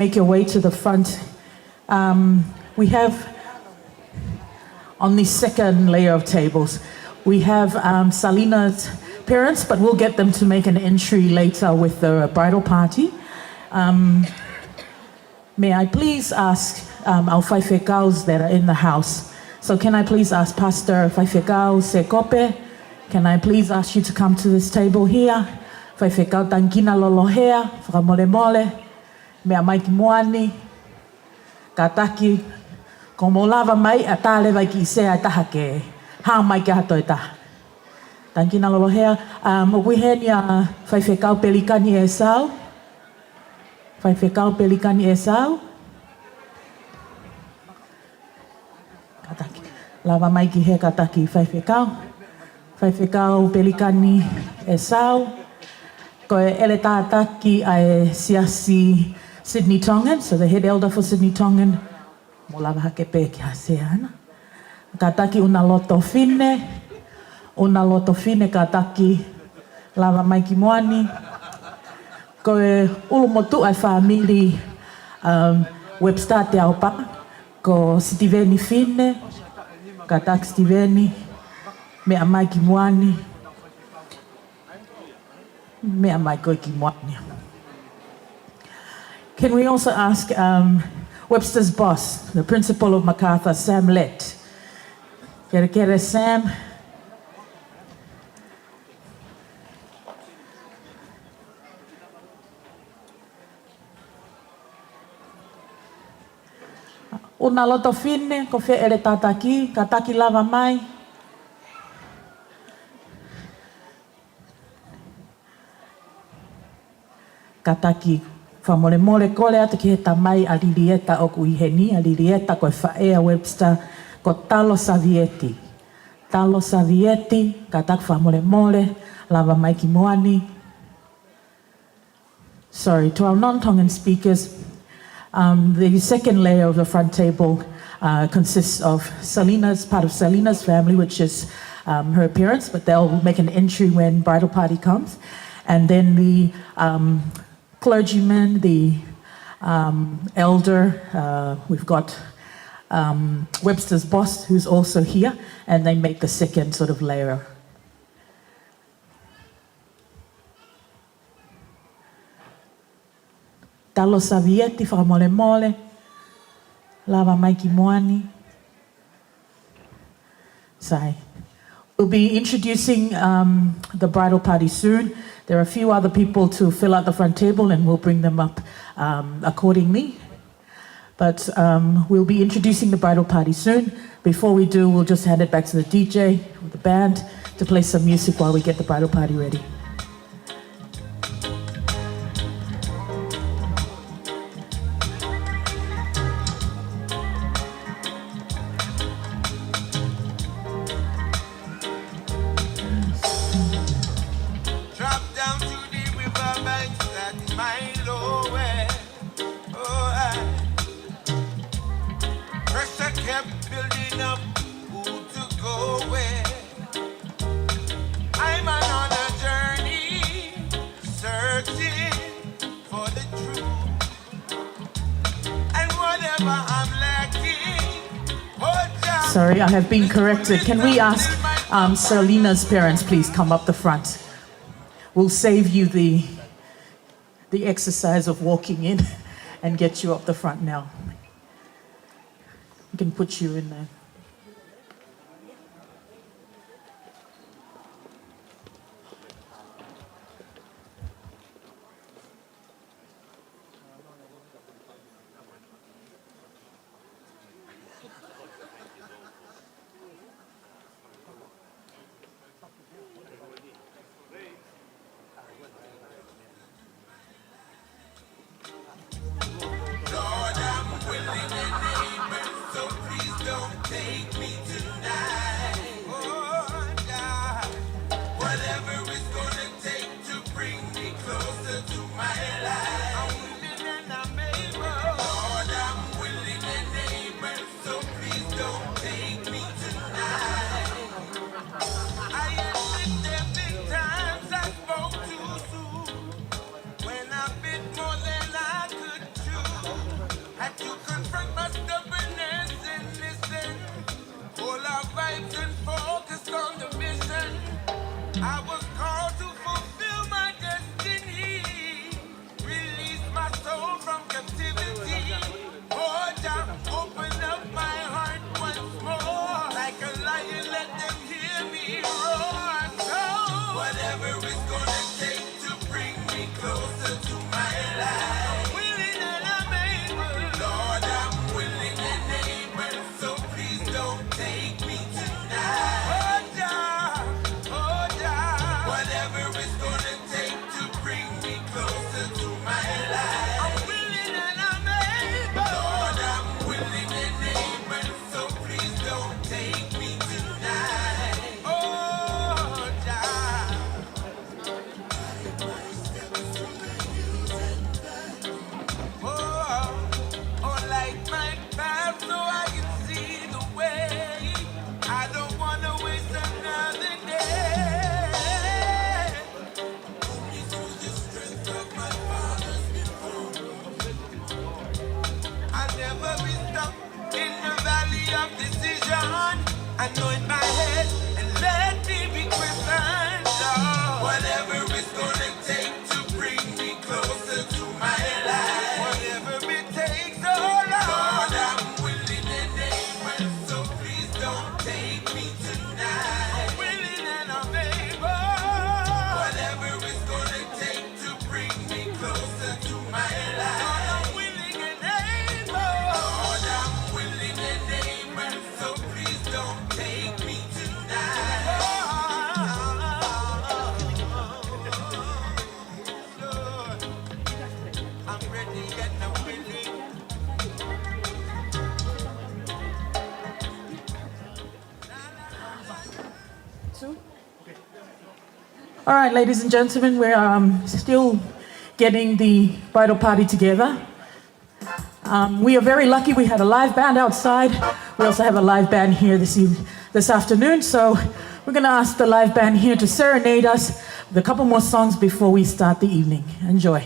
Make your way to the front. We have, on the second layer of tables, we have Sarlina's parents, but we'll get them to make an entry later with the bridal party. May I please ask our whaifekau's that are in the house. So can I please ask Pastor Whaifekau Sekope, can I please ask you to come to this table here? Whaifekau Tankina Lolohea, Whakamole Mole, Mea Maiki Moani, Kataki, ko mo lava mai a tāle vai ki se ai taha ke hā mai ke hato e taha. Tankina Lolohea, o wiheni a Whaifekau Pelikani e sau. Whaifekau Pelikani e sau. Kataki. Lava mai ki he kataki Whaifekau. Whaifekau Pelikani e sau. Ko e ele tātaki a e siasi Sydney Tongan, so the head elder for Sydney Tongan. Mo lava hake pē ki hase ana. Kataki una loto fine. Una loto fine kataki lava mai ki moani. Ko e ulu motu ai whamiri Webster Teaupa. Ko Stiveni fine. Kataki Stiveni. Mea mai ki moani. Mea mai koe ki moani. Can we also ask Webster's boss, the principal of MacArthur, Sam Lett. Kere kere Sam. Una loto fine, ko whea ere tātaki, ka taki lava mai. Ka taki whamore more kore atu ki he tamai a Lilieta o ku iheni, a Lilieta koe whaea Webster, ko Talo Savieti. Talo Savieti, ka tak whamore more, lava mai ki moani. Sorry, to our non-Tongan speakers, the second layer of the front table consists of Sarlina's, part of Sarlina's family, which is her parents, but they'll make an entry when bridal party comes. And then the clergyman, the elder, we've got Webster's boss, who's also here, and they make the second sort of layer. Talo Savieti, whakamole mole, lava mai ki moani. Sorry. We'll be introducing the bridal party soon. There are a few other people to fill out the front table and we'll bring them up accordingly. But we'll be introducing the bridal party soon. Before we do, we'll just hand it back to the DJ or the band to play some music while we get the bridal party ready. Sorry, I have been corrected. Can we ask Sarlina's parents please come up the front? We'll save you the exercise of walking in and get you up the front now. We can put you in there. Lord, I'm willing and able, so please don't take Had to confront my stubbornness and listen. All our vibes and focus on the mission. I was called to fulfill my destiny. Release my soul from captivity. Oh, Jah, open up my heart once more. Like a lion, let them hear me roar. So, whatever it's gonna take to bring me closer to my life. I'm willing and I'm able. Lord, I'm willing and able. So please don't take me tonight. Oh, Jah, oh, Jah. Whatever it's gonna take to bring me closer to my life. I'm willing and I'm able. Lord, I'm willing and able. So please don't take me tonight. Oh, Jah. Oh, oh, light my path so I can see the way. I don't want to waste another day. Only through the strength of my Father's I'll never be stuck in the valley of decision. Anoint my head and let me be quicksand. Oh, whatever it's gonna take to bring me closer to my life. Whatever it takes, oh Lord, I'm willing and able. So please don't take me tonight. I'm willing and I'm able. Whatever it's gonna take to bring me closer to my life. Lord, I'm willing and able. Lord, I'm willing and able. So please don't take me tonight. Lord, I'm ready and I'm willing. All right, ladies and gentlemen, we're still getting the bridal party together. We are very lucky we had a live band outside. We also have a live band here this afternoon, so we're going to ask the live band here to serenade us with a couple more songs before we start the evening. Enjoy.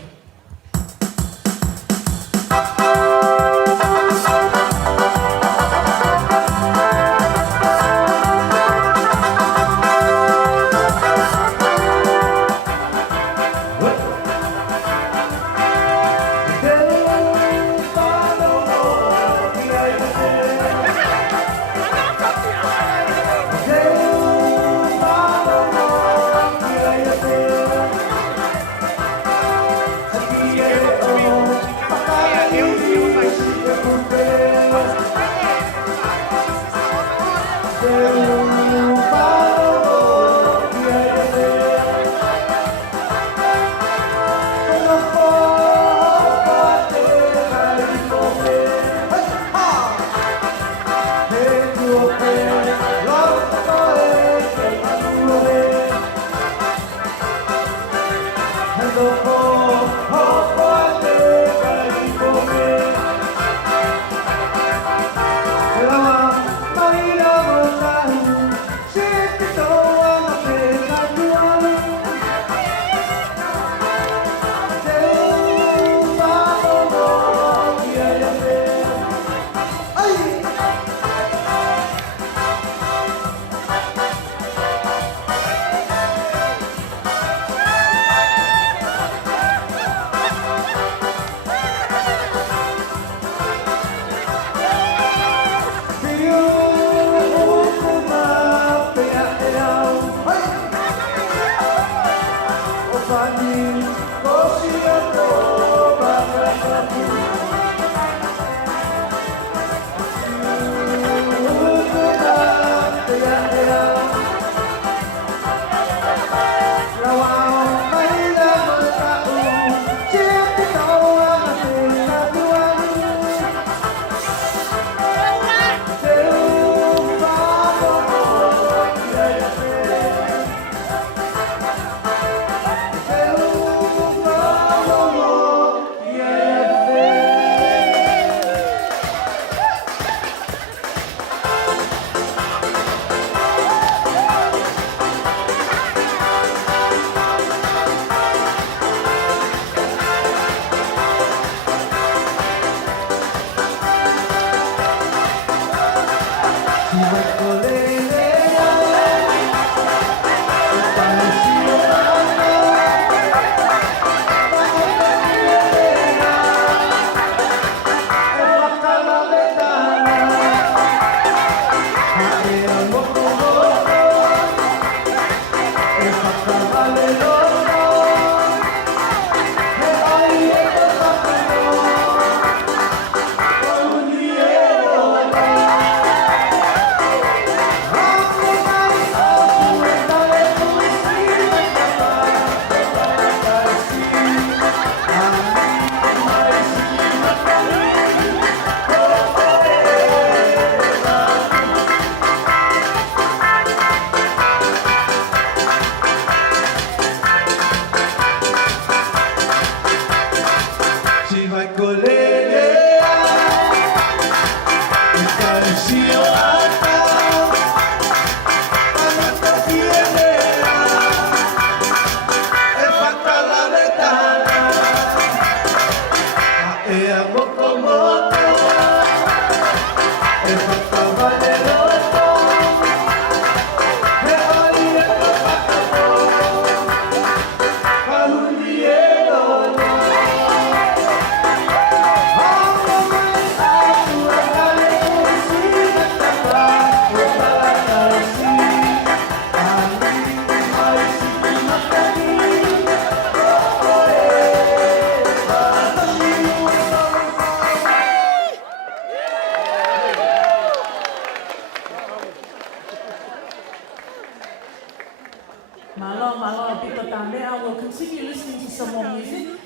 We'll continue listening to some more music.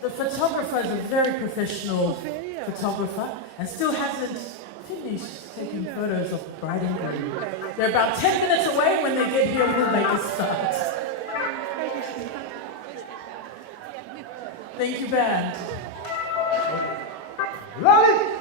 The photographer is a very professional photographer and still hasn't finished taking photos of the bride and groom. They're about 10 minutes away. When they get here, we'll make a start. Thank you, band. Love it!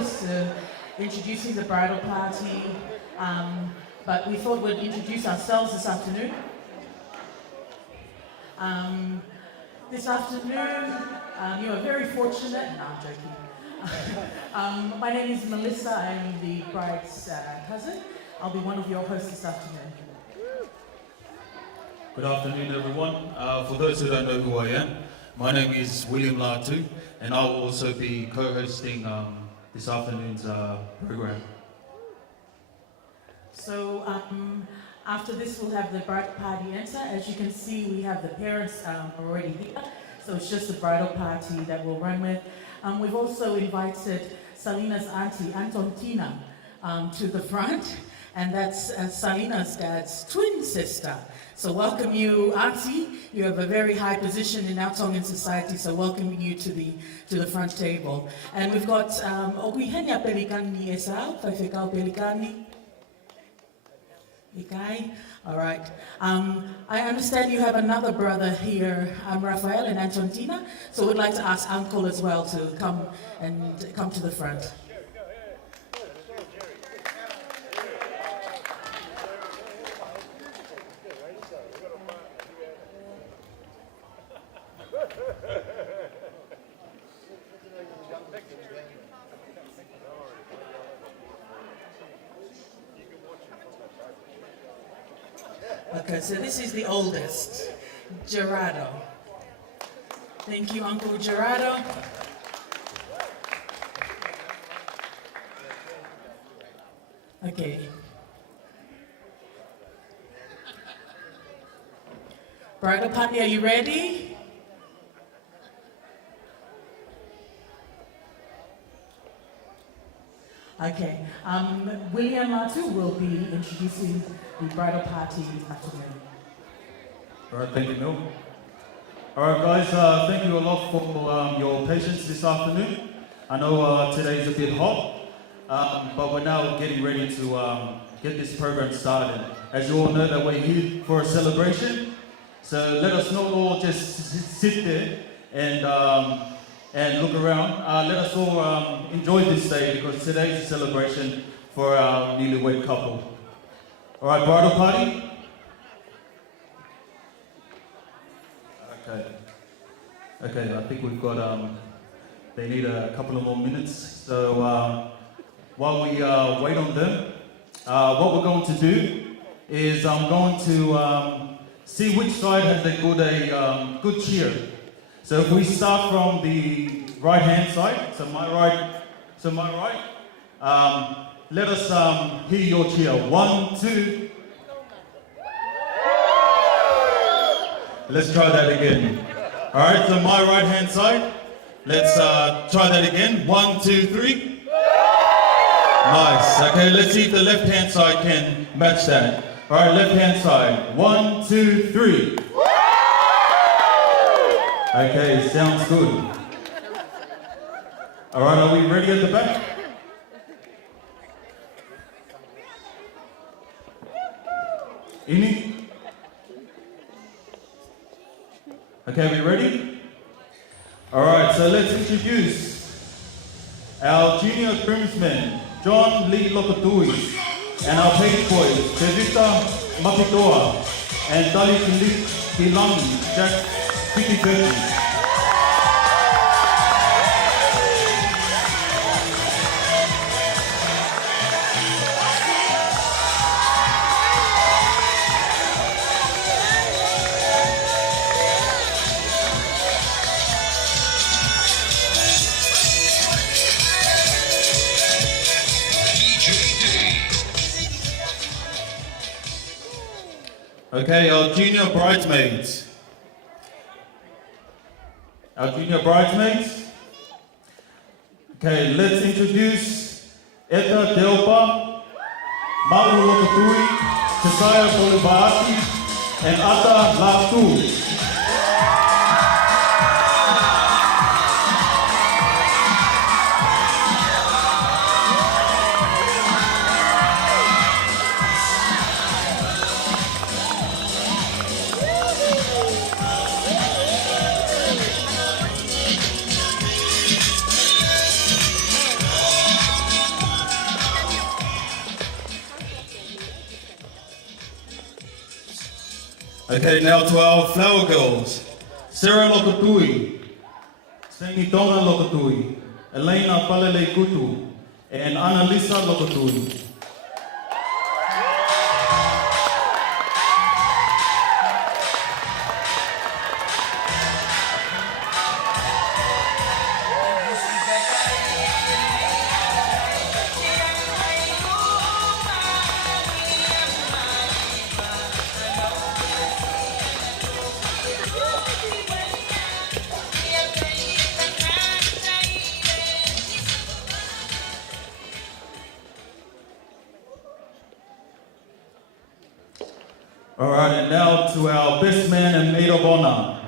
close to introducing the bridal party, but we thought we'd introduce ourselves this afternoon. This afternoon, you are very fortunate. No, I'm joking. My name is Melissa. I'm the bride's cousin. I'll be one of your hosts this afternoon. Good afternoon, everyone. For those who don't know who I am, my name is William Latu, and I will also be co-hosting this afternoon's program. So after this, we'll have the bride party enter. As you can see, we have the parents already here. So it's just the bridal party that we'll run with. We've also invited Sarlina's auntie, Antontina, to the front. And that's Sarlina's dad's twin sister. So welcome you, auntie. You have a very high position in our Tongan society, so welcoming you to the front table. And we've got Okuihenia Pelikani Esau, Faifekau Pelikani. Ikai. All right. I understand you have another brother here, Rafael and Antontina. So we'd like to ask Uncle as well to come to the front. Okay, so this is the oldest, Gerardo. Thank you, Uncle Gerardo. Okay. Bridal party, are you ready? Okay. William Latu will be introducing the bridal party this afternoon. All right, thank you, Mil. All right, guys, thank you a lot for your patience this afternoon. I know today's a bit hot, but we're now getting ready to get this program started. As you all know, that we're here for a celebration, so let us not all just sit there and look around. Let us all enjoy this day, because today is a celebration for our newlywed couple. All right, bridal party. Okay, I think we've got, they need a couple of more minutes. So while we wait on them, what we're going to do is I'm going to see which side has a good cheer. So if we start from the right-hand side, so my right, let us hear your cheer. 1, 2. Let's try that again. All right, so my right-hand side. Let's try that again. 1, 2, 3. Nice. Okay, let's see if the left-hand side can match that. All right, left-hand side. 1, 2, 3. Okay, sounds good. All right, are we ready at the back? Ini? Okay, we ready? All right, so let's introduce our junior groomsmen, John Lee Lokatui, and our page boys, Tevita Mapitoa and Dali Kilangi, Jack Piti. Okay, our junior bridesmaids. Okay, let's introduce Eta Teaupa, Malu Lokatui, Kesaya Polivaati, and Ata Latu. Okay, now to our flower girls. Sarah Lokatui, Sengi Tongan Lokatui, Elena Palele Kutu, and Annalisa Lokatui. All right, and now to our best man and maid of honor.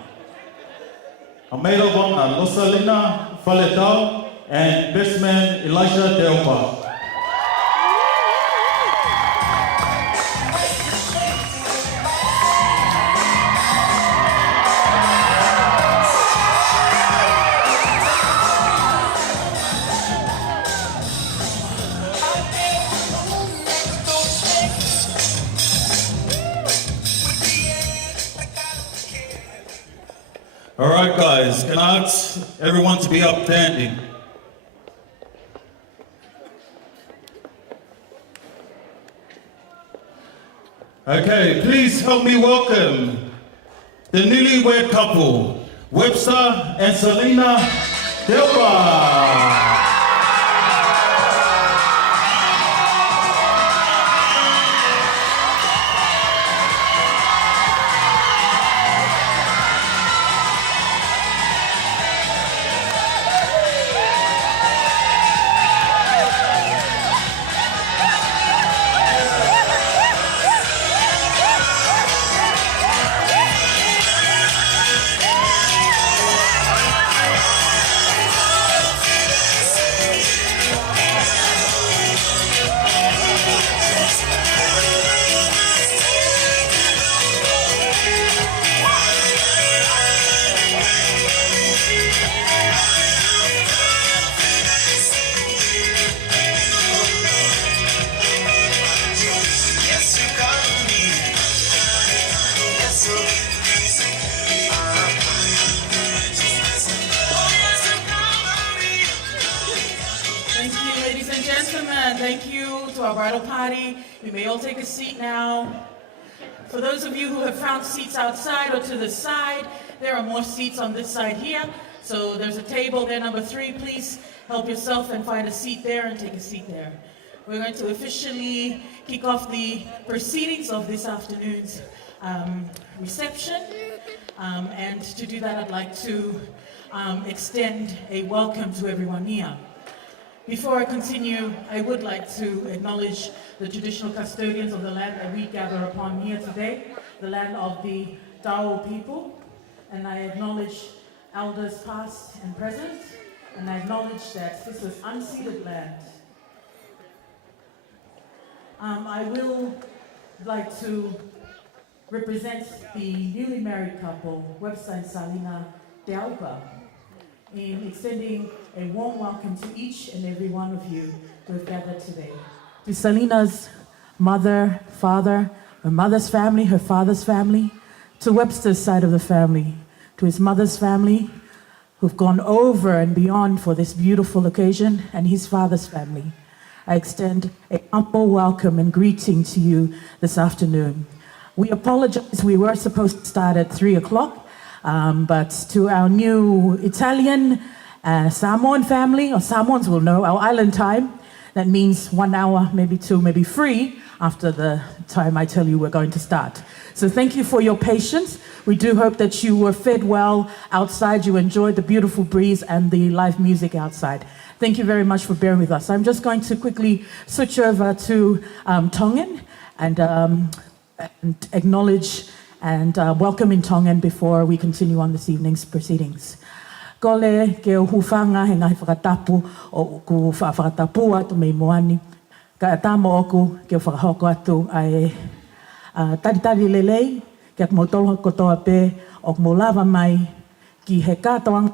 Our maid of honor, Sarlina, Faletau, and best man, Elijah Teaupa. All right, guys, can I ask everyone to be upstanding? Okay, please help me welcome the newlywed couple, Webster and Sarlina Teaupa. Thank you to our bridal party. We may all take a seat now. For those of you who have found seats outside or to the side, there are more seats on this side here. So there's a table there, number 3. Please help yourself and find a seat there and take a seat there. We're going to officially kick off the proceedings of this afternoon's reception. And to do that, I'd like to extend a welcome to everyone here. Before I continue, I would like to acknowledge the traditional custodians of the land that we gather upon here today, the land of the Teaupa people, and I acknowledge elders past and present, and I acknowledge that this was unceded land. I will like to represent the newly married couple, Webster and Sarlina Teaupa, in extending a warm welcome to each and every one of you who have gathered today. To Sarlina's mother, father, her mother's family, her father's family, to Webster's side of the family, to his mother's family, who've gone over and beyond for this beautiful occasion, and his father's family. I extend a humble welcome and greeting to you this afternoon. We apologize, we were supposed to start at 3 o'clock, but to our new Italian Samoan family, or Samoans will know, our island time, that means 1 hour, maybe 2, maybe 3 after the time I tell you we're going to start. So thank you for your patience. We do hope that you were fed well outside, you enjoyed the beautiful breeze and the live music outside. Thank you very much for bearing with us. I'm just going to quickly switch over to Tongan and acknowledge and welcome in Tongan before we continue on this evening's proceedings. Kole ke o hufanga he ngai whakatapu o ku whakatapu atu mei moani. Ka tamo oku ke o whakahoko atu ai taritari lelei ke ak motolo kotoa pe o mo lava mai ki he kātoang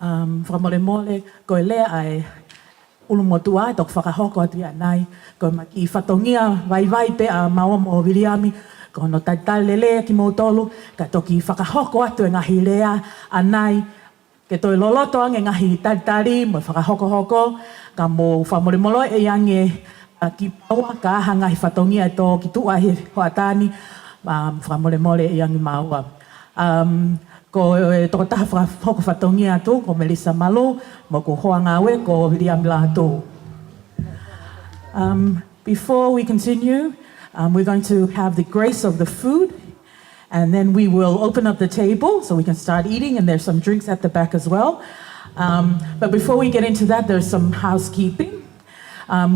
whakamole mole koe lea ai ulumotua e tok whakahoko atu ia nai, ko maki whatongia vai pe a maua mo Wiliami, ko no taitale lea ki mou tolu, ka toki whakahoko atu e ngahi lea a nai, ke toi loloto ange ngahi taitari mo whakahoko, ka mo whamoremolo e ange ki Paula, ka aha ngahi whatongia e tō ki tua he hoatani, whamoremole e ange maua. Ko e toko taha whakahoko whatongia atu, ko Melissa Malo, mo ko hoa ngawe, ko William Latu. Before we continue, we're going to have the grace of the food, and then we will open up the table so we can start eating, and there's some drinks at the back as well. But before we get into that, there's some housekeeping.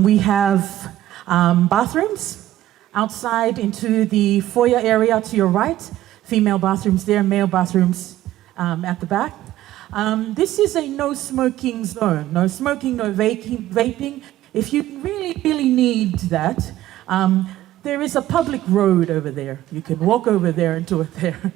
We have bathrooms outside into the foyer area to your right, female bathrooms there, male bathrooms at the back. This is a no smoking zone, no smoking, no vaping. If you really need that, there is a public road over there. You can walk over there and do it there.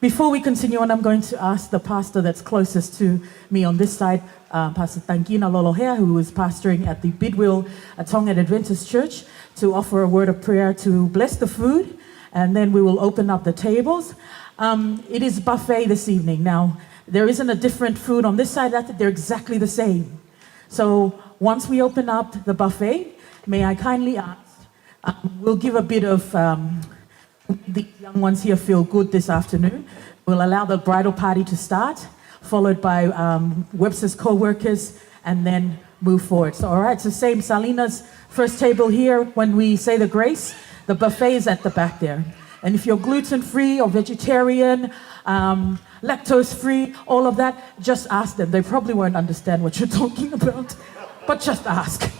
Before we continue on, I'm going to ask the pastor that's closest to me on this side, Pastor Tangina Lolohea, who is pastoring at the Bidwell Tongan Adventist Church, to offer a word of prayer to bless the food, and then we will open up the tables. It is buffet this evening. Now, there isn't a different food on this side, they're exactly the same. So once we open up the buffet, may I kindly ask, we'll give a bit of, the young ones here feel good this afternoon. We'll allow the bridal party to start, followed by Webster's co-workers, and then move forward. So all right, so same Sarlina's first table here. When we say the grace, the buffet is at the back there. And if you're gluten-free or vegetarian, lactose-free, all of that, just ask them. They probably won't understand what you're talking about, but just ask.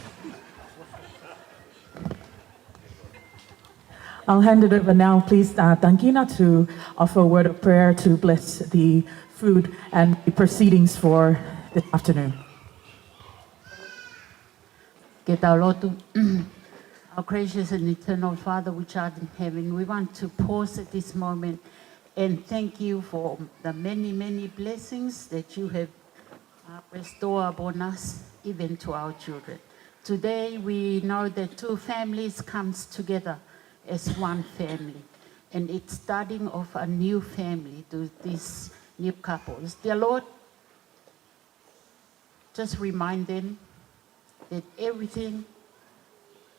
I'll hand it over now, please, Tangina, to offer a word of prayer to bless the food and the proceedings for this afternoon. Ke tau lotu. Our gracious and eternal Father which art in heaven, we want to pause at this moment and thank you for the many, many blessings that you have bestowed upon us, even to our children. Today we know that two families comes together as one family, and it's starting of a new family to these new couples. Dear Lord, just remind them that everything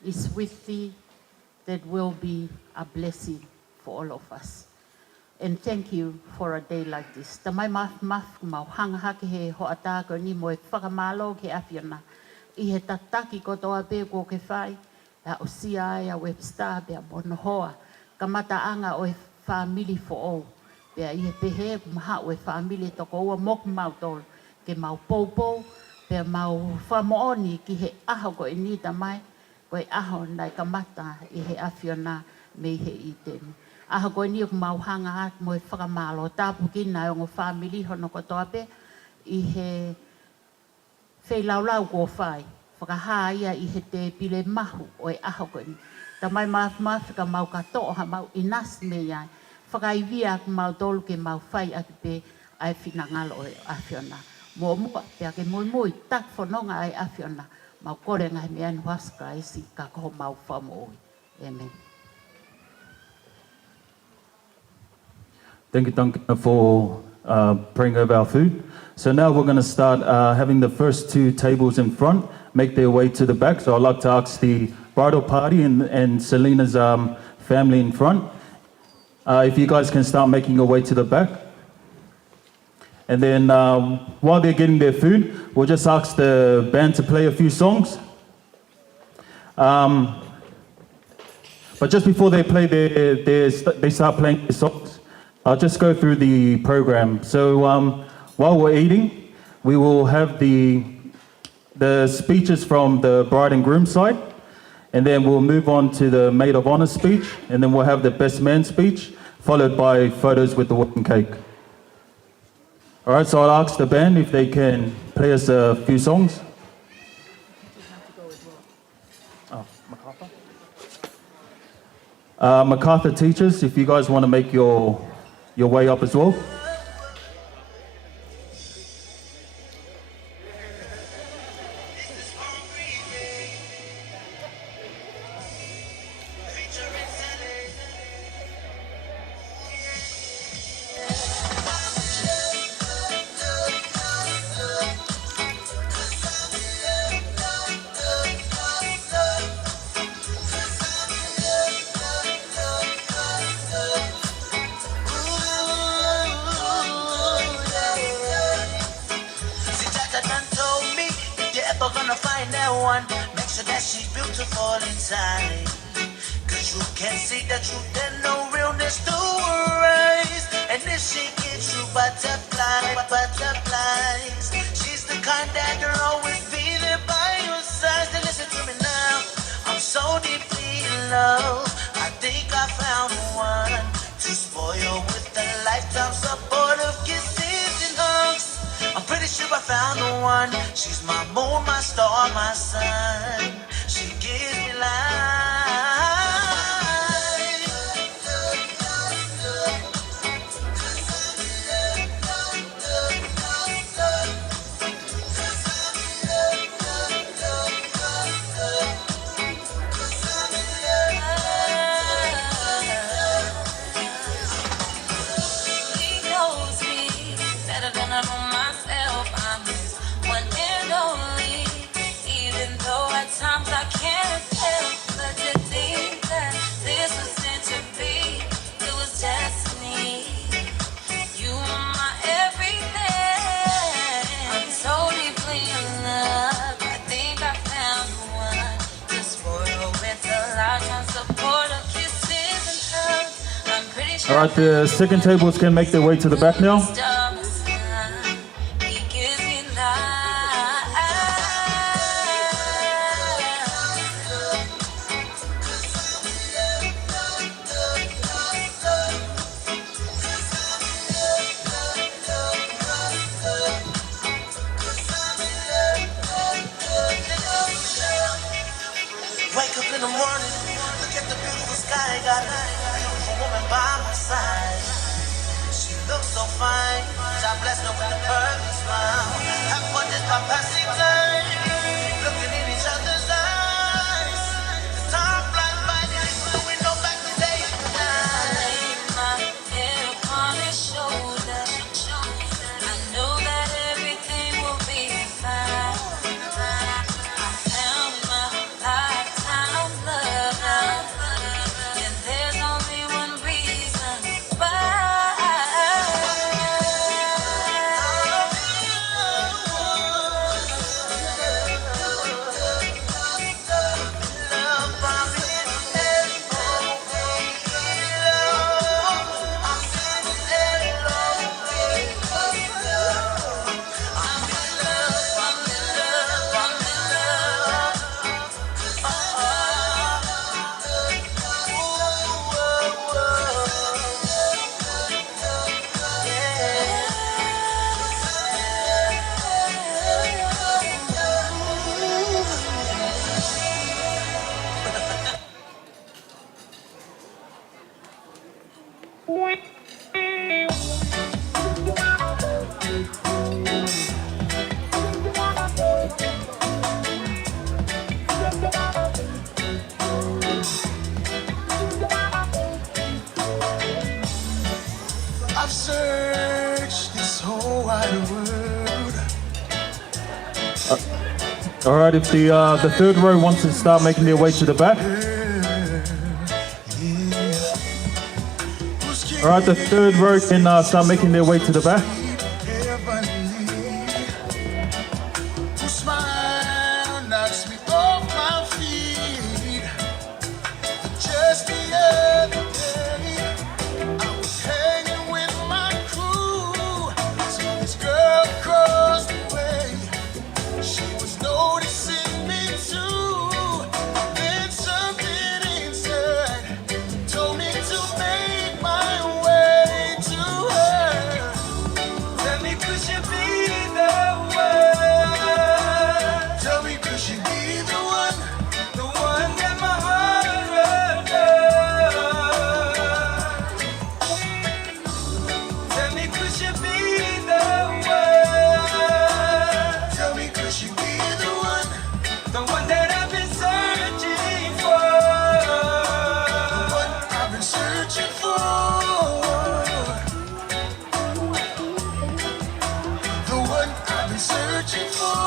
is with thee, that will be a blessing for all of us. And thank you for a day like this. Tamai maf mau hanga hake he hoata ko ni mo e whakamalo ke awhiana. I he tataki ko toa pe ko ke whai, a o sia e a Webster pe a mono hoa. Kamata anga o e family for all. Pe a i he pehe maha o e family toko ua mok mau tol. Ke mau popo, pe a mau whamooni ki he aho ko e ni tamai. Ko e aho nai kamata i he awhiana me he i tēnu. Aha koe ni o mau hanga at mo e whakamalo. Tāpu ki nai o ngō family hono ko toa pe i he whailau ko whai. Whakaha ia i he te pile mahu o e aho koe ni. Ta mai mawhika mau katoa ha mau inas me iai. Whakaiwia ki mau tolu ke mau whai aki pe ai whinangalo o e awhiana. Mo mua pe ake moimoi tak whanonga ai awhiana. Mau kore ngai me anu haska esi ka koho mau whamoi. Amen. Thank you, Duncan, for praying over our food. So now we're going to start having the first two tables in front make their way to the back. So I'd like to ask the bridal party and Sarlina's family in front. If you guys can start making your way to the back. And then while they're getting their food, we'll just ask the band to play a few songs. But just before they play they start playing the songs, I'll just go through the program. So while we're eating, we will have the speeches from the bride and groom side, and then we'll move on to the maid of honor speech, and then we'll have the best man speech, followed by photos with the wedding cake. All right, so I'll ask the band if they can play us a few songs. Oh, MacArthur. MacArthur teachers, if you guys want to make your way up as well. one. Make sure that she's beautiful inside. Cause you can see the truth and no realness to her eyes. And if she gets you butterflies, she's the kind that will always be there by your side. So listen to me now, I'm so deeply in love. I think I found one to spoil with the lifetime support of kisses and hugs. I'm pretty sure I found the one. She's my moon, my star, my sun. She gives me life. All right, the second tables can make their way to the back now. Wake up in the morning, look at the beautiful sky. Got a beautiful woman by my side. She looks so fine. God bless her with a perfect smile. Have fun just by passing time, looking in each other's eyes. Time flies by, and we know back the day and night. My head upon his shoulder, I know that everything will be fine. I found my lifetime love, and there's only one reason why. I've searched this whole wide world. All right, if the third row wants to start making their way to the back. All right, the third row can start making their way to the back. Whose smile knocks me off my feet. Just the other day, I was hanging with my crew. So this girl across the way, she was noticing me too. Then something inside told me to make my way to her. Tell me, could she be the one? Tell me, could she be the one? The one that my heart would love. Tell me, could she be the one? Tell me, could she be the one? The one that I've been searching for. The one I've been searching for. The one I've been searching for.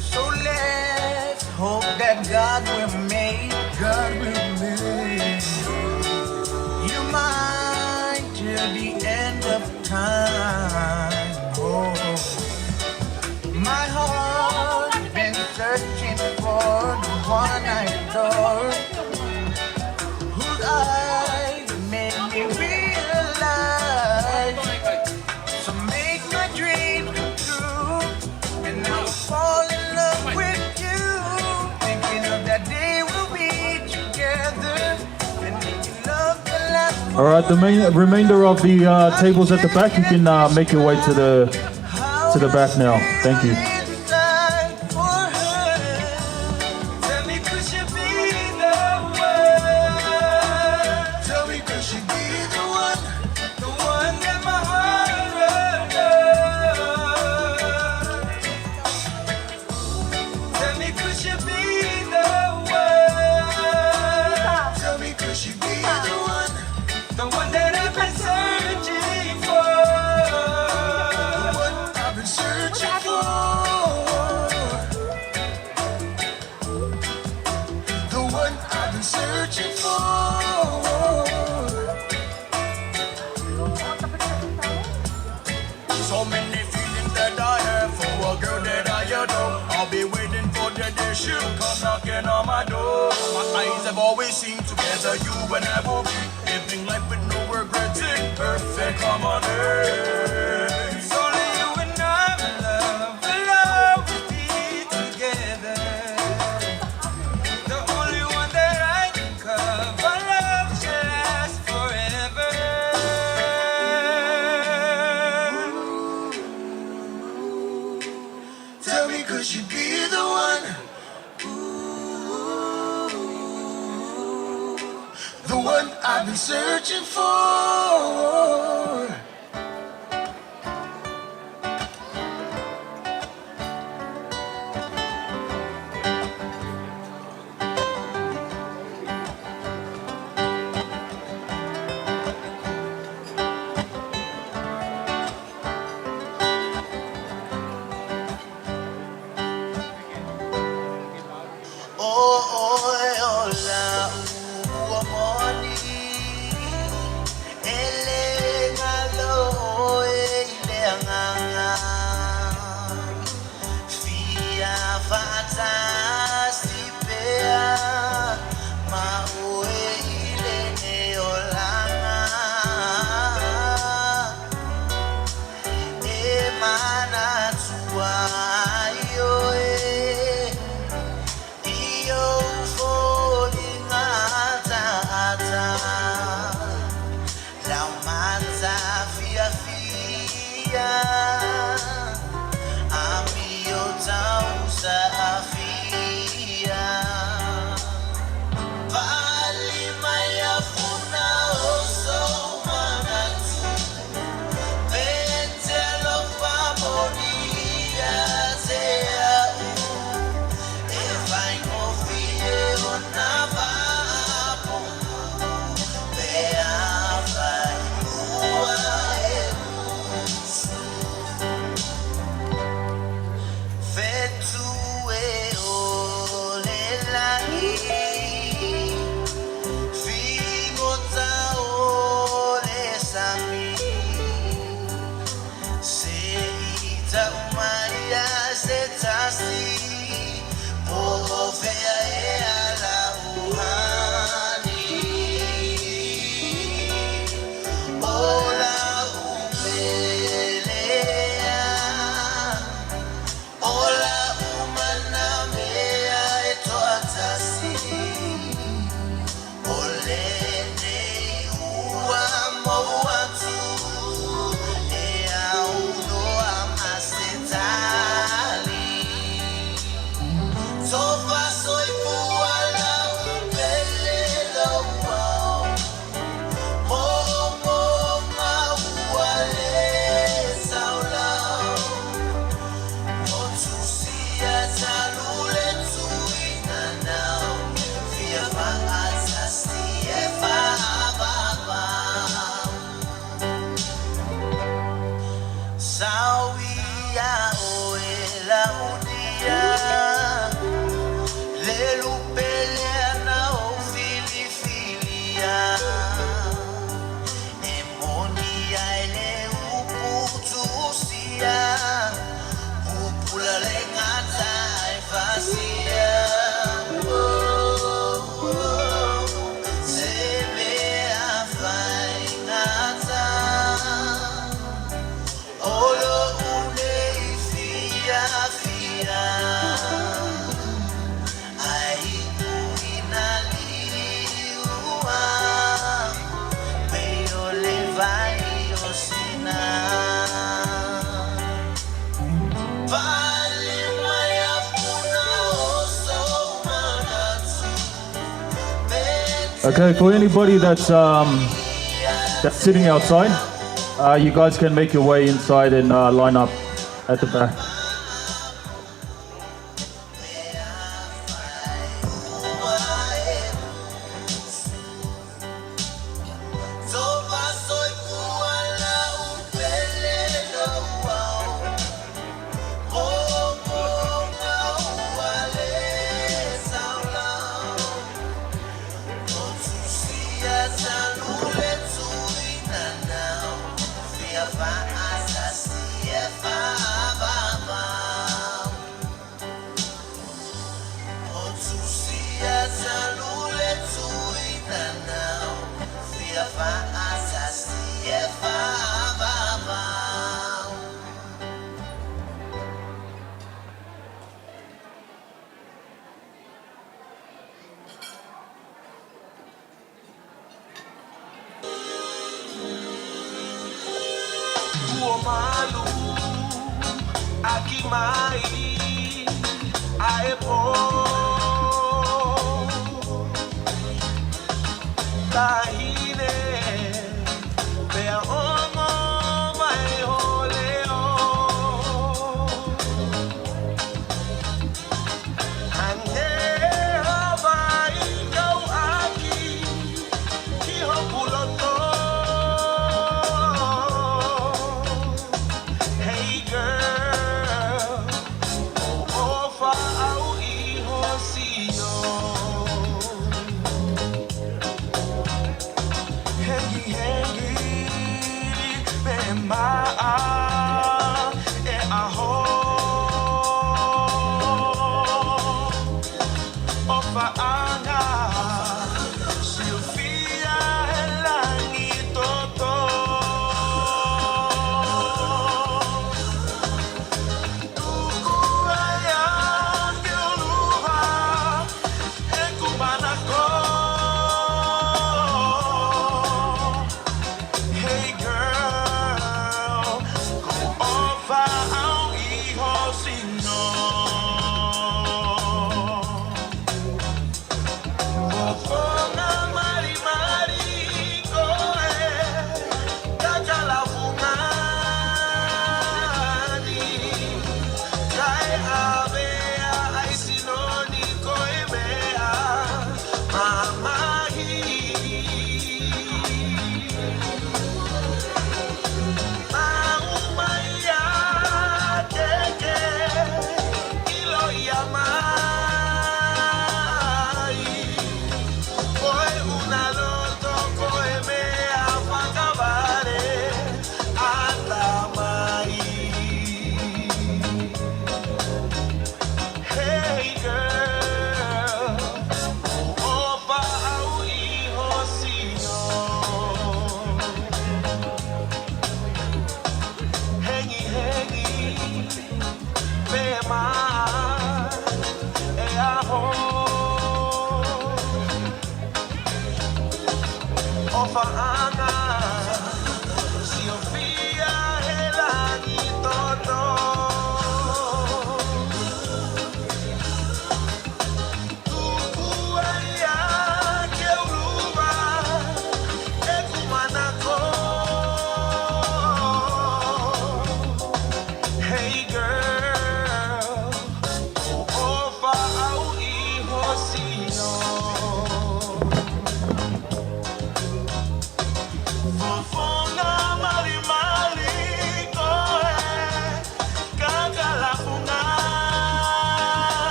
So let's hope that God will make. God will make you mine till the end of time. Oh, my heart been searching for the one I adore, whose eyes made me realize. So make my dream come true, and I will fall in love with you. Thinking of that day we'll be together, and making love the last. All right, the remainder of the tables at the back, you can make your way to the back now. Thank you. So many feelings that I have for a girl that I adore. I'll be waiting for the day she'll come knocking on my door. My eyes have always seen together, you and I will be living life with no regrets in perfect harmony. It's only you and I, love will be together. The only one that I think of, our love shall last forever. Tell me, could she be the one? Ooh, the one I've been searching for. Okay, for anybody that's sitting outside, you guys can make your way inside and line up at the back.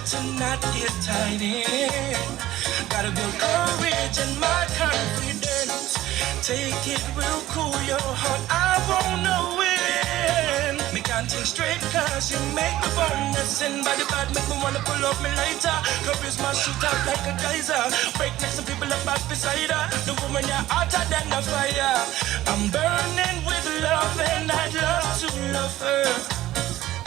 To not get tied in. Gotta build courage and my confidence. Take it real cool, your heart, I wanna win. Me can't think straight cause you make me wanna sin. Body bad make me wanna pull up me lighter. Charisma shoot out like a geyser. Break next to people up back beside her. The woman you're hotter than a fire. I'm burning with love and I'd love to love her.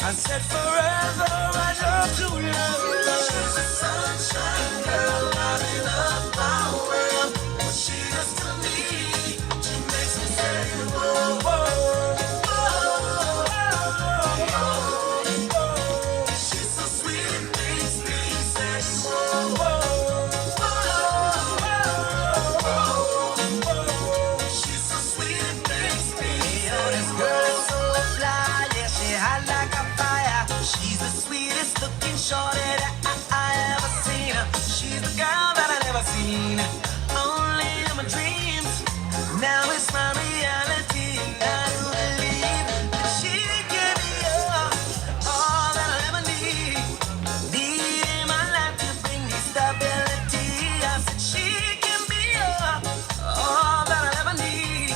I said forever, I'd love to love her. She's a sunshine girl, lighting up my world. What she does to me, she makes me say, whoa, whoa, whoa, whoa, whoa. She's so sweet, it makes me say, whoa, whoa, whoa, whoa, whoa. She's so sweet, it makes me say, oh, this girl is so fly, yeah, she hot like a fire. She's the sweetest looking shorty that I ever seen. She's the girl that I never seen. Only in my dreams. Now it's my reality, and I do believe that she can be all that I ever need. Need in my life to bring me stability. I said she can be all that I ever need.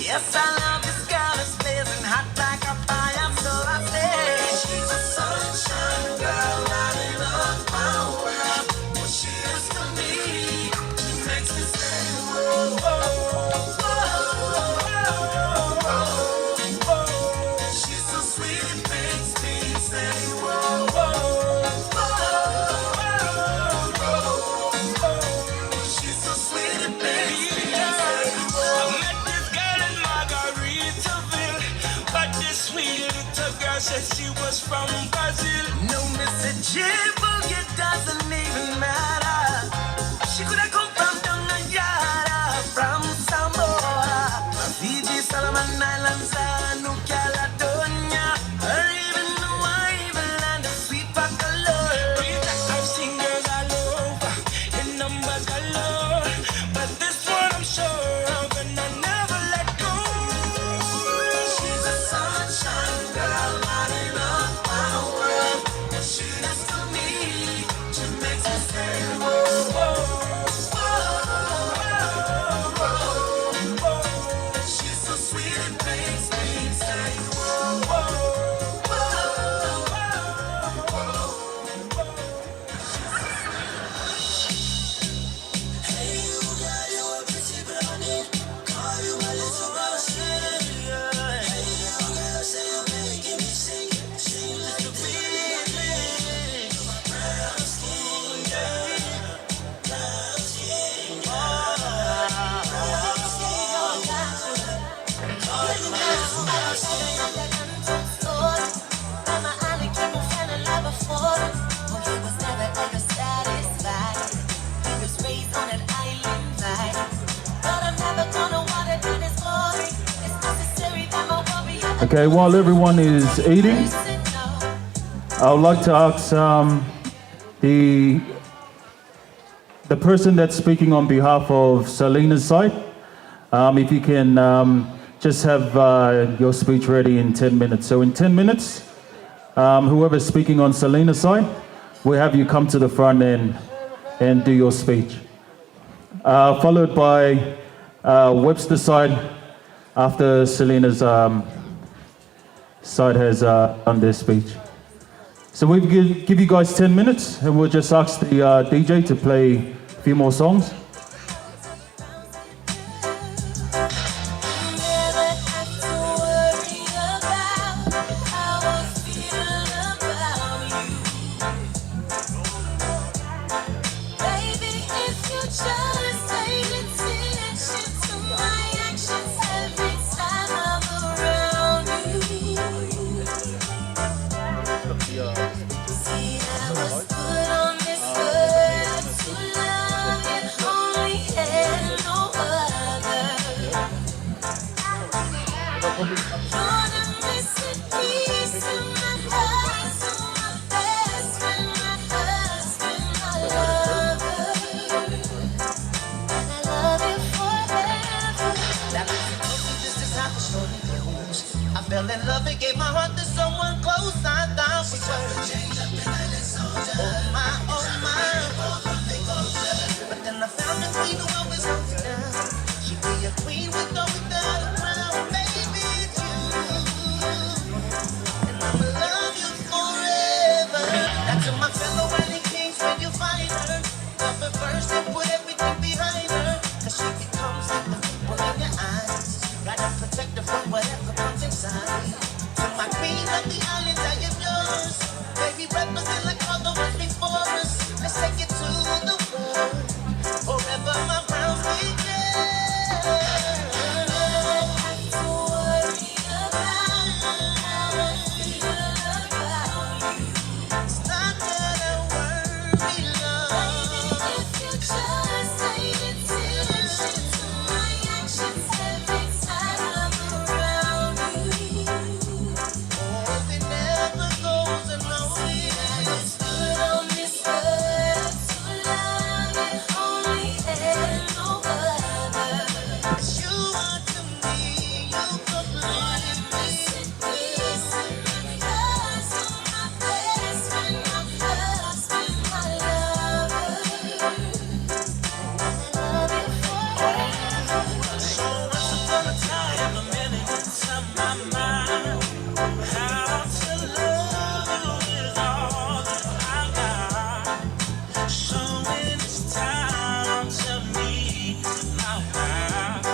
Yes, I love this girl. It's blazing hot like a fire, so I say she's a sunshine girl, lighting up my world. What she is to me, she makes me say, whoa, whoa, whoa, whoa, whoa. She's so sweet, it makes me say, whoa, whoa, whoa, whoa, whoa. She's so sweet, it makes me say, whoa. I met this girl in Margaritaville, but this sweet little girl said she was from Brazil. No Mississippi, it doesn't even matter. She could have come from Tongan, from Samoa, Fiji, Solomon Islands, New Caledonia, or even Hawaii, land of sweet baccalaureate. I've seen girls all over, in numbers galore, but this one I'm sure of, and I never let go. She's a sunshine girl, lighting up my world. What she does to me, she makes me say, whoa, whoa, whoa, whoa, whoa. She's so sweet, it makes me say, whoa, whoa, whoa, whoa, whoa. Hey, you got your pretty brownie, call you my little Russian. Hey, you girl, say you're making me sing, sing like the feeling. Brown skin, girl, brown skin, brown skin. Call you my little Russian. Okay, while everyone is eating, I would like to ask the person that's speaking on behalf of Sarlina's side, if you can just have your speech ready in 10 minutes. So in 10 minutes, whoever's speaking on Sarlina's side, we'll have you come to the front and do your speech. Followed by Webster side, after Sarlina's side has done their speech. So we give you guys 10 minutes, and we'll just ask the DJ to play a few more songs. Fell in love and gave my heart to someone close. I thought she was oh my. But then I found a queen who always holds it down. She'd be a queen with or without a crown. Baby, it's you. And I'ma love you forever. That's to my fellow running kings when you find her. Love her first and put everything behind her. Cause she becomes like the people in your eyes. Gotta protect her from whatever comes inside. To my queen of the island, I am yours. Baby, represent like all the ones before us. Let's take it to the world. Forever my crown's with you. It's not that I worry, love. If you just pay attention to my actions every time I'm around you. Oh, it never goes unnoticed. I stood on this earth to love you, only had no other. As you are to me, you complete me. Because you're my best friend, my husband, my lover. I love you forever. So once upon a time, a million on my mind. How to love you is all that I got. So when it's time to meet my wife,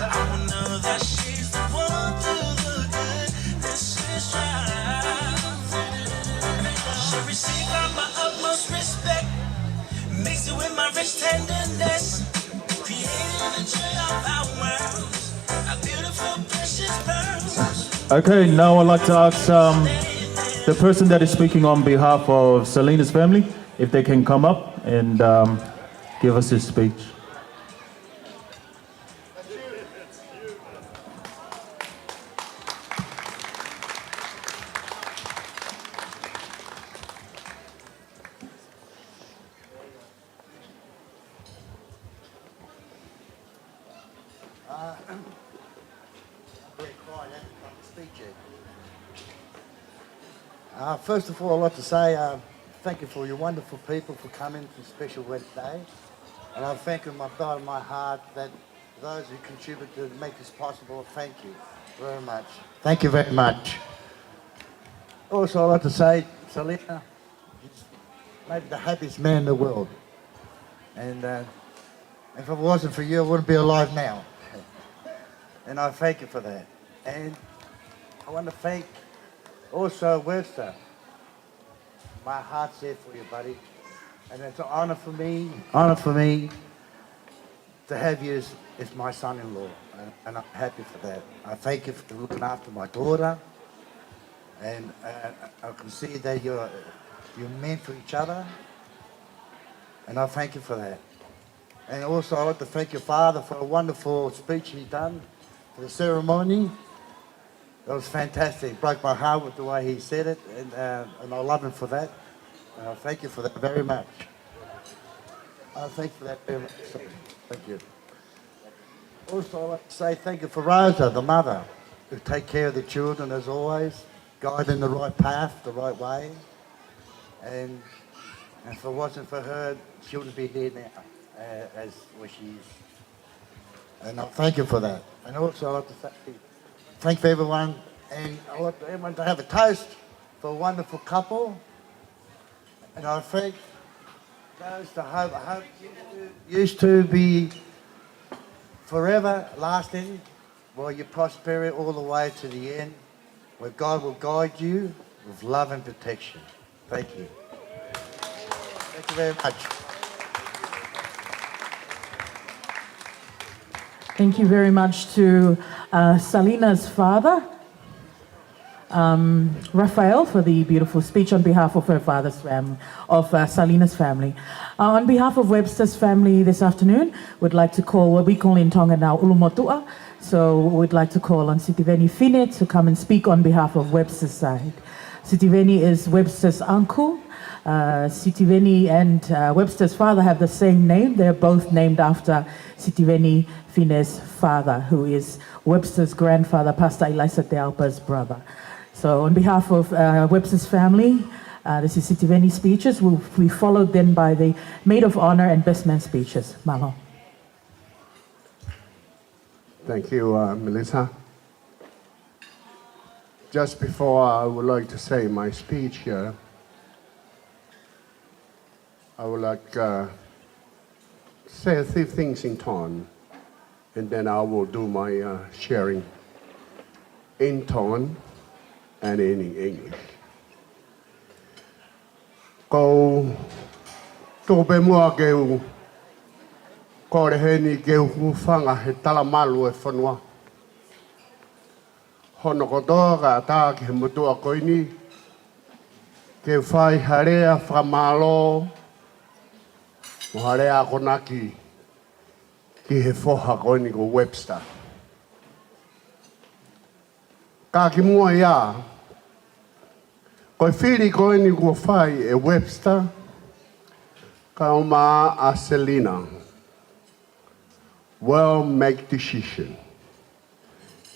I will know that she's the one through the good. This is right. She received my utmost respect, mixed it with my rich tenderness, creating the joy of our world, a beautiful precious pearls. Okay, now I'd like to ask the person that is speaking on behalf of Sarlina's family if they can come up and give us his speech. First of all, I'd like to say thank you for your wonderful people for coming to this special wedding day. And I thank you in my bottom of my heart that those who contributed to make this possible, thank you very much. Thank you very much. Also, I'd like to say, Sarlina, he's maybe the happiest man in the world. And if it wasn't for you, I wouldn't be alive now. And I thank you for that. And I want to thank also Webster. My heart's there for you, buddy. And it's an honor for me to have you as my son-in-law. And I'm happy for that. I thank you for looking after my daughter. And I can see that you're meant for each other. And I thank you for that. And also I'd like to thank your father for a wonderful speech he done for the ceremony. It was fantastic. It broke my heart with the way he said it, and I love him for that. And I thank you for that very much. I thank you for that very much. Thank you. Also, I'd like to say thank you for Rosa, the mother, who take care of the children as always, guide them the right path, the right way. And if it wasn't for her, she wouldn't be here now, as where she is. And I thank you for that. And also, I'd like to thank everyone, and I'd like everyone to have a toast for a wonderful couple And I thank those that hope used to be forever lasting, while you prosper all the way to the end, where God will guide you with love and protection. Thank you. Thank you very much. Thank you very much to Sarlina's father, Raphael, for the beautiful speech on behalf of her father's family, of Sarlina's family. On behalf of Webster's family this afternoon, we'd like to call what we call in Tongan now Ulumotua. So we'd like to call on Sitiveni Fine to come and speak on behalf of Webster's side. Sitiveni is Webster's uncle. Sitiveni and Webster's father have the same name. They're both named after Sitiveni Fine's father, who is Webster's grandfather, Pastor Elisa Teaupa's brother. So on behalf of Webster's family, this is Sitiveni speeches. We'll be followed then by the maid of honor and best man speeches. Malo. Thank you, Melissa. Just before I would like to say my speech here, I would like to say a few things in Tongan, and then I will do my sharing in Tongan and in English. Ko tope mua keu kore heni keu whanga he talamalu e whanua. Hono kotoa ka tā ki he mutua koini, keu whai harea whamalo, mo harea konaki ki he whoha koini ko Webster. Ka ki mua ia, koe whiri koini ko whai e Webster, ka o maa a Sarlina. Well, make decision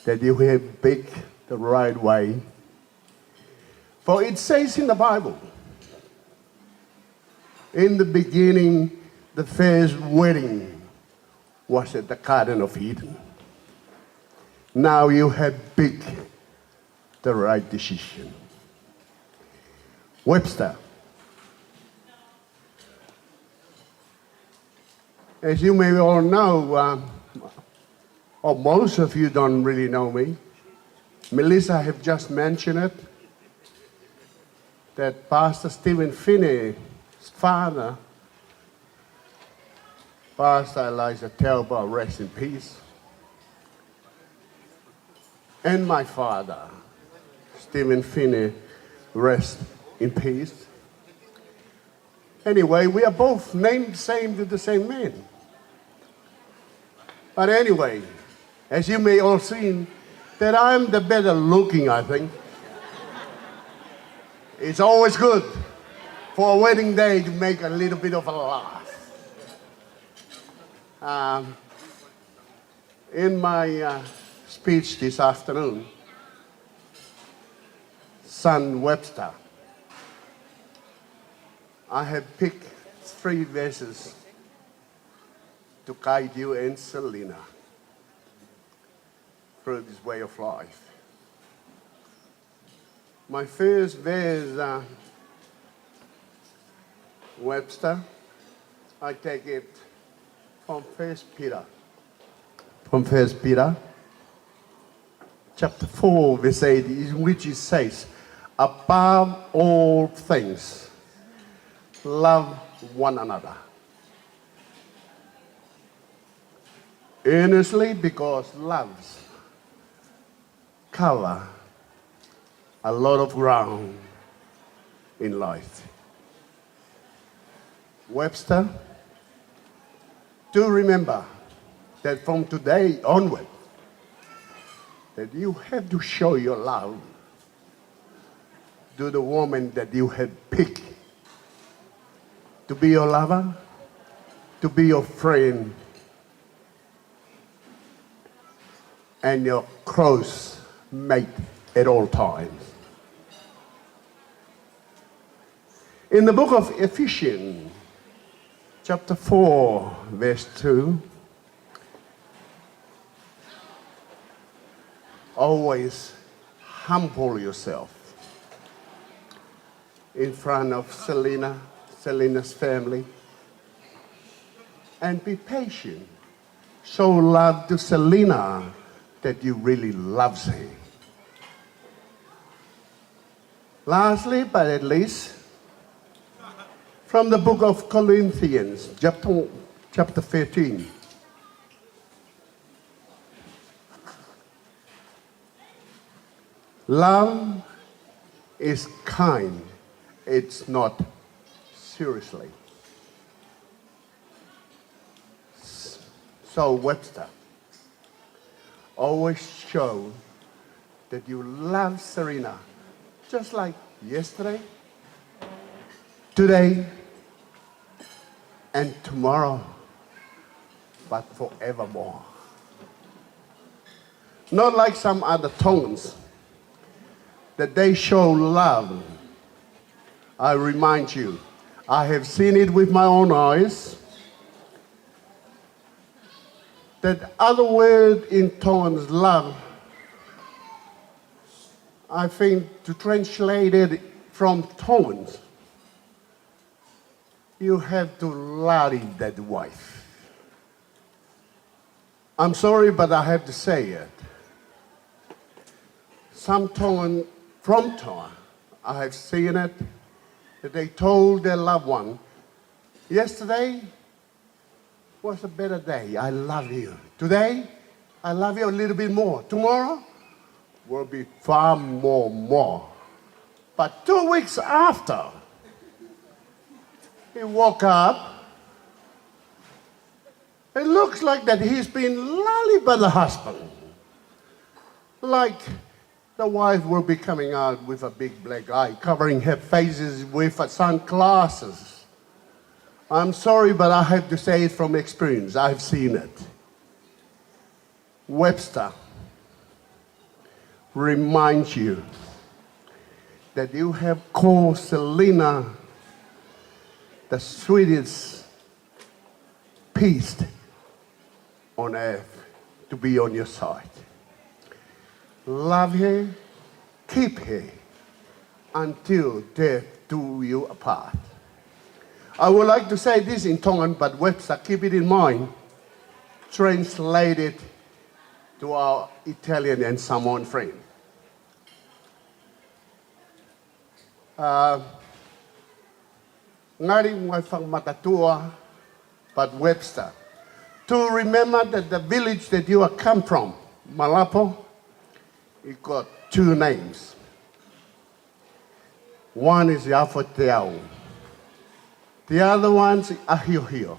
that you have picked the right way. For it says in the Bible, in the beginning, the first wedding was at the Garden of Eden. Now you have picked the right decision. Webster. As you may all know, or most of you don't really know me, Melissa have just mentioned it, that Pastor Stephen Finney's father, Pastor Elijah Teaupa, rest in peace, and my father, Stephen Finney, rest in peace. Anyway, we are both named same to the same man. But anyway, as you may all seen, that I'm the better looking, I think. It's always good for a wedding day to make a little bit of a laugh. In my speech this afternoon, son Webster, I have picked 3 verses to guide you and Sarlina through this way of life. My first verse, Webster, I take it from 1 Peter. From 1 Peter, chapter 4, verse 8, in which it says, above all things, love one another. Earnestly, because loves cover a lot of ground in life. Webster, do remember that from today onward, that you have to show your love to the woman that you have picked to be your lover, to be your friend, and your close mate at all times. In the book of Ephesians, chapter 4, verse 2, always humble yourself in front of Sarlina's family. And be patient. Show love to Sarlina that you really love her. Lastly, but at least, from the book of Corinthians, chapter 13. Love is kind. It's not seriously. So Webster, always show that you love Sarlina, just like yesterday, today, and tomorrow, but forevermore. Not like some other Tongans, that they show love. I remind you, I have seen it with my own eyes, that other word in Tongan's love, I think to translate it from Tongans, you have to lari that wife. I'm sorry, but I have to say it. Some Tongan from Tonga, I have seen it, that they told their loved one, yesterday was a better day, I love you. Today, I love you a little bit more. Tomorrow will be far more. But 2 weeks after, he woke up, it looks like that he's been lollied by the husband. Like the wife will be coming out with a big black eye, covering her faces with sunglasses. I'm sorry, but I have to say it from experience. I've seen it. Webster reminds you that you have called Sarlina the sweetest piece on earth to be on your side. Love her, keep her until death do you apart. I would like to say this in Tongan, but Webster, keep it in mind. Translate it to our Italian and Samoan friend. Ngari mo matatua, but Webster. To remember that the village that you have come from, Malapo, it got 2 names. One is Teaupa. The other one's Ahiohio.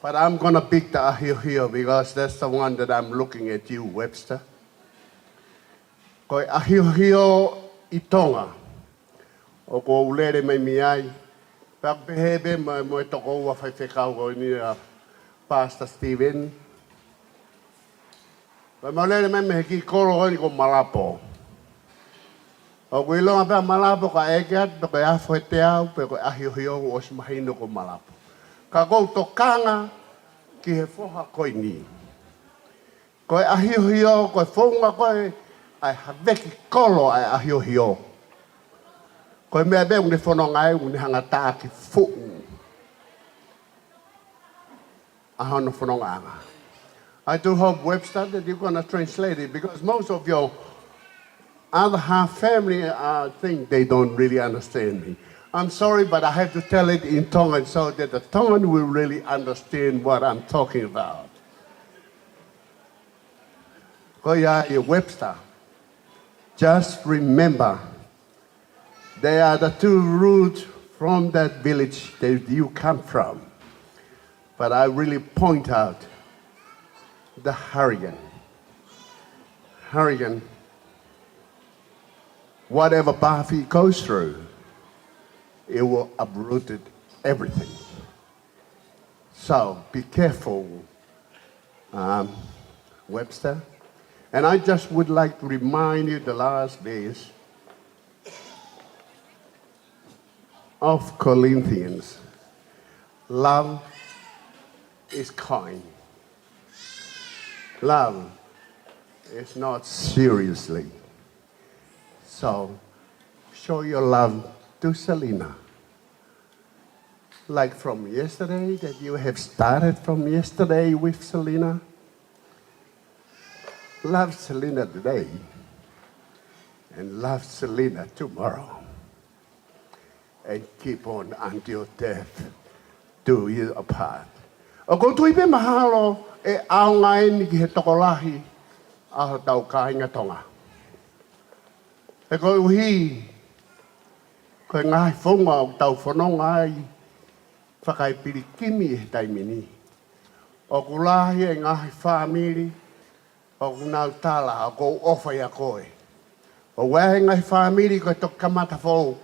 But I'm going to pick the Ahiohio because that's the one that I'm looking at you, Webster. Ko Ahiohio I Tonga. O ko ulere mai miai. Pagpehebe mo toko wa whaifekau ko ni Pastor Stephen. Pa maulere mai meheki koro ko ni ko Malapo. O ko ilonga pa Malapo ka ekeat, pa ko afo te au, pa ko Ahiohio o si mahino ko Malapo. Ka kou tokanga ki he foha koi ni. Ko Ahiohio, ko whonga koe, ai haveki kolo ai Ahiohio. Ko mea be unge whanonga e unge hangata ki fu'u. Ahano whanonga anga. I do hope, Webster, that you're going to translate it because most of your other half family, I think they don't really understand me. I'm sorry, but I have to tell it in Tongan so that the Tongan will really understand what I'm talking about. Koya Webster, just remember, they are the 2 roots from that village that you come from. But I really point out the Harrigan. Harrigan, whatever path he goes through, it will uproot everything. So be careful, Webster. And I just would like to remind you the last days of Corinthians. Love is kind. Love is not seriously. So show your love to Sarlina. Like from yesterday, that you have started from yesterday with Sarlina. Love Sarlina today and love Sarlina tomorrow. And keep on until death do you apart. O ko tui pe mahalo e aongai ni ki he tokolahi a tau kāinga tonga. E ko uhi, ko ngai whonga o tau whanonga ai whakai pirikimi e taimini. O kulahi e ngahi whamiri, o kunau tala, o ko ofai a koe. O wehe ngahi whamiri ko to kamata whou,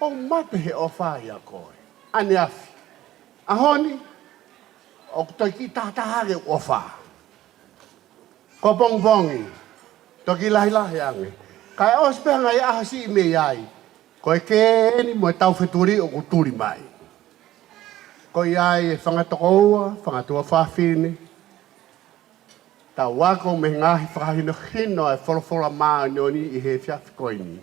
o mate he ofai a koe. Ane afi. Ahoni, o toi ki tātahage ofa. Ko bongbongi, toki lahi lahi ange. Kai ospea ngai ahasi me iai, ko e ke eni mo e tau wheturi o kuturi mai. Ko iai e whangatoko ua, whangatua whawhine. Ta wako me ngahi whakahino hino e wholofola maa nioni i he whiawhi koini.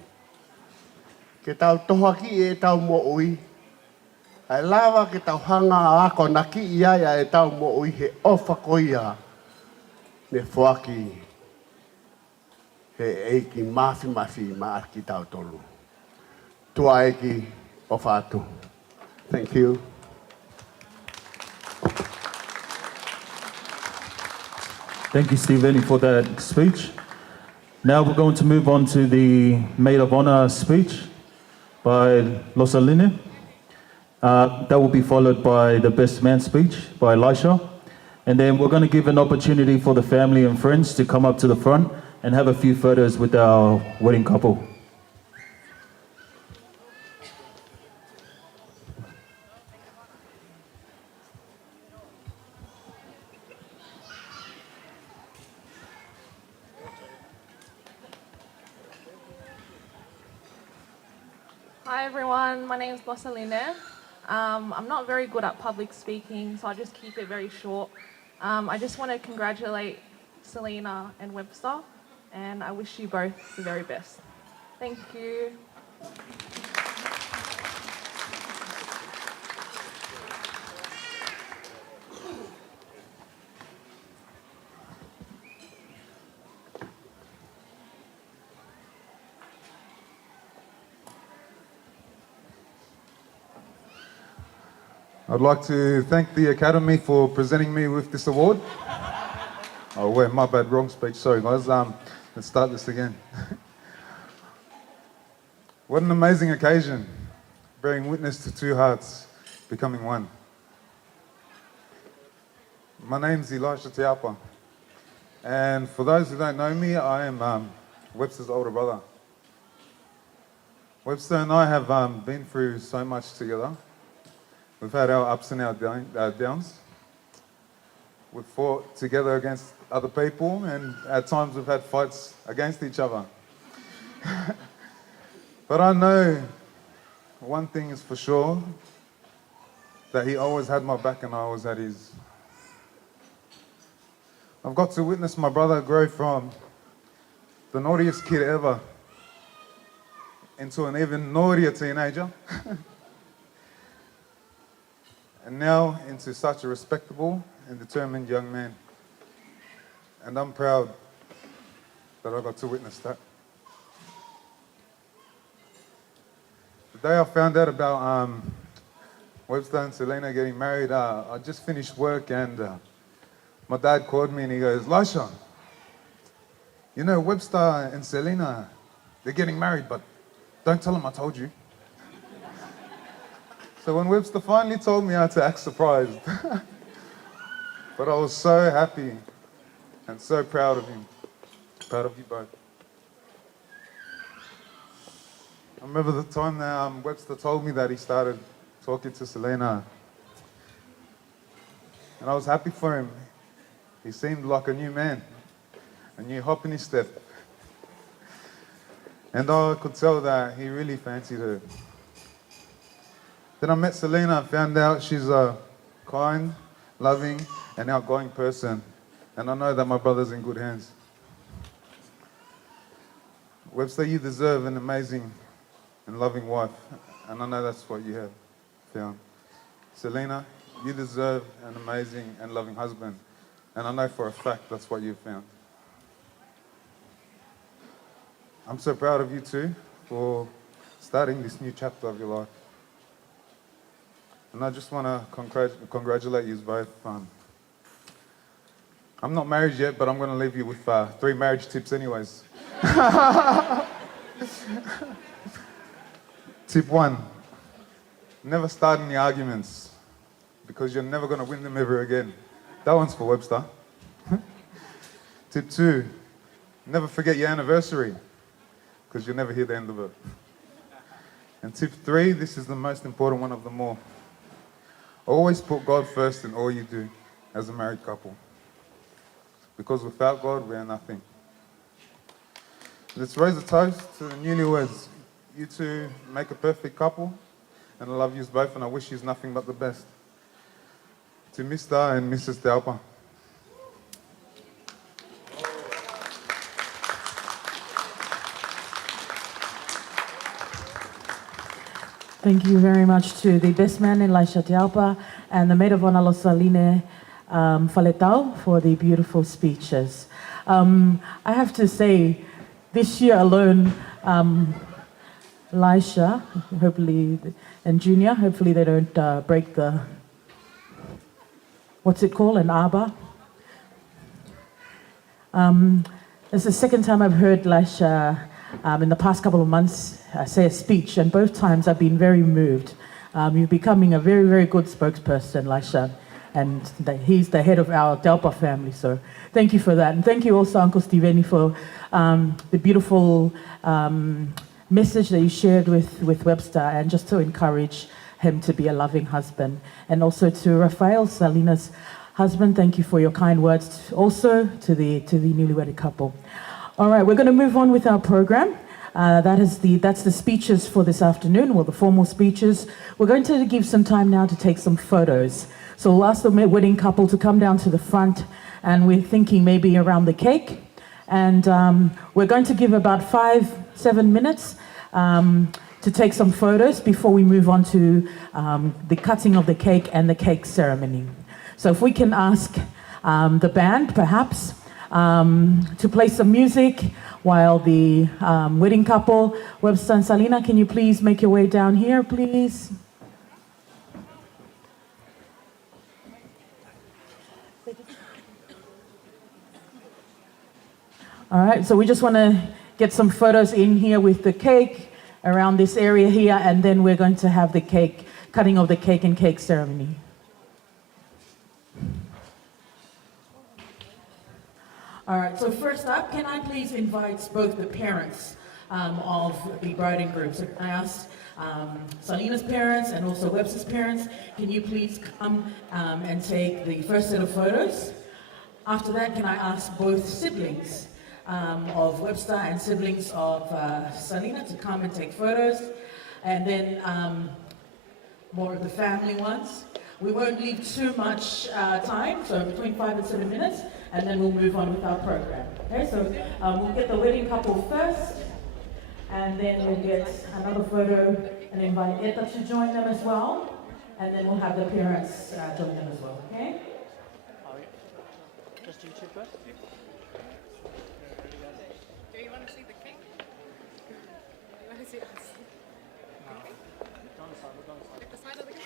Ke tau tohaki e tau mo ui. Ai lava ke tau hanga a ako na ki iaia e tau mo ui he ofa koia. Ne whaki he eiki mafi ma arki tau tolu. Tua eiki ofa atu. Thank you. Thank you, Stephen, for that speech. Now we're going to move on to the Maid of Honor speech by Sarlina. That will be followed by the Best Man speech by Elisha. And then we're going to give an opportunity for the family and friends to come up to the front and have a few photos with our wedding couple. Hi everyone, my name is Sarlina. I'm not very good at public speaking, so I'll just keep it very short. I just want to congratulate Sarlina and Webster, and I wish you both the very best. Thank you. I'd like to thank the Academy for presenting me with this award. Oh, wait, my bad, wrong speech. Sorry, guys. Let's start this again. What an amazing occasion, bearing witness to two hearts becoming one. My name's Elisha Teaupa, and for those who don't know me, I am Webster's older brother. Webster and I have been through so much together. We've had our ups and our downs. We've fought together against other people, and at times we've had fights against each other. But I know one thing is for sure, that he always had my back and I always had his. I've got to witness my brother grow from the naughtiest kid ever into an even naughtier teenager. And now into such a respectable and determined young man. And I'm proud that I got to witness that. The day I found out about Webster and Sarlina getting married, I just finished work and my dad called me and he goes, Elisha, you know Webster and Sarlina, they're getting married, but don't tell them I told you. So when Webster finally told me, I had to act surprised. But I was so happy and so proud of him. Proud of you both. I remember the time that Webster told me that he started talking to Sarlina. And I was happy for him. He seemed like a new man, a new hop in his step. And I could tell that he really fancied her. Then I met Sarlina and found out she's a kind, loving, and outgoing person. And I know that my brother's in good hands. Webster, you deserve an amazing and loving wife. and I know that's what you have found. Sarlina, you deserve an amazing and loving husband, and I know for a fact that's what you've found. I'm so proud of you two for starting this new chapter of your life. And I just want to congratulate you both. I'm not married yet, but I'm going to leave you with 3 marriage tips anyways. Tip 1, never start any arguments because you're never going to win them ever again. That one's for Webster. Tip 2, never forget your anniversary because you'll never hear the end of it. And tip 3, this is the most important one of them all. Always put God first in all you do as a married couple. Because without God, we are nothing. Let's raise a toast to the newlyweds. You two make a perfect couple, and I love you both, and I wish you nothing but the best. To Mr. and Mrs. Teaupa. Thank you very much to the best man, Elisha Teaupa, and the maid of honor, Sarlina Faletau, for the beautiful speeches. I have to say, this year alone, Elisha, hopefully, and Junior, hopefully they don't break the, what's it called, an arbor. It's the second time I've heard Elisha in the past couple of months say a speech, and both times I've been very moved. You're becoming a very, very good spokesperson, Elisha, and he's the head of our Teaupa family, so thank you for that. And thank you also, Uncle Steveni, for the beautiful message that you shared with Webster, and just to encourage him to be a loving husband. And also to Raphael, Sarlina's husband, thank you for your kind words also to the newlywed couple. All right, we're going to move on with our program. That's the speeches for this afternoon, well, the formal speeches. We're going to give some time now to take some photos. So we'll ask the wedding couple to come down to the front, and we're thinking maybe around the cake. And we're going to give about 5-7 minutes to take some photos before we move on to the cutting of the cake and the cake ceremony. So if we can ask the band, perhaps, to play some music while the wedding couple, Webster and Sarlina, can you please make your way down here, please? All right, so we just want to get some photos in here with the cake around this area here, and then we're going to have the cake, cutting of the cake and cake ceremony. All right, so first up, can I please invite both the parents of the bride and groom? So I asked Sarlina's parents and also Webster's parents, can you please come and take the first set of photos? After that, can I ask both siblings of Webster and siblings of Sarlina to come and take photos? And then more of the family ones. We won't leave too much time, so between 5 and 7 minutes, and then we'll move on with our program. Okay, so we'll get the wedding couple first, and then we'll get another photo and invite Eta to join them as well, and then we'll have the parents join them as well, okay? Just you two first? Do you want to see the cake? You want to see us? No. Look on the side, look on the side. The side of the cake?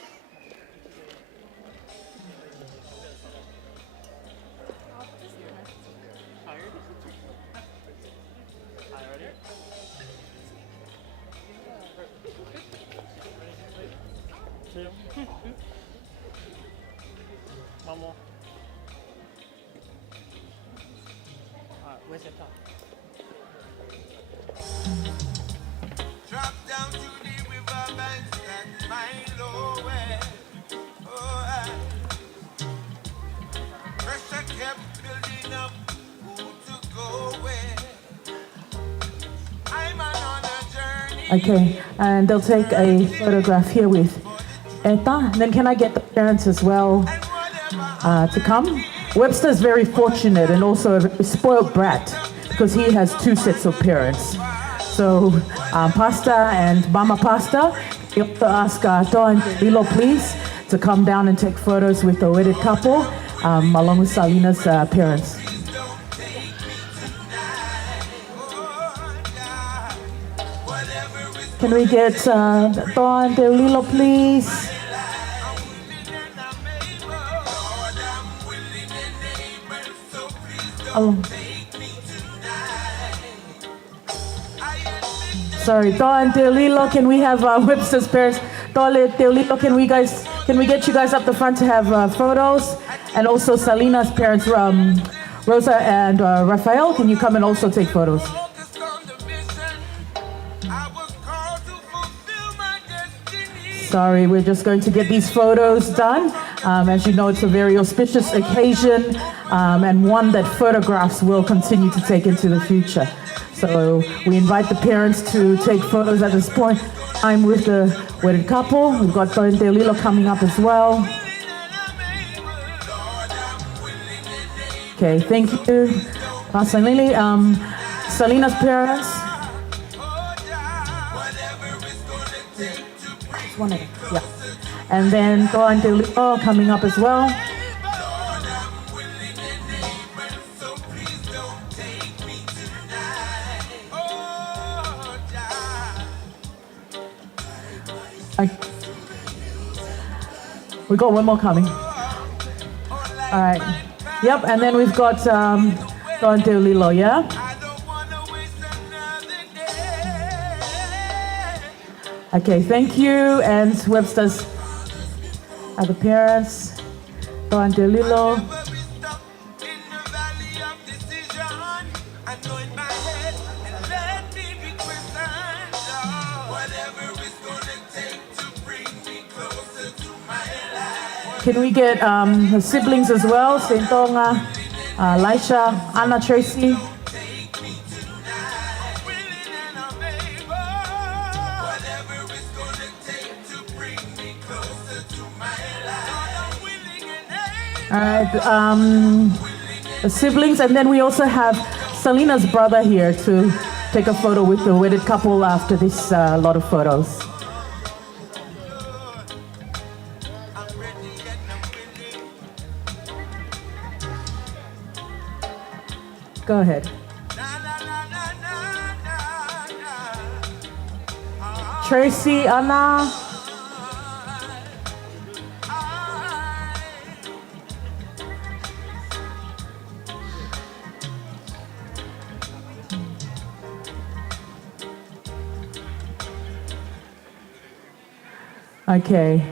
Are you ready? Two. One more. Alright, where's your top? Drop down to the riverbanks and my lowest. Oh, pressure kept building up. Who to go with? I'm on a journey. Okay, and they'll take a photograph here with Eta. And then can I get the parents as well to come? Webster's very fortunate and also a spoiled brat because he has 2 sets of parents. So Pasta and Mama Pasta, We also ask Toa and Lilo, please, to come down and take photos with the wedded couple, along with Sarlina's parents. Can we get Toa and Lilo, please? Oh. Sorry, Toa and Teolilo, can we have Webster's parents? Toa and Teolilo, can we get you guys up the front to have photos? And also Sarlina's parents, Rosa and Rafael, can you come and also take photos? Sorry, we're just going to get these photos done. As you know, it's a very auspicious occasion and one that photographs will continue to take into the future. So we invite the parents to take photos at this point. I'm with the wedded couple. We've got Toa and Teolilo coming up as well. Okay, thank you. Pastor Lily, Sarlina's parents. One of them, yeah. And then Toa and Teolilo coming up as well. We got one more coming. All right. Yep, and then we've got Toa and Teolilo, yeah? Okay, thank you. And Webster's other parents, Toa and Teolilo. Can we get her siblings as well? Saint Tonga, Laisha, Anna, Tracy. All right, the siblings, and then we also have Sarlina's brother here to take a photo with the wedded couple after this lot of photos. Go ahead. Tracy, Anna. Okay.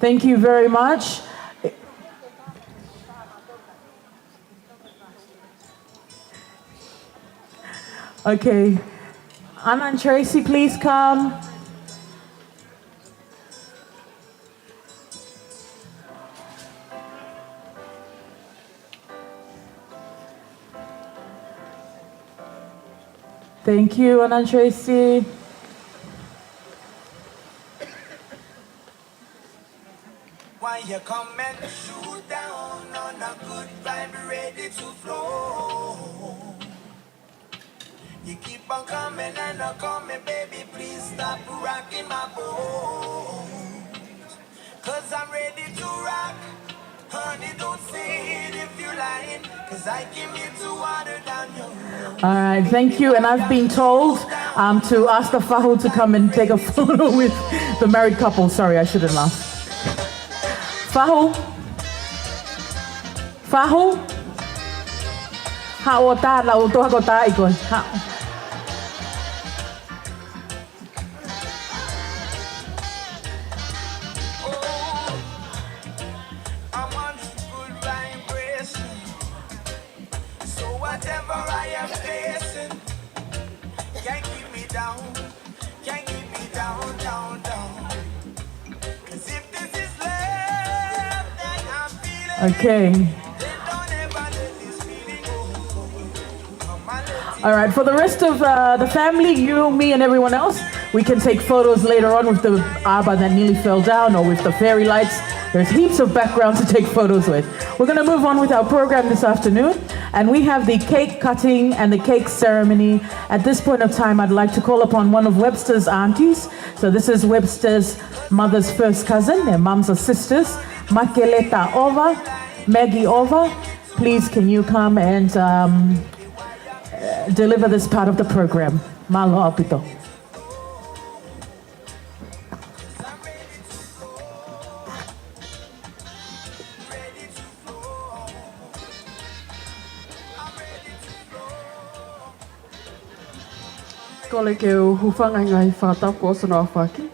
Thank you very much. Okay, Anna and Tracy, please come. Thank you, Anna and Tracy. Why you come and shoot down on a good vibe ready to flow? You keep on coming and not coming, baby, please stop rocking my boat. Cause I'm ready to rock. Honey, don't say it if you're lying, cause I came here to water down your road. All right, thank you. And I've been told to ask the Fahu to come and take a photo with the married couple. Sorry, I shouldn't laugh. Fahu? Fahu? Hao ta la o toha ko ta ikon. Okay. All right, for the rest of the family, you, me, and everyone else, we can take photos later on with the Abba that nearly fell down or with the fairy lights. There's heaps of background to take photos with. We're going to move on with our program this afternoon. And we have the cake cutting and the cake ceremony. At this point of time, I'd like to call upon one of Webster's aunties. So this is Webster's mother's first cousin. Their mums are sisters. Makeleta Ova, Maggie Ova. Please, can you come and deliver this part of the program? Malo apito. Kole ke o hufanga ngai whātau ko osono a whaki.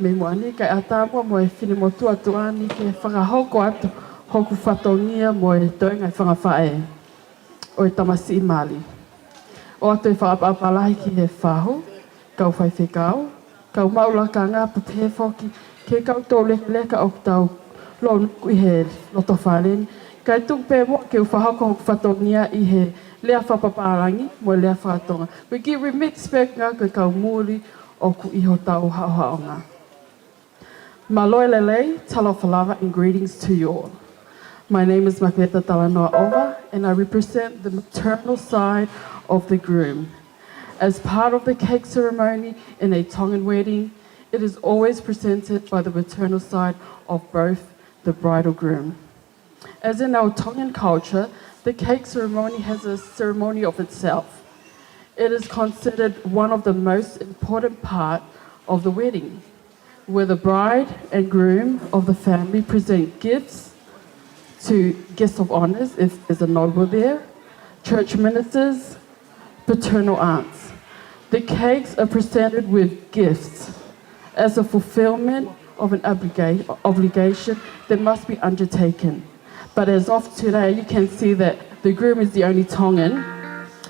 Me moani kai atāpua mo e whini mo tuatuani ke whakahoko atu hoku whatongia mo e toi ngai whangawhae o e tamasi i Māli. O atu e whaapapalahi ki he whaho, kau whai whekau, kau maulaka ngā pute whoki ke kau tō leka o tau lo nuku i he loto whāleni. Kai tupe mo ke u whahoko hoku whatongia i he lea whapaparangi mo lea whātonga. We give respect ngā koe kau mūri o ku iho tau haohaonga. Maloi lelei, talofalava and greetings to you all. My name is Makleta Talanoa Ova and I represent the maternal side of the groom. As part of the cake ceremony in a Tongan wedding, it is always presented by the maternal side of both the bride or groom. As in our Tongan culture, the cake ceremony has a ceremony of itself. It is considered one of the most important part of the wedding, where the bride and groom of the family present gifts to guests of honors, if there's a noble there, church ministers, paternal aunts. The cakes are presented with gifts as a fulfillment of an obligation that must be undertaken. But as of today, you can see that the groom is the only Tongan.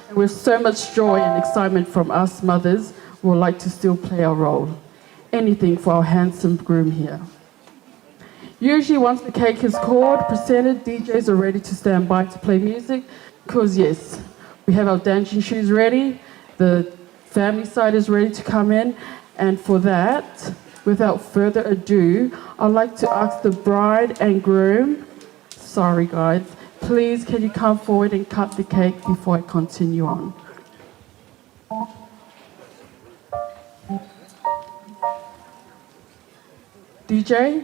And with so much joy and excitement from us mothers, we would like to still play our role. Anything for our handsome groom here. Usually once the cake is called, presented, DJs are ready to stand by to play music. Because yes, we have our dancing shoes ready. The family side is ready to come in. And for that, without further ado, I'd like to ask the bride and groom, sorry guys, please can you come forward and cut the cake before I continue on. DJ?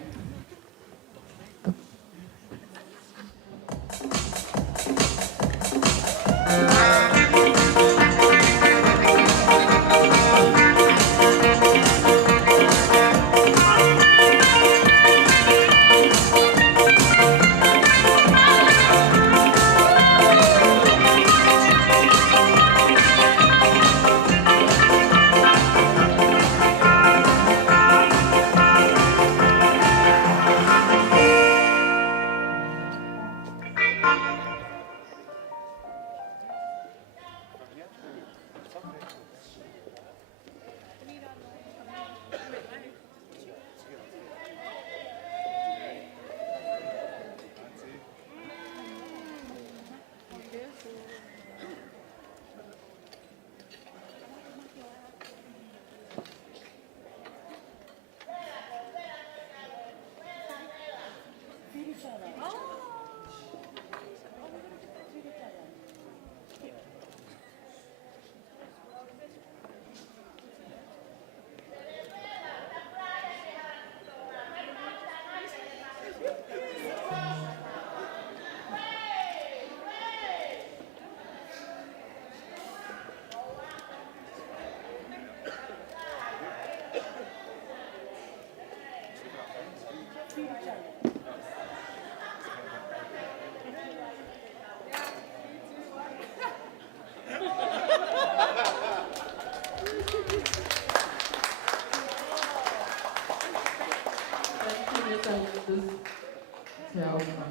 Teaupa.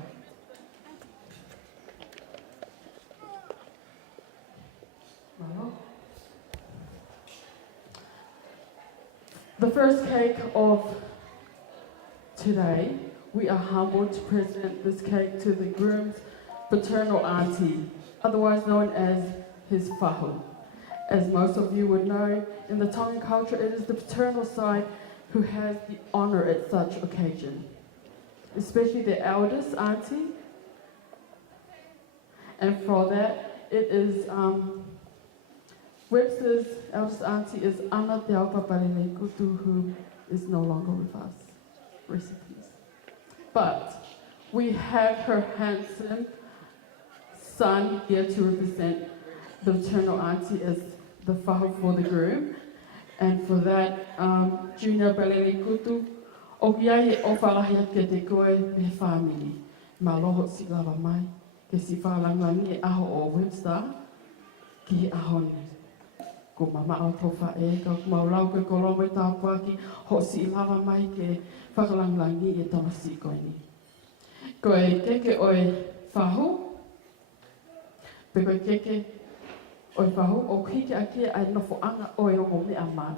The first cake of today, we are humbled to present this cake to the groom's paternal auntie, otherwise known as his whahu. As most of you would know, in the Tongan culture, it is the paternal side who has the honor at such occasion, especially the eldest auntie. And for that, it is Webster's eldest auntie is Ana Teaupa Kutu, who is no longer with us. Rest in peace. But we have her handsome son here to represent the maternal auntie as the whahu for the groom. And for that, Junior Balere Kutu, o kia he o whalahi ke te koe me family. Ma loho si lava mai, ke si whalangangi e aho o Webster, ki he aho ne. Ko mama au tofa e, ka kumaulau koe kolomoi tāpuaki, ho si lava mai ke whakalangangi e tamasi koe ni. Koe keke oe whahu, pe koe keke oe whahu, o hiki a kia ai nofo anga oe o me a mana.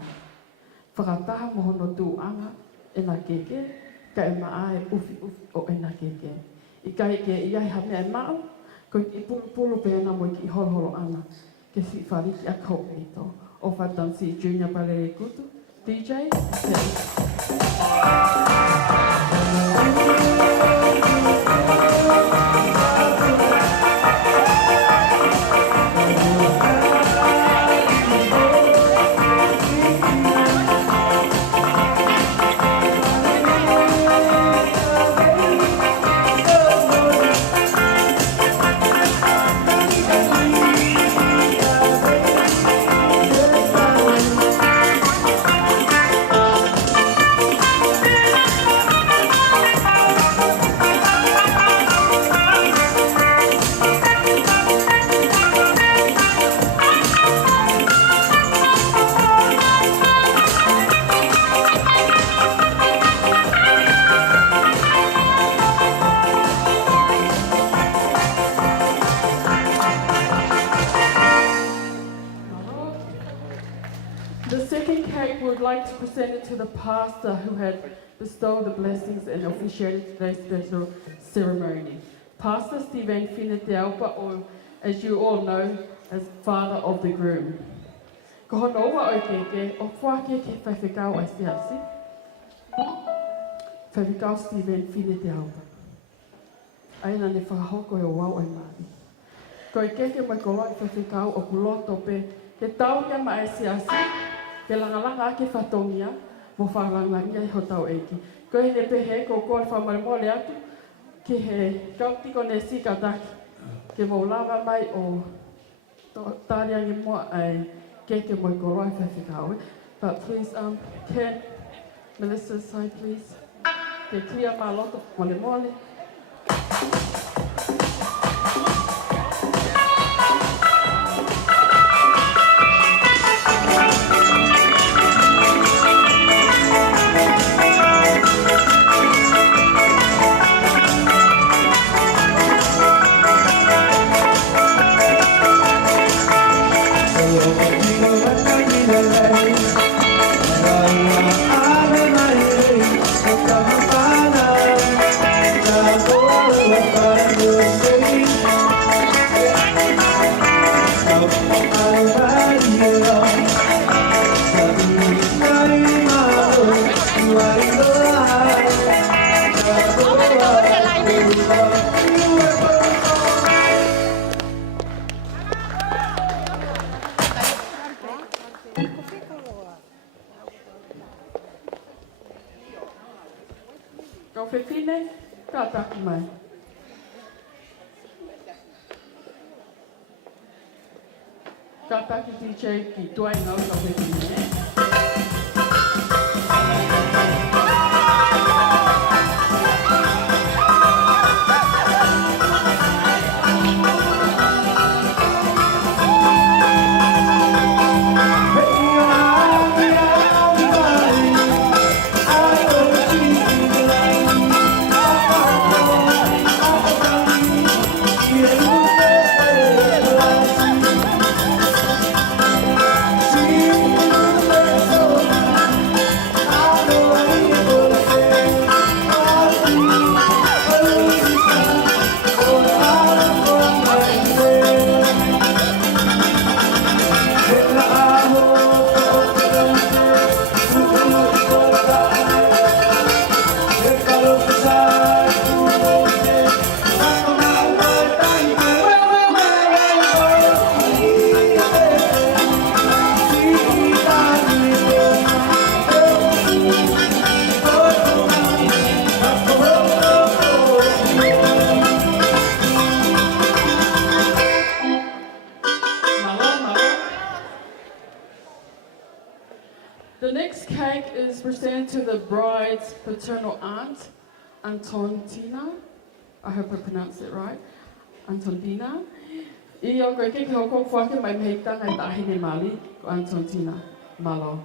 Whakataha mohono tū anga e nā keke, ka e maa e ufi o e nā keke. I kai ke iai ha mea e mao, ko i pulu pēna mo ki holo ana, ke si whariki a kou eito. O whatansi Junior Balere Kutu, DJ, to the pastor who had bestowed the blessings and officiated today's special ceremony. Pastor Stephen Fina Teaupa, or as you all know, as father of the groom. Ko hono ua o keke, o whake ke whaiwhekau ai siasi. Whaiwhekau Stephen Fina Teaupa. Aina ne whakahoko e o wau ai maani. Ko i keke mai ko loi whaiwhekau o kuloto pe, ke tau ia mai siasi, ke langalanga ake whatongia, mo wharangangia i hotau eiki. Ko he ne pehe ko koe whamarimole atu, ki he kautiko ne sika taki, ke mo lava mai o tāriangi mua ai keke moi ko roi whaiwhekau. But please, can Melissa say please, ke clear ma loto mole mole. Kataki DJ ki tuai ngau ka whekine. See The next cake is presented to the bride's paternal aunt, Antonina. I hope I pronounced it right. Antonina. I o koe keke hoko whake mai mei tanga i tahine mali ko Antonina. Malo.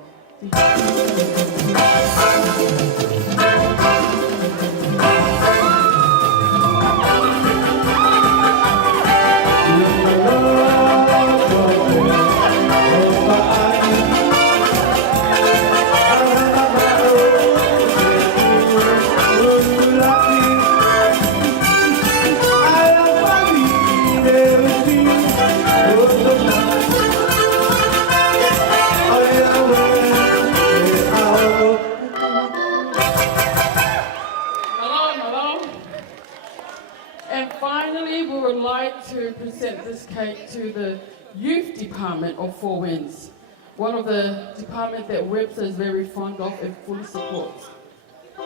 To present this cake to the youth department of Four Winds, one of the departments that Webster is very fond of and fully supports.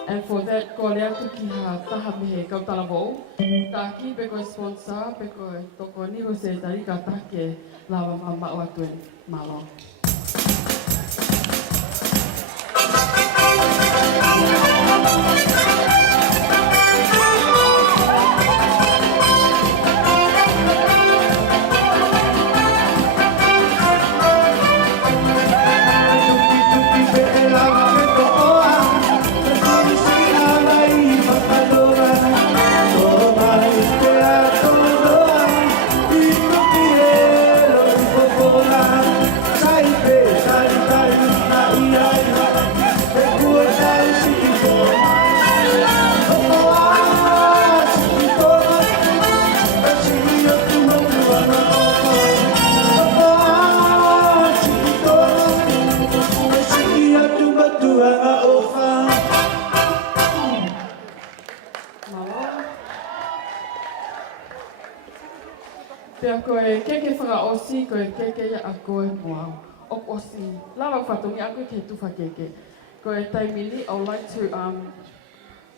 And for that, ko Latu ki ha taha mehe kau talavo, taki pe koe sponsor, pe koe toko ni ho se tari ka take lawa mama o atuen malo. Pea koe keke whakaosi, koe keke ia a koe moau. O osi, lawa whatongi a koe ke tuwha keke. Koe taimili, I would like to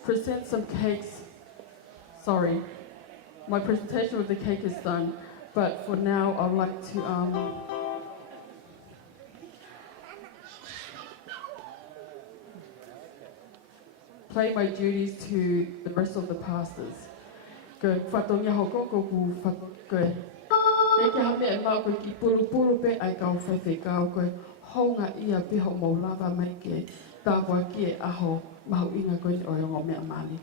present some cakes. Sorry, my presentation with the cake is done, but for now I would like to play my duties to the rest of the pastors. Koe whatongi hoko ko ku koe. Keke hame e mau koe ki pulu pe ai kau whewhe kau koe honga ia piho mou lava mai ke tāpua ki e aho mahu inga koe o yongo mea mali.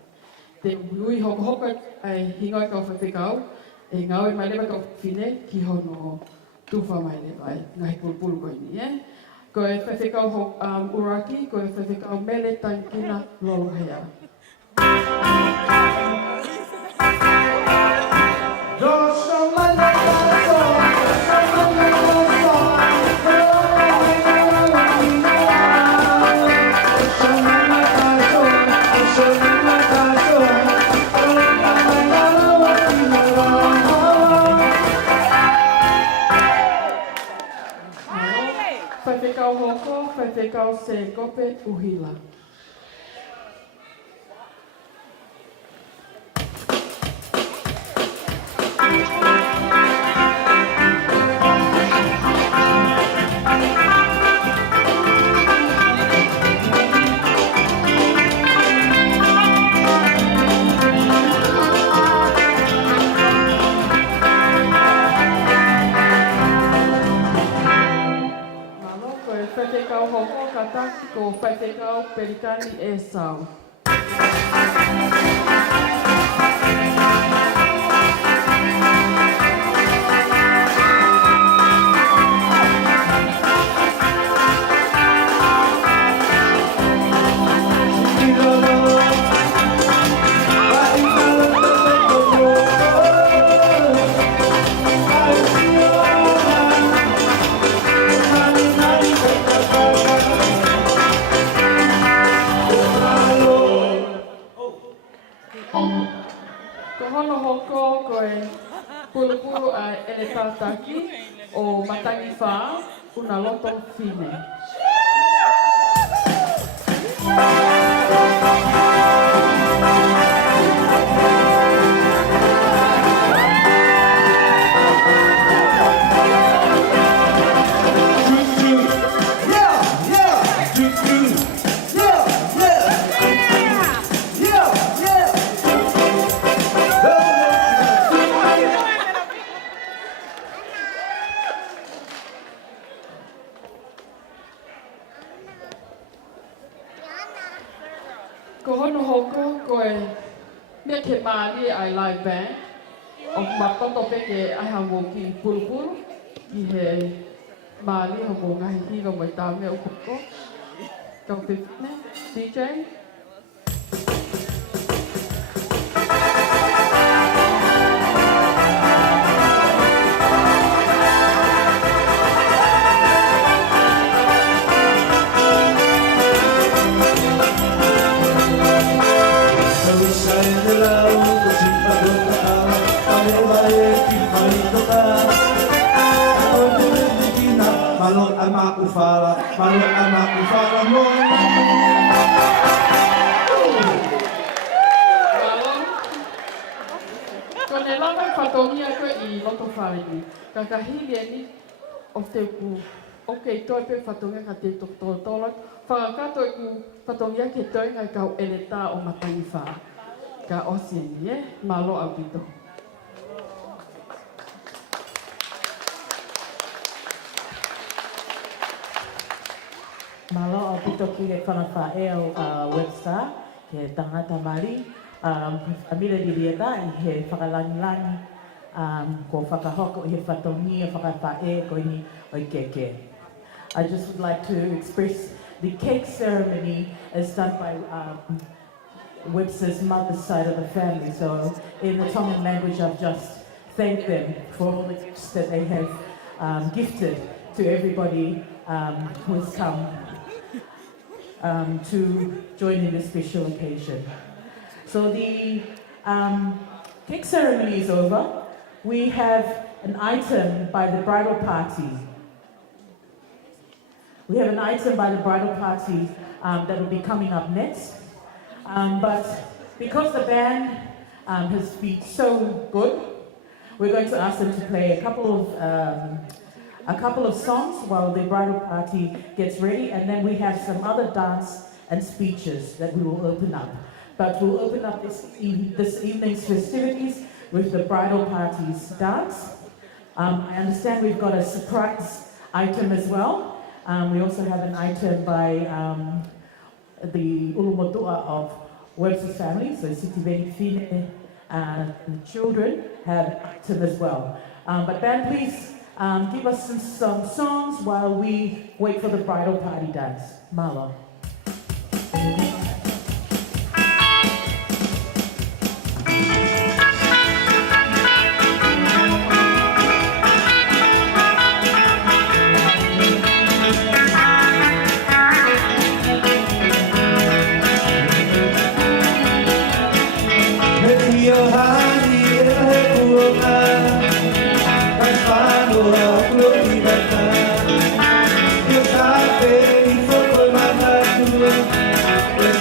Te nui hoko ai hinga kau whewhe kau e ngau e mai lewa kau whine ki hono tuwha mai lewa e ngahi pulu koe ni e. Koe whewhe kau ho uraki, koe whewhe kau mele tankina lolohea. Whewhekau hoko, whewhekau se kope uhila. Whewhekau hoko kataki ko whewhekau perikani e sau. Kohono hoko koe pulu a ele tātaki o matangi whā, una loto whine. Yeah, yeah. Ko hono hoko ko e me ke mali ai live band. O makoto pe ke ai hango ki pulupulu. I he mali ho ngahi higa mai tā mea ukoko. Kau pipine, DJ. Malot ama ufala mo. Ko ne lava whatongia koe I loto whawini. Ka kahili ni o te ku o kei toi pe whatongia ka te tola. Whakakato I ku whatongia ke toi ngai kau ele tā o matangi wha. Ka osieni malo au pito. Malo au pito ki le whanawha au Webster, ke tangata mari, famile di rieta I he whakalangilangi, ko whakahoko I he whatongia whakawhae ko ni oi keke. I just would like to express the cake ceremony is done by Webster's mother's side of the family. So in the Tongan language, I've just thanked them for all the gifts that they have gifted to everybody who has come to join in this special occasion. So the cake ceremony is over. We have an item by the bridal party. We have an item by the bridal party that will be coming up next. But because the band has been so good, we're going to ask them to play a couple of songs while the bridal party gets ready, and then we have some other dance and speeches that we will open up. But we'll open up this evening's festivities with the bridal party's dance. I understand we've got a surprise item as well. We also have an item by the Ulumotua of Webster's family, so Siti Benifine and the children have an item as well. But band, please give us some songs while we wait for the bridal party dance. Malo. Let's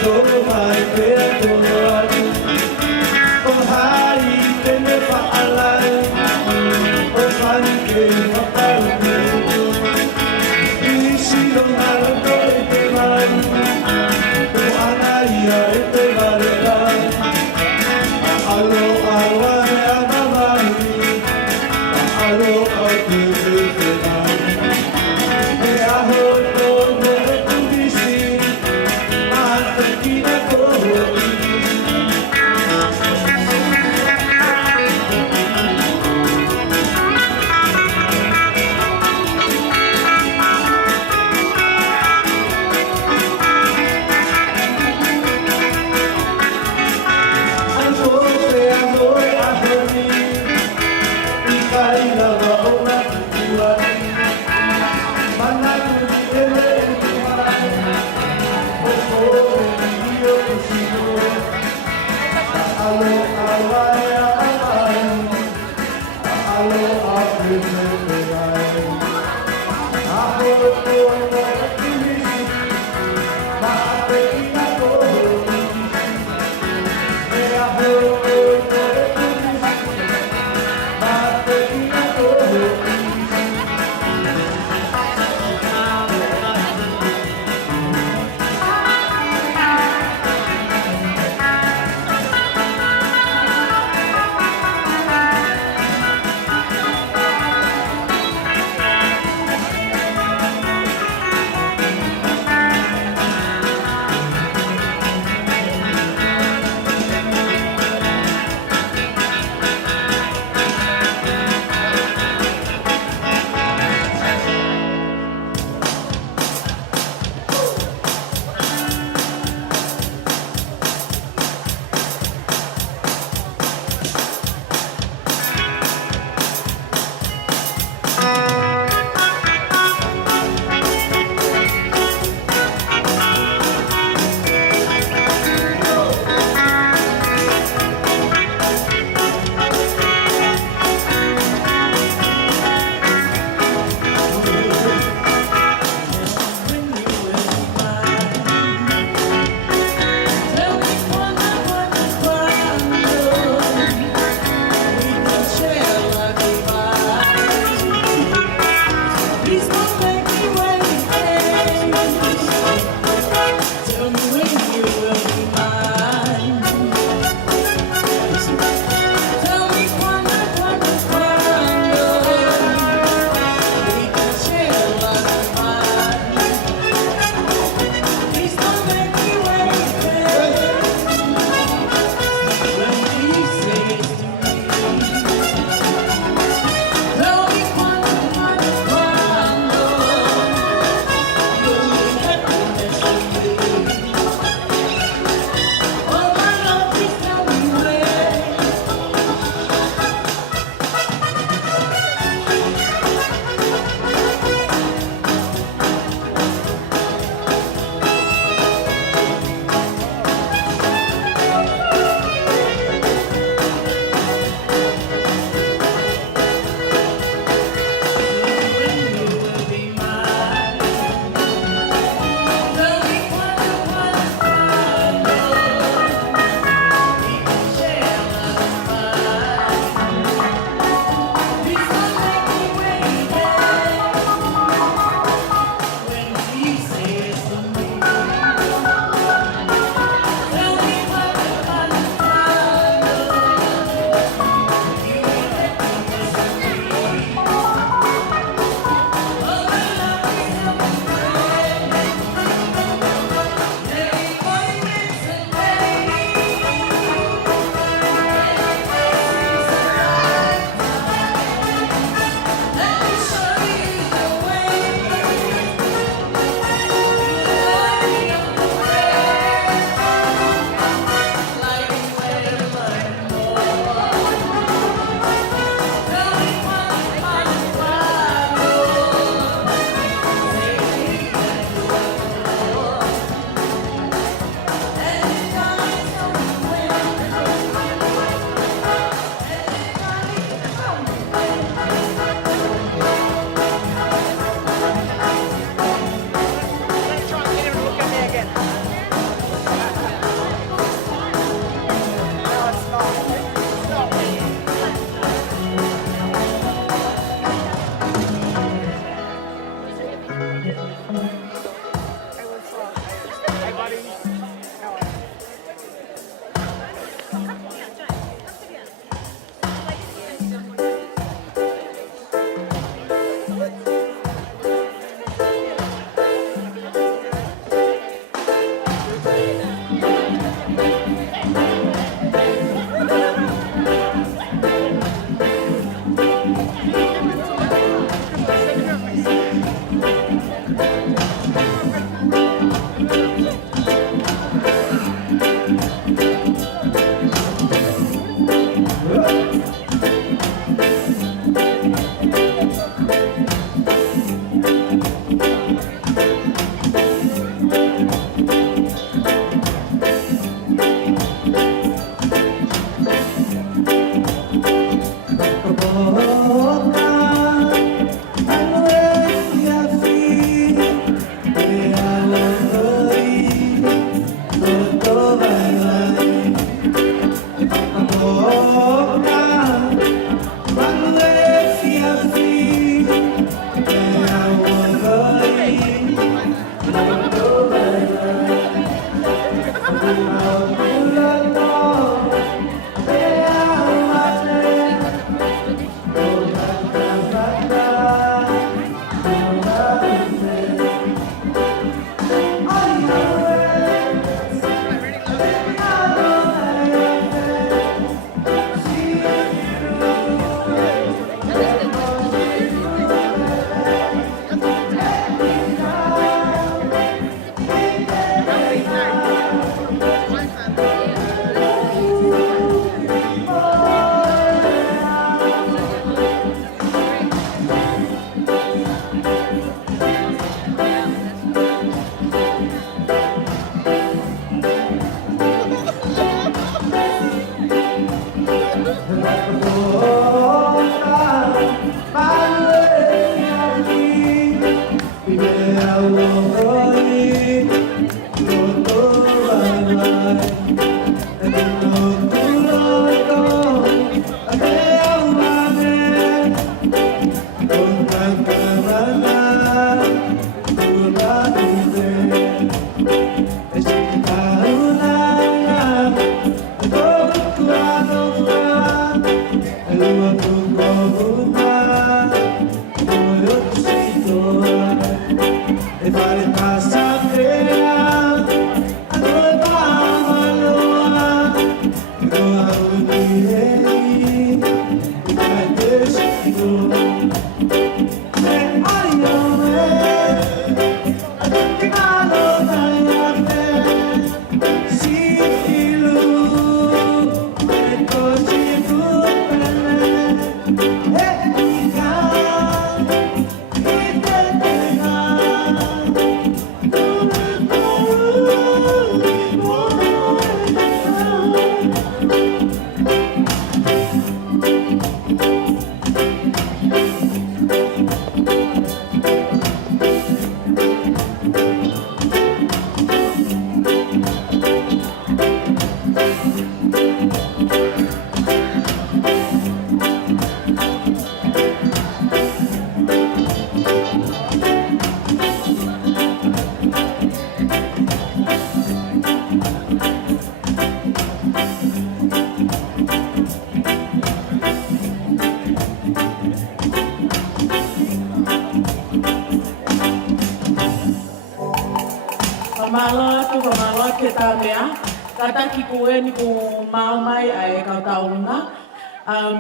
Kamala ku kamala ke tā mea. Kataki ku e ni ku Moimoi ai kau taulunga.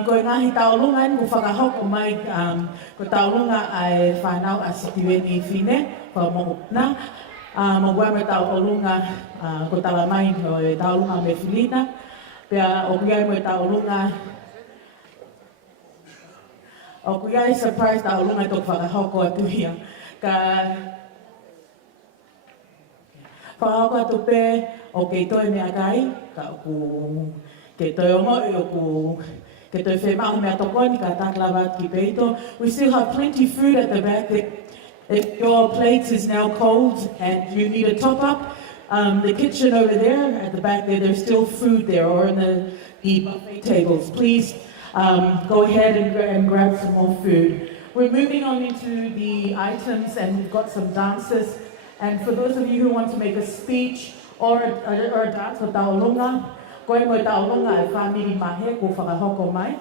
Ko ngahi taulunga ni ku whakahoko mai ko taulunga ai whanau a sitiweni whine pa mokupna. Mo guame taulunga ko tala mai o e taulunga me Sarlina. Pea o kuiai mo e taulunga. O kuiai surprise taulunga tok whakahoko atu hia. Ka whakahoko atu pē o kei toi mea kai, ka ku kei toi omo o ku kei toi whemau mea tokoni ka taklawa ki peito. We still have plenty food at the back. If your plate is now cold and you need a top up, the kitchen over there at the back there, there's still food there, or in the buffet tables. Please go ahead and grab some more food. We're moving on into the items and we've got some dancers. And for those of you who want to make a speech or a dance with taulunga, koe mo taulunga e whamiri mahe ko whakahoko mai.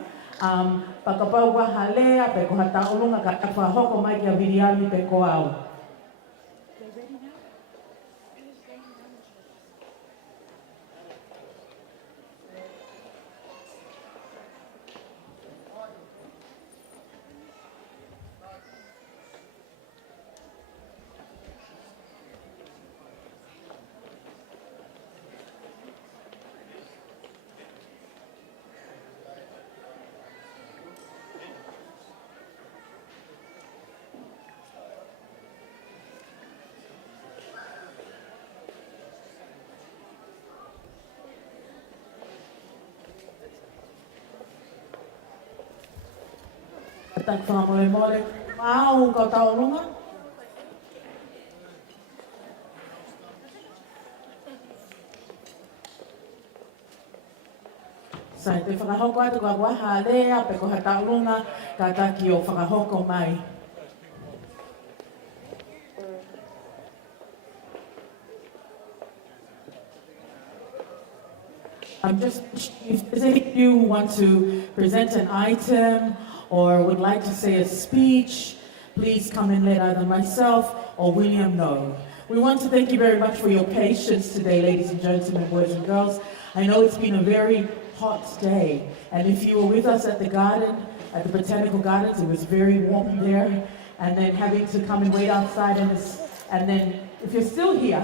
Pakapau wa halea pe ko ha taulunga ka whakahoko mai kia viriami pe ko au. tak whamole mau kau taurunga. Sai te whakahoko atu ka waha lea pe ko ha taurunga ka taki o whakahoko mai. If there's any of you who want to present an item or would like to say a speech, please come and let either myself or William know. We want to thank you very much for your patience today, ladies and gentlemen, boys and girls. I know it's been a very hot day, and if you were with us at the garden, at the Botanical Gardens, it was very warm there, and then having to come and wait outside, and then if you're still here,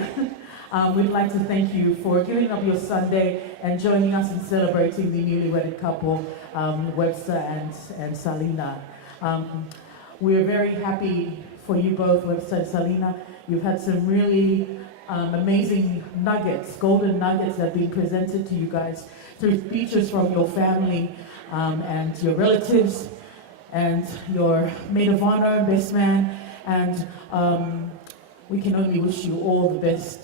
we'd like to thank you for giving up your Sunday and joining us in celebrating the newly wedded couple, Webster and Sarlina. We're very happy for you both, Webster and Sarlina. You've had some really amazing nuggets, golden nuggets that have been presented to you guys through speeches from your family and your relatives and your maid of honor, best man, and we can only wish you all the best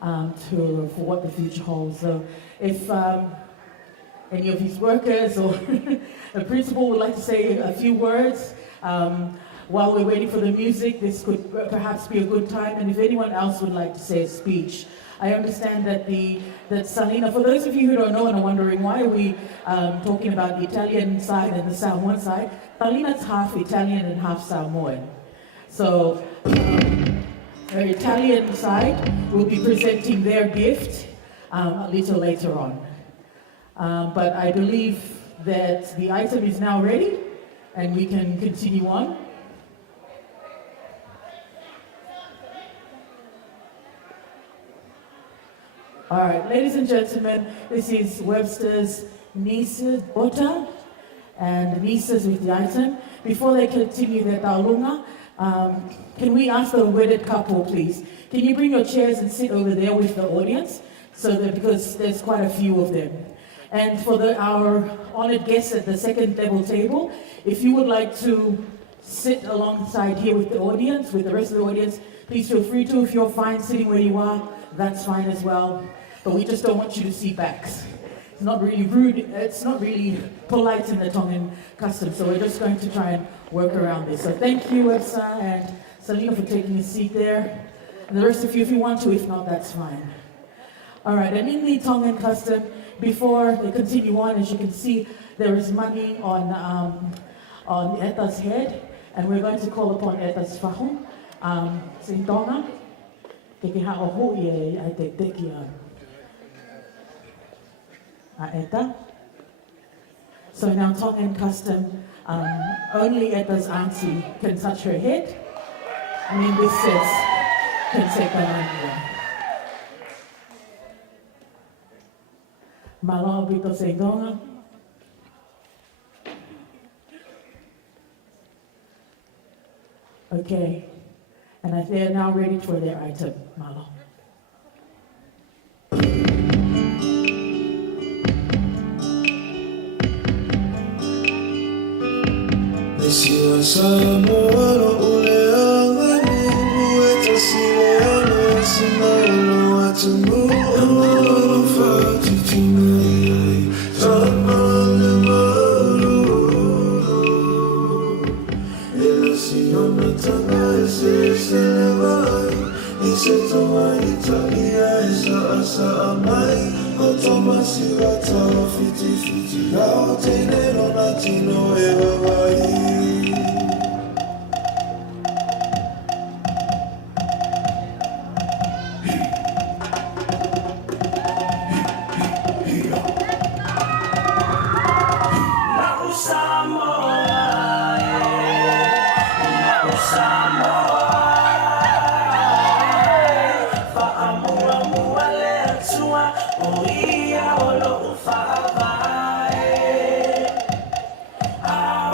for what the future holds. So if any of his workers or the principal would like to say a few words while we're waiting for the music, this could perhaps be a good time. And if anyone else would like to say a speech, I understand that that Sarlina, for those of you who don't know and are wondering why are we talking about the Italian side and the Samoan side, Sarlina's half Italian and half Samoan. So our Italian side will be presenting their gift a little later on. But I believe that the item is now ready and we can continue on. All right, ladies and gentlemen, this is Webster's niece's daughter and nieces with the item. Before they continue their taurunga, can we ask the wedded couple, please? Can you bring your chairs and sit over there with the audience? Because there's quite a few of them. And for our honored guests at the second level table, if you would like to sit alongside here with the audience, with the rest of the audience, please feel free to. If you're fine sitting where you are, that's fine as well. But we just don't want you to see backs. It's not really rude, it's not really polite in the Tongan custom, so we're just going to try and work around this. So thank you, Webster and Sarlina, for taking a seat there. And the rest of you, if you want to, if not, that's fine. All right, and in the Tongan custom, before they continue on, as you can see, there is money on Eta's head, and we're going to call upon Eta's whahum, St. Tonga. Eta. So in our Tongan custom, only Eta's auntie can touch her head, and in this sense, can take her hand. Malo bito Tonga. Okay, and they are now ready for their item, Malo.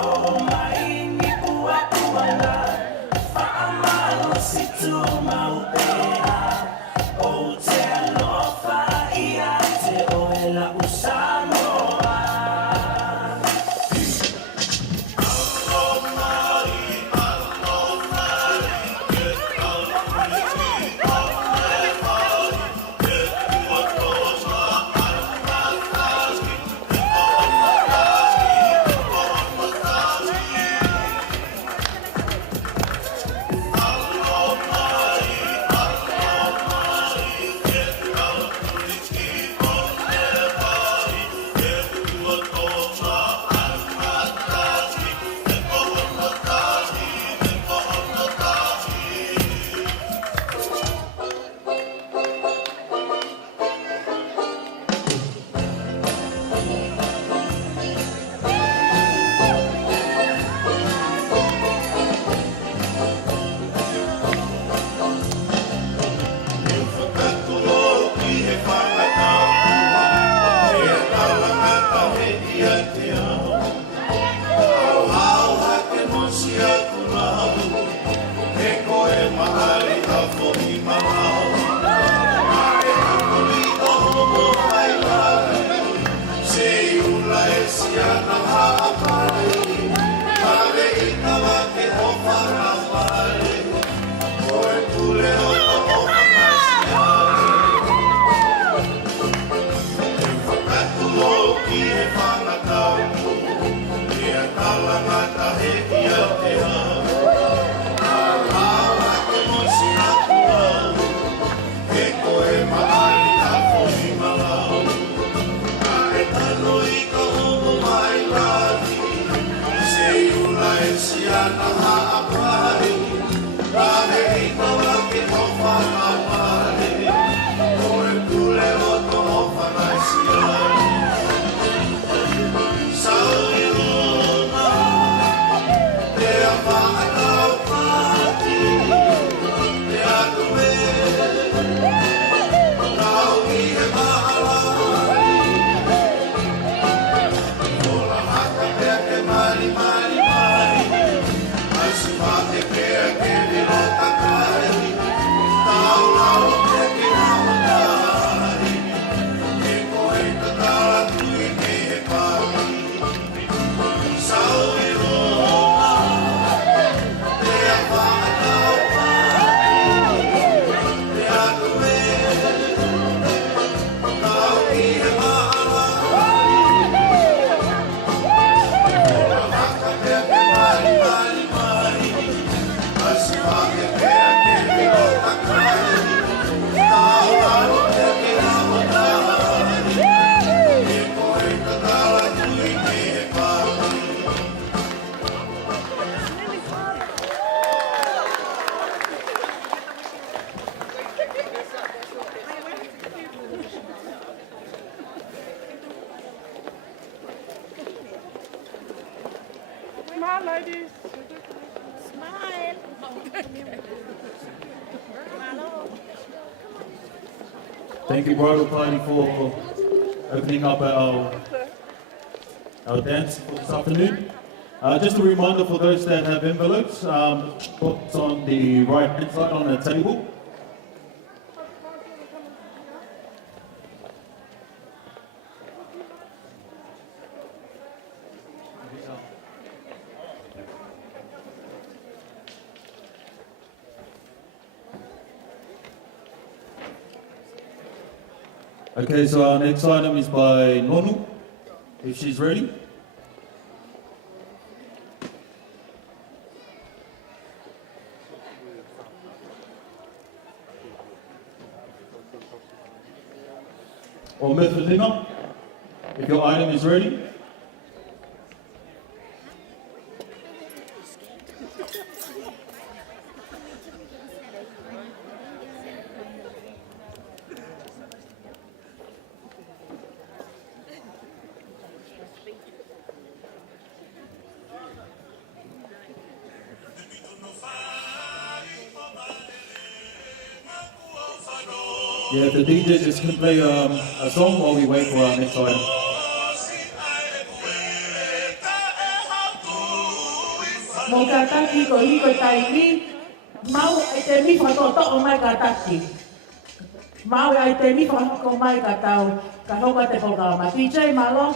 Oh my Smile, ladies. Smile. Thank you, Bridal Party, for opening up our dance for this afternoon. Just a reminder for those that have envelopes, what's on the right-hand side on the table. Okay, so our next item is by Nonu, if she's ready. Or Methodina, if your item is ready. Yeah, if the DJ just can play a song while we wait for our next item. Mo kataki ko hiko taimi, mau ai te mi whatoto o mai kataki. Mau ai te mi whako mai katau, ka hoka te programa. DJ Malo.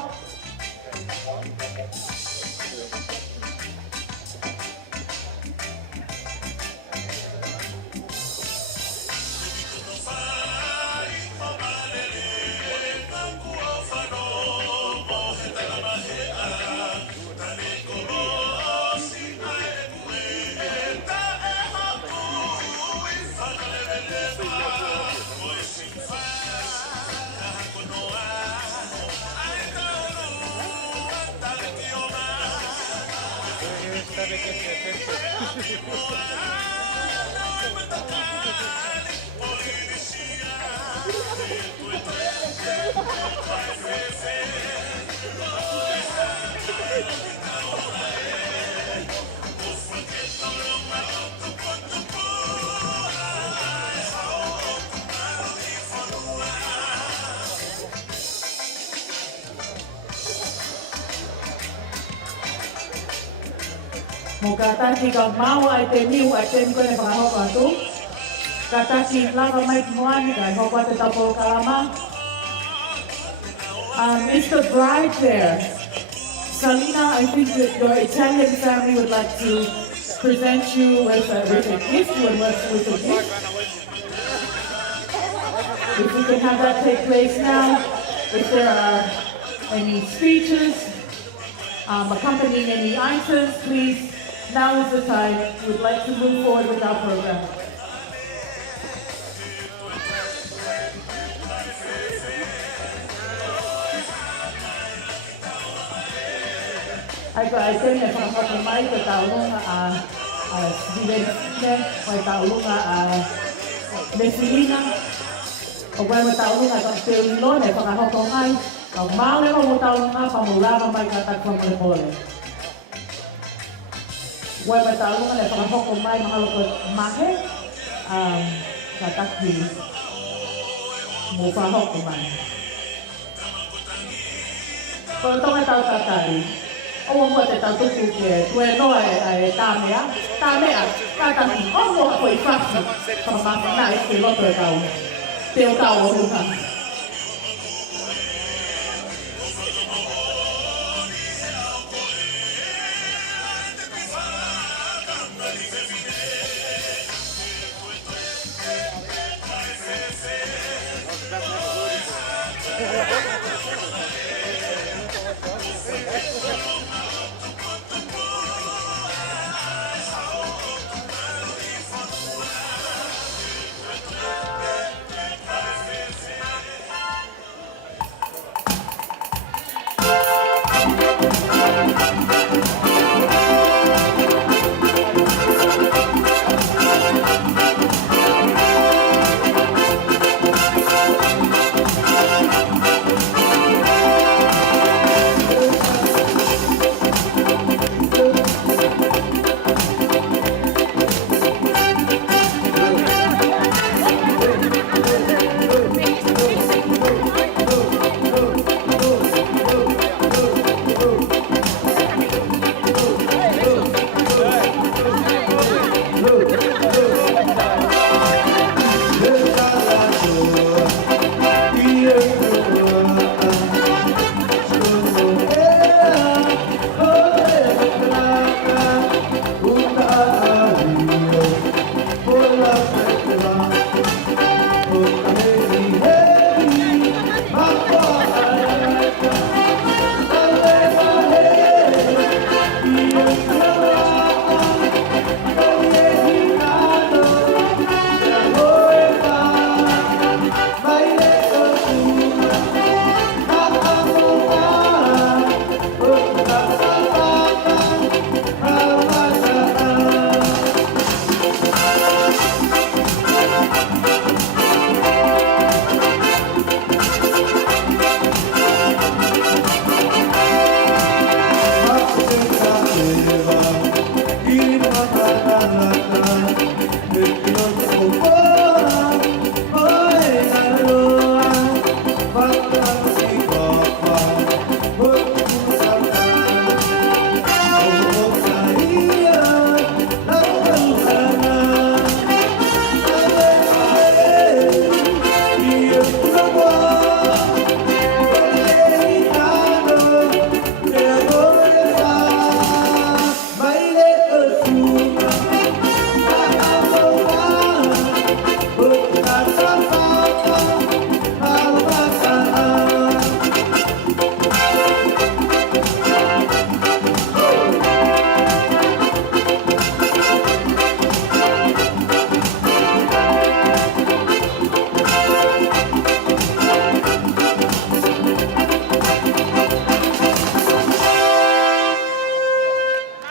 Mo kataki ka mau ai te miu ai te miko ne whakahoko atu. Kataki lava mai ki moani kai hoko te tapo kalama. Is the bride there? Sarlina, I think that your Italian family would like to present you with a gift. With a gift. If we can have that take place now, if there are any speeches accompanying any items, please. Now is the time. We'd like to move forward with our program. Ai ko ai tēne whakapaka mai ko taurunga a Vivenine, o taurunga a Leppington. O koe mo taurunga ka te ulilone whakahoko mai. Ka maule mo taurunga whamurama mai ka takwa mo le pole. Koe mo taurunga le whakahoko mai mahalo ko mahe. Ka taki mo whahoko mai. Ko tonga tau tatari. O mo te tau tuku ke tue noa e tāmea. Tāmea, ka taki o mo a koe whaki. Ka maka nā e ke loto e tau. Te o tau o runga.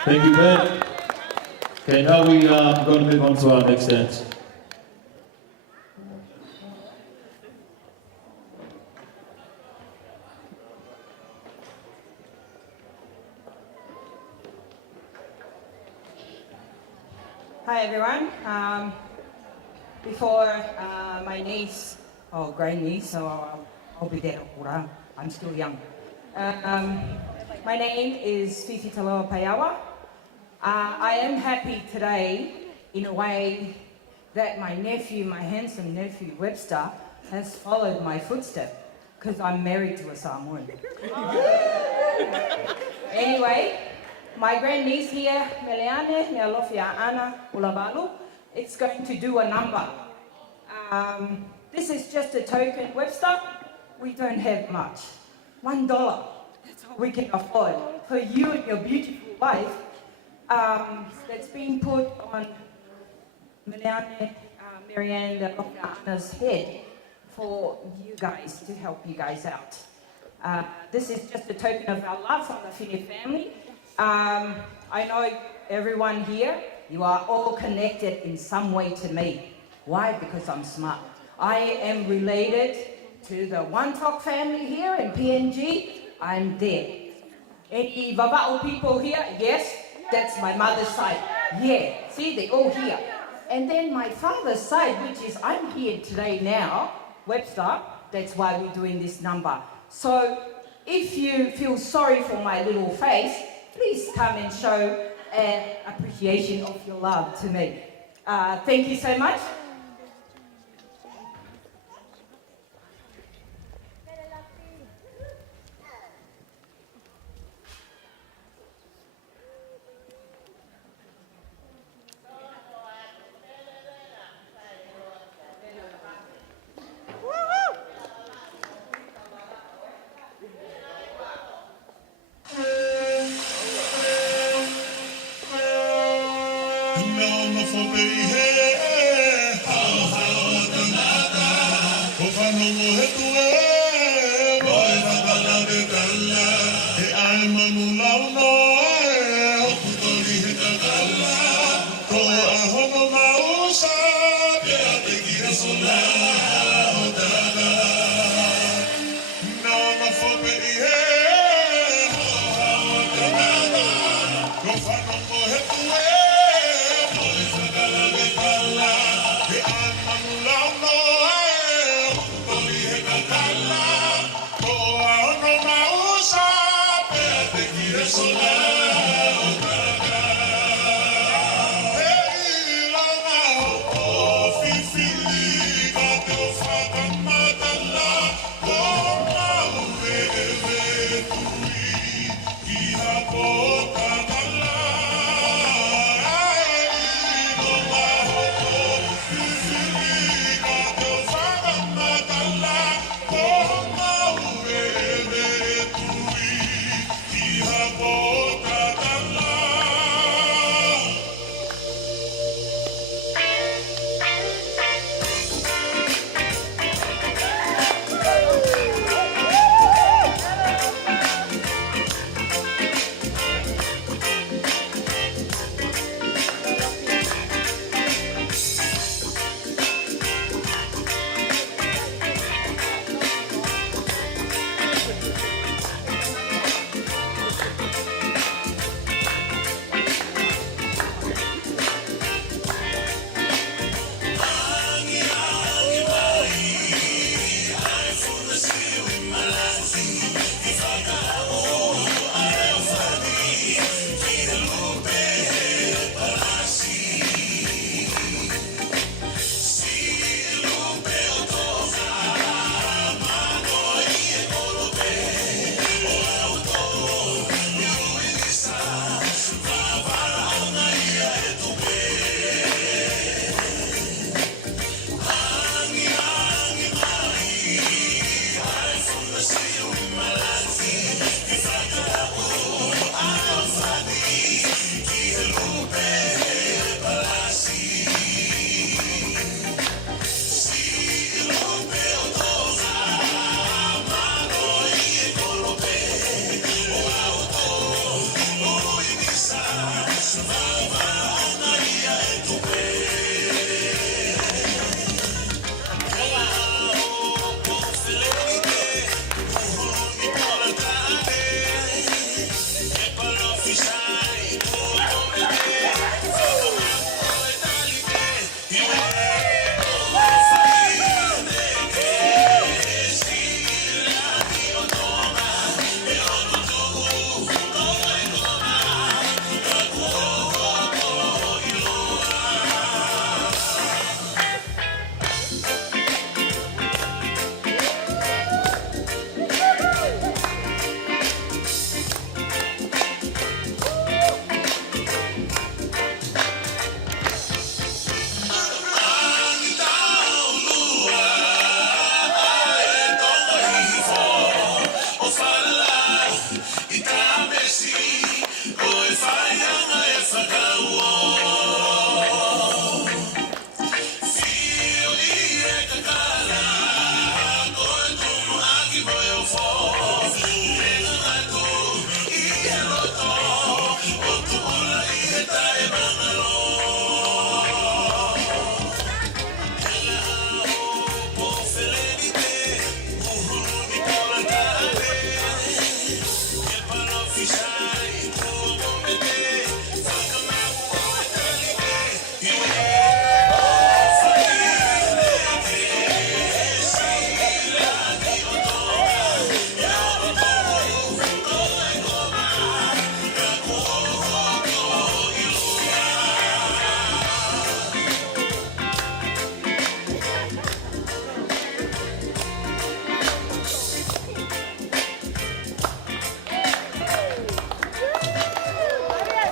Thank you, Ben. Okay, now we are going to move on to our next dance. Hi everyone. Before my niece, or great niece, so I'll be there. I'm still young. My name is Fifi Taloa Payawa. I am happy today in a way that my nephew, my handsome nephew Webster, has followed my footsteps because I'm married to a Samoan. Anyway, my grandniece here, Meleane, Mealofia Ana Ulabalu, it's going to do a number. This is just a token, Webster. We don't have much. $1, that's all we can afford for you and your beautiful wife. That's being put on Meleane, Marianne, Ana's head for you guys, to help you guys out. This is just a token of our love from the Fine family. I know everyone here, you are all connected in some way to me. Why? Because I'm smart. I am related to the Wantok family here in PNG. I'm there. Any Vava'o people here? Yes, that's my mother's side. Yeah, see, they all here. And then my father's side, which is I'm here today now, Webster, that's why we're doing this number. So if you feel sorry for my little face, please come and show an appreciation of your love to me. Thank you so much.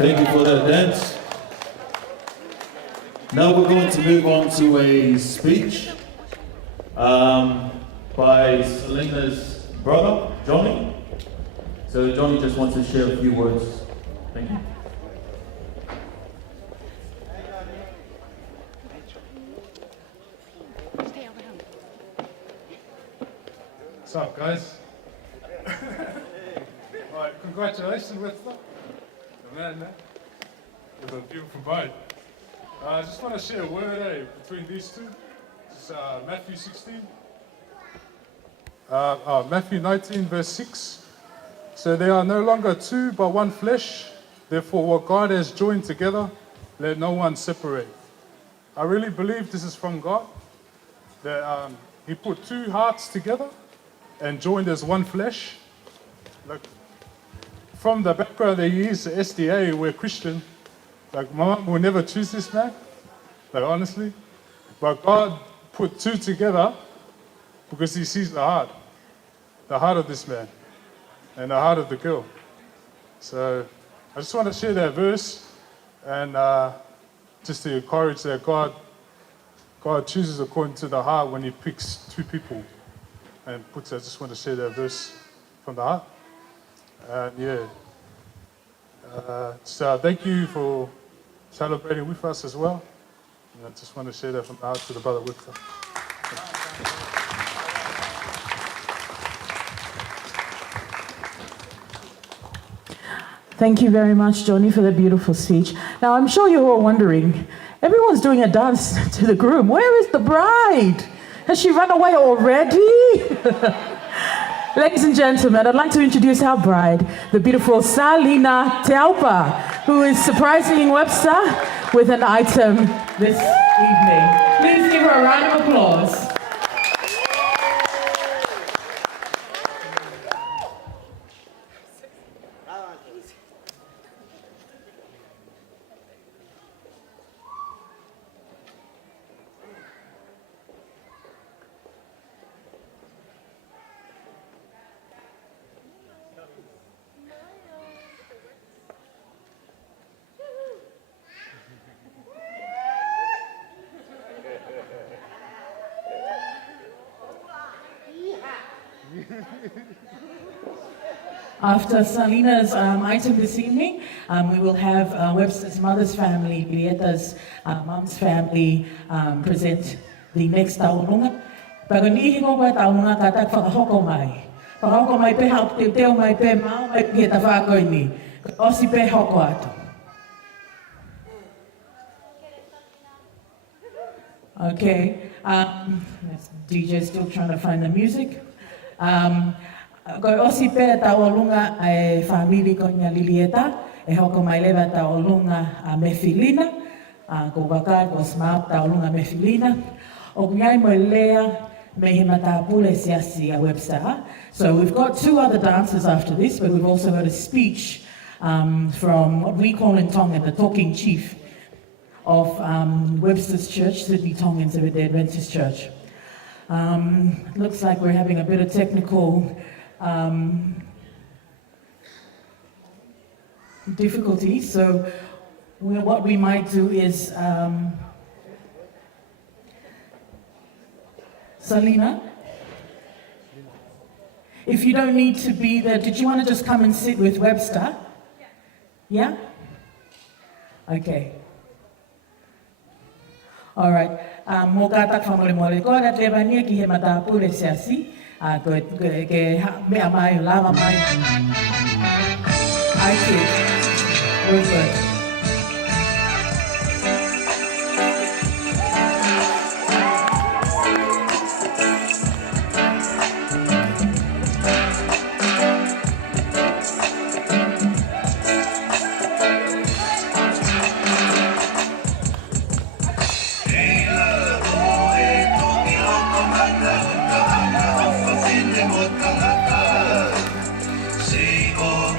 Thank you for that dance. Now we're going to move on to a speech by Sarlina's brother, Johnny. So Johnny just wants to share a few words. Thank you. What's up, guys? All right, congratulations, Webster. The man there with a beautiful bride. I just want to share a word between these two. It's Matthew 16. Matthew 19, verse 6. So they are no longer two, but one flesh. Therefore, what God has joined together, let no one separate. I really believe this is from God, that He put two hearts together and joined as one flesh. Like, from the background that he is, the SDA, we're Christian. Like, my mom will never choose this man, like, honestly. But God put two together because He sees the heart of this man and the heart of the girl. So I just want to share that verse and just to encourage that God chooses according to the heart when He picks two people and puts. I just want to share that verse from the heart. And so thank you for celebrating with us as well. And I just want to share that from the heart to the brother Webster. Thank you very much, Johnny, for that beautiful speech. Now, I'm sure you're all wondering, everyone's doing a dance to the groom. Where is the bride? Has she run away already? Ladies and gentlemen, I'd like to introduce our bride, the beautiful Sarlina Teaupa, who is surprising Webster with an item this evening. Please give her a round of applause. After Sarlina's item this evening, we will have Webster's mother's family, Brieta's mum's family, present the next taonunga. Pagani ko ba taonunga katak whakahoko mai. Whakahoko mai pe hau te teo mai pe mau mai pe ta whakoi ni. Osi pe hoko atu. Okay, DJ's still trying to find the music. Ko osi pe taolunga e famili ko nya Lilieta e hoko mai leva taolunga a Mefilina ko waka ko smart taolunga Mefilina o nyai mo lea me himata pule siasi a Webster. So we've got two other dancers after this, but we've also got a speech from what we call in Tongan the talking chief of Webster's church, Sydney Tongan Seventh-day Adventist Church. Looks like we're having a bit of technical difficulties, so what we might do is, Sarlina, if you don't need to be there, did you want to just come and sit with Webster? Yeah? Okay. All right. Mo katak whamore mole ko rat levania ki he mata pule siasi. Ko ke me amai lava mai. I see. Very good. See, oh,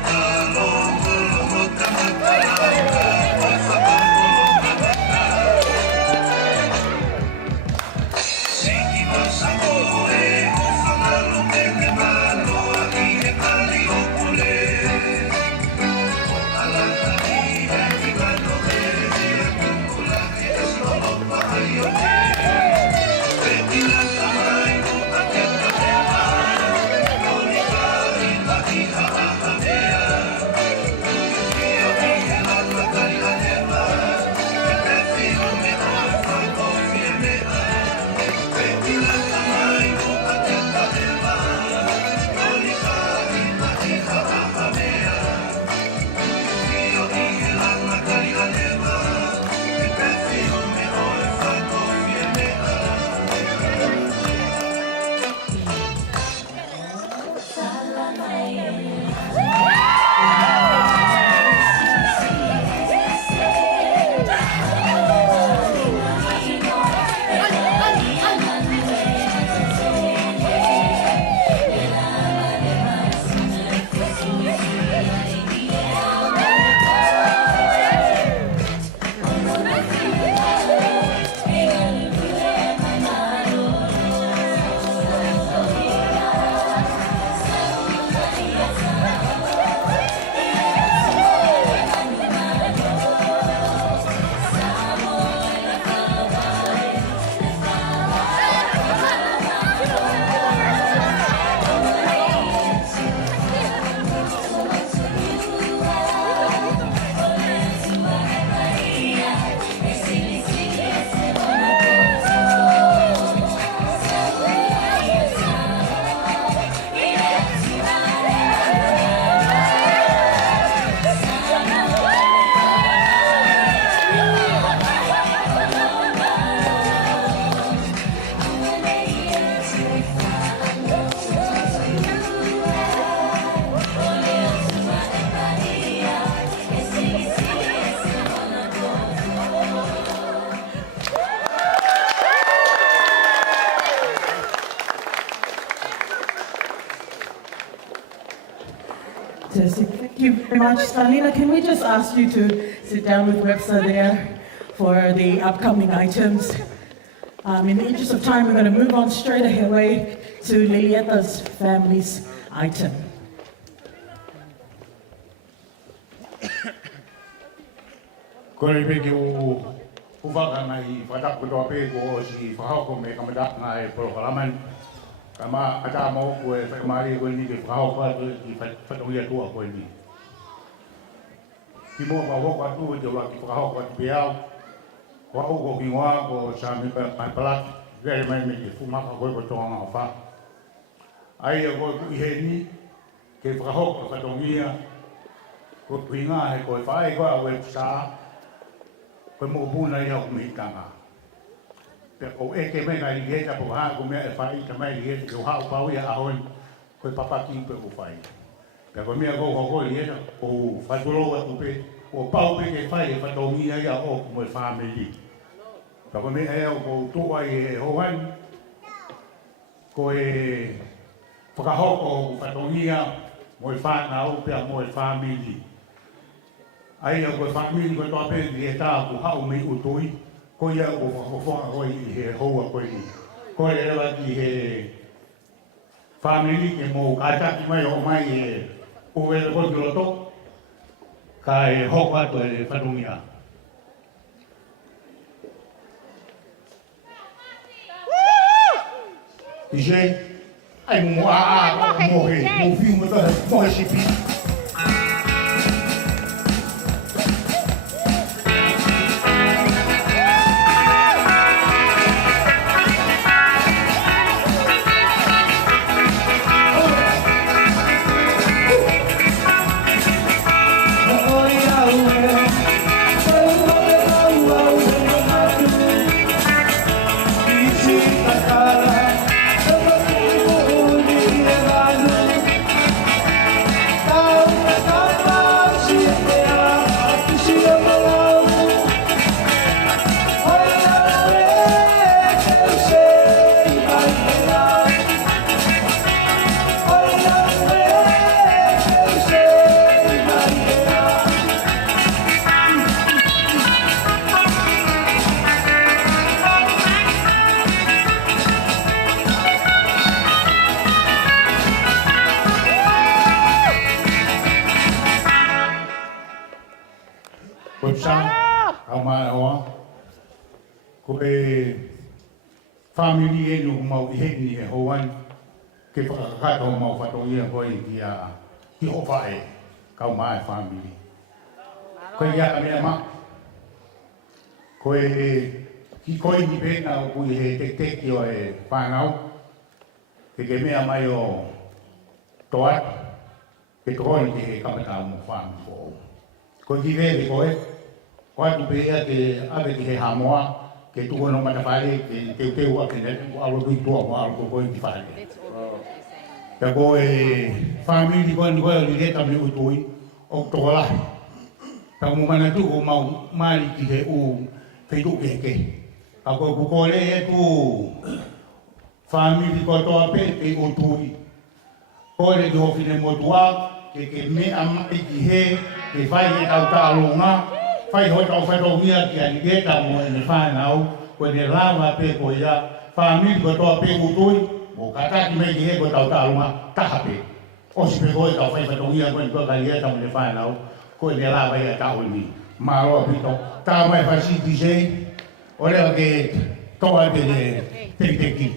Fantastic. Thank you very much. Sarlina, can we just ask you to sit down with Webster there for the upcoming items? In the interest of time, we're going to move on straight away to Lilieta's family's item. Kore peke o whaka nai whatako toa pe ko si whahoko me kamata ngai prokalaman. Kama ata mo ko e whakamari ko ni ke whahoko atu ki whatongia tua ko ni. Ki mo whahoko atu te waki whahoko atu pe au. Wahoko ko ki ngoa ko sa mi palaki. Vere mai me ke fumaka koe ko tonga o wha. Ai a koe ku i he ni ke whahoko whatongia. Ko pinga he koe whae koe a Webster. Koe mo puna i au kumihitanga. Pe o eke me ka lieta po haa ko mea e whai ka mai lieta ke o hao pau ia ahoi koe papaki pe o whai. Pe koe mea kou hoko lieta o whaturo atu pe o pau pe ke whai e whatongia ia o kumo e whameli. Pe koe mea e au kou toa i e hoan koe whakahoko o whatongia mo e whanau pe mo e whameli. Ai a koe whamiri koe toa pēri e tā ku hau me utoi, ko ia o whakawhanga koe i he houa koe ni. Koe e rewa ki he whamiri ke mō kātaki mai o mai e uwele koe ki roto, ka e hoko atu e whatungia. Ije, ai mo a mo he, mo fiu mo he sipi. Family e no mau I heni e hoan ke whakakata o mau whatongia koe ki a ki ho whae kau mai family. Koe ia ka mea ma. Koe ki koe ni pēna o kui he teki o e whanau. Ke mea mai o toat ke toi ke he kamata mo whanau po. Koe ki vere koe. Koe tu pēia ke ave ki he hamoa. Ke tuko no matawhare, ke teu a ke netu, awa kui tua mo awa koi ki whare. Ka koe whamiri koe ni koe o li reta me utoi, o toko lahi. Ka mo mana tuko mau mari ki he u wheitu ke heke. Ka koe kukore e tu whamiri koe toa pe te utoi. Koe re ki hofine mo tua, ke mea mai ki he, ke whai e tau tālonga, Whai hoi tau whatongia ki a ligeta mo e ne whanau, koe ne rawa pe ko ia, whamiri ko toa pe utoi, mo kataki mei ki he ko tau tālunga, taha pe. Osi pe koe tau whatongia koe ni koe ka ligeta mo ne whanau, koe ne rawa ia tau ni. Māroa pito, tā mai whasi ki sei, o rea ke toa te ne teki.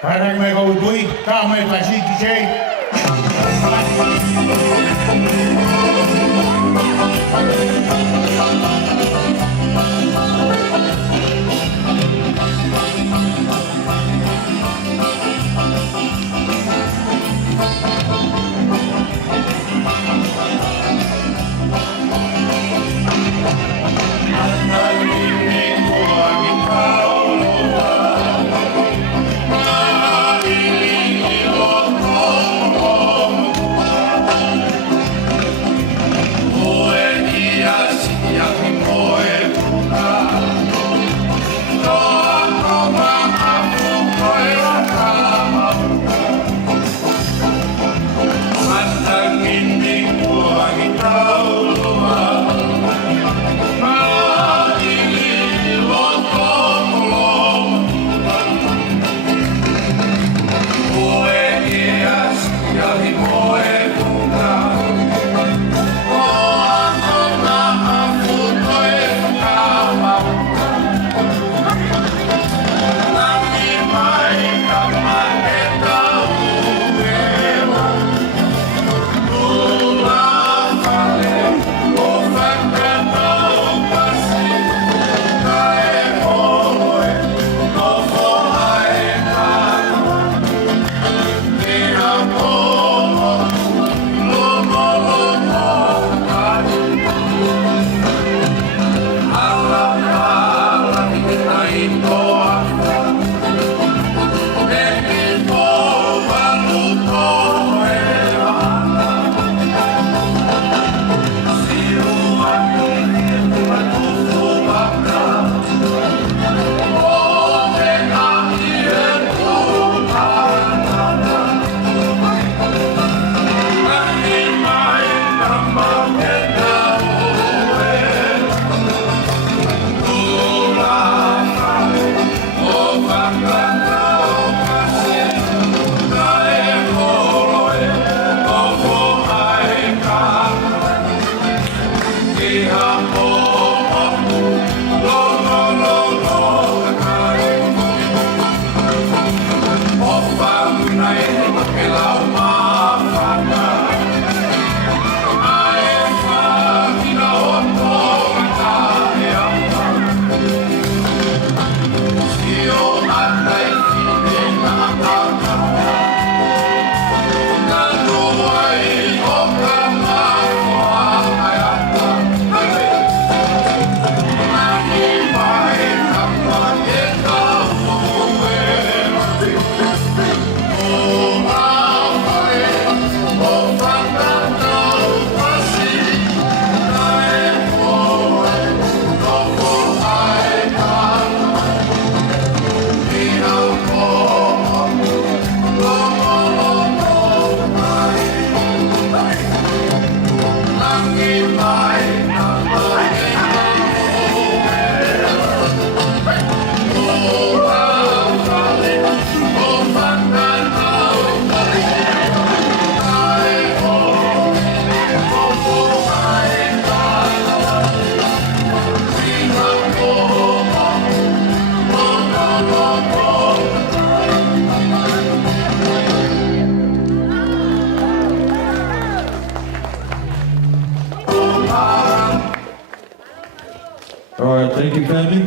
Karang mai kau dui, kau mai pasti kisah. thank you, family.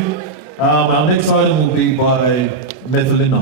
Our next item will be by Methalina.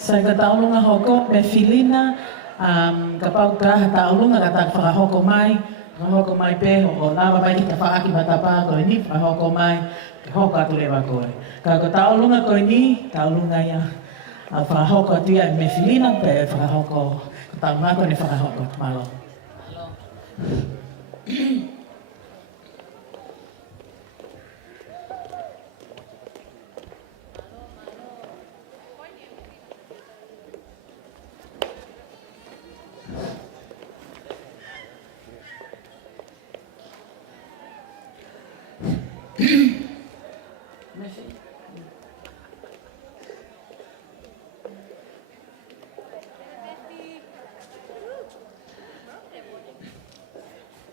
Sa ka taulunga hoko me filina ka pau ka taulunga ka ta whakahoko mai hoko mai pe o lava mai ki te whaaki matapa ko ni whakahoko mai ke hoko atu lewa koe. Ka taulunga koe ni taulunga ia a whakahoko atu ia me filina pe whakahoko ka taulunga koe ni whakahoko malo.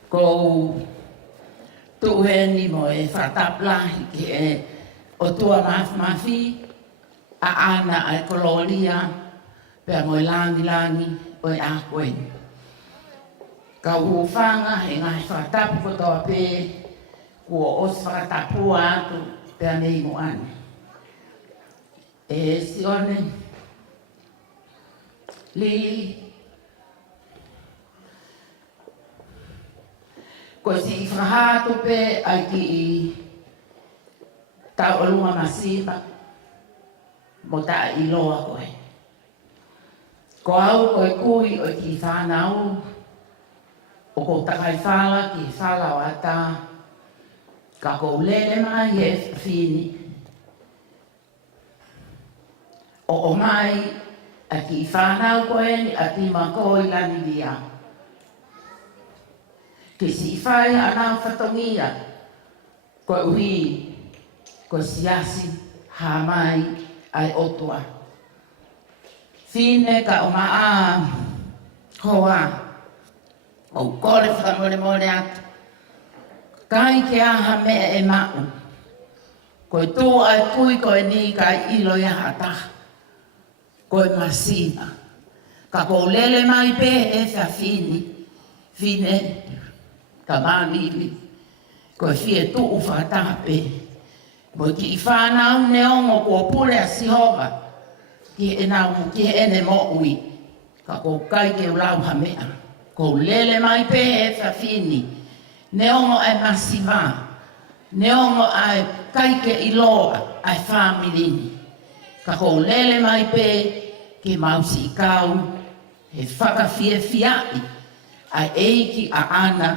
Ko tuheni mo e whataplahi ke e o tua mafi a ana ai kolonia pe mo langi o e a koe. Ka uwhanga he ngai whatapu kotoa pe kua os whakatapua atu pe anei mo ane. E si one li ko si whahato pe ai ki i tau alunga masipa mo ta i loa koe. Ko au koe kui o ki whanau o ko takai whala ki whala o ata ka ko lele mai e whini o mai a ki whanau koe ni a tima koe lani lia. Ke si whai anau whatongia, ko uhi, ko siasi, ha mai, ai otua. Whine ka o maa hoa, o kore whakamore atu. Kai ke aha mea e mau, ko tō ai kui ko e ni kai ilo ia hata, ko e masina. Ka ko lele mai pe e wha whine, ka māniri, ko e whie tuu whatape. Mo ki i whanau neongo kua pure a sihova, ki e nau ki e ene mo ui, ka ko kai ke ulau ha mea. Ko lele mai pe e whini, neongo ai masiva, neongo ai kai ke iloa ai whamirini. Ka ko lele mai pe ke mausi i kau, he whakawhie whiai, ai eiki a ana,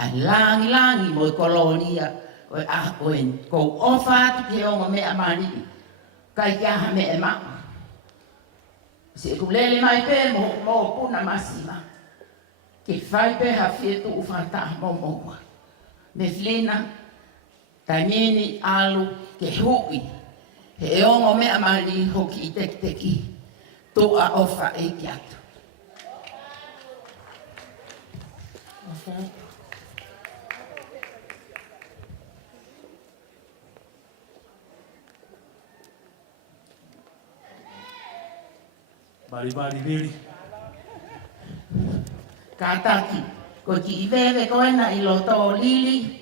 ai langi mo i kolonia, o e aha koen. Ko ofa atu ke ongo mea mani, kai ke aha mea ma. Se kulele mai pe mo puna masima. Ke whai pe ha whietu ufata mo moa. Me flina, taimini alu ke hui. He ongo mea mani hoki i teki. Toa ofa e ki atu. Bari viri. Kataki, ko ki i vewe koena i loto lili,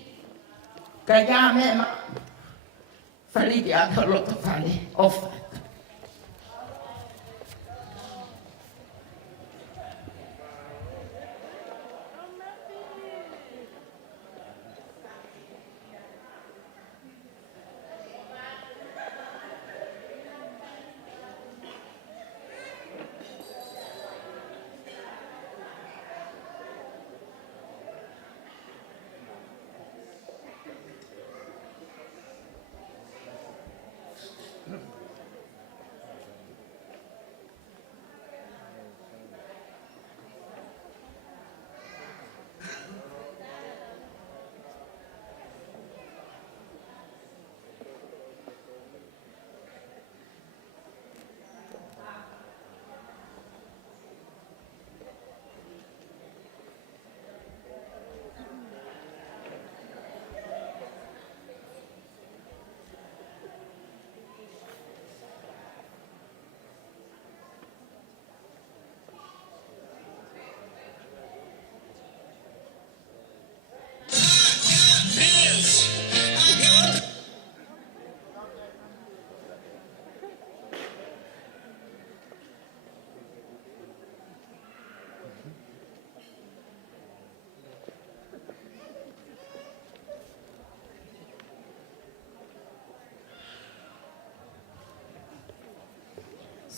ka ia me ma, whaliti aka loto whale, ofa.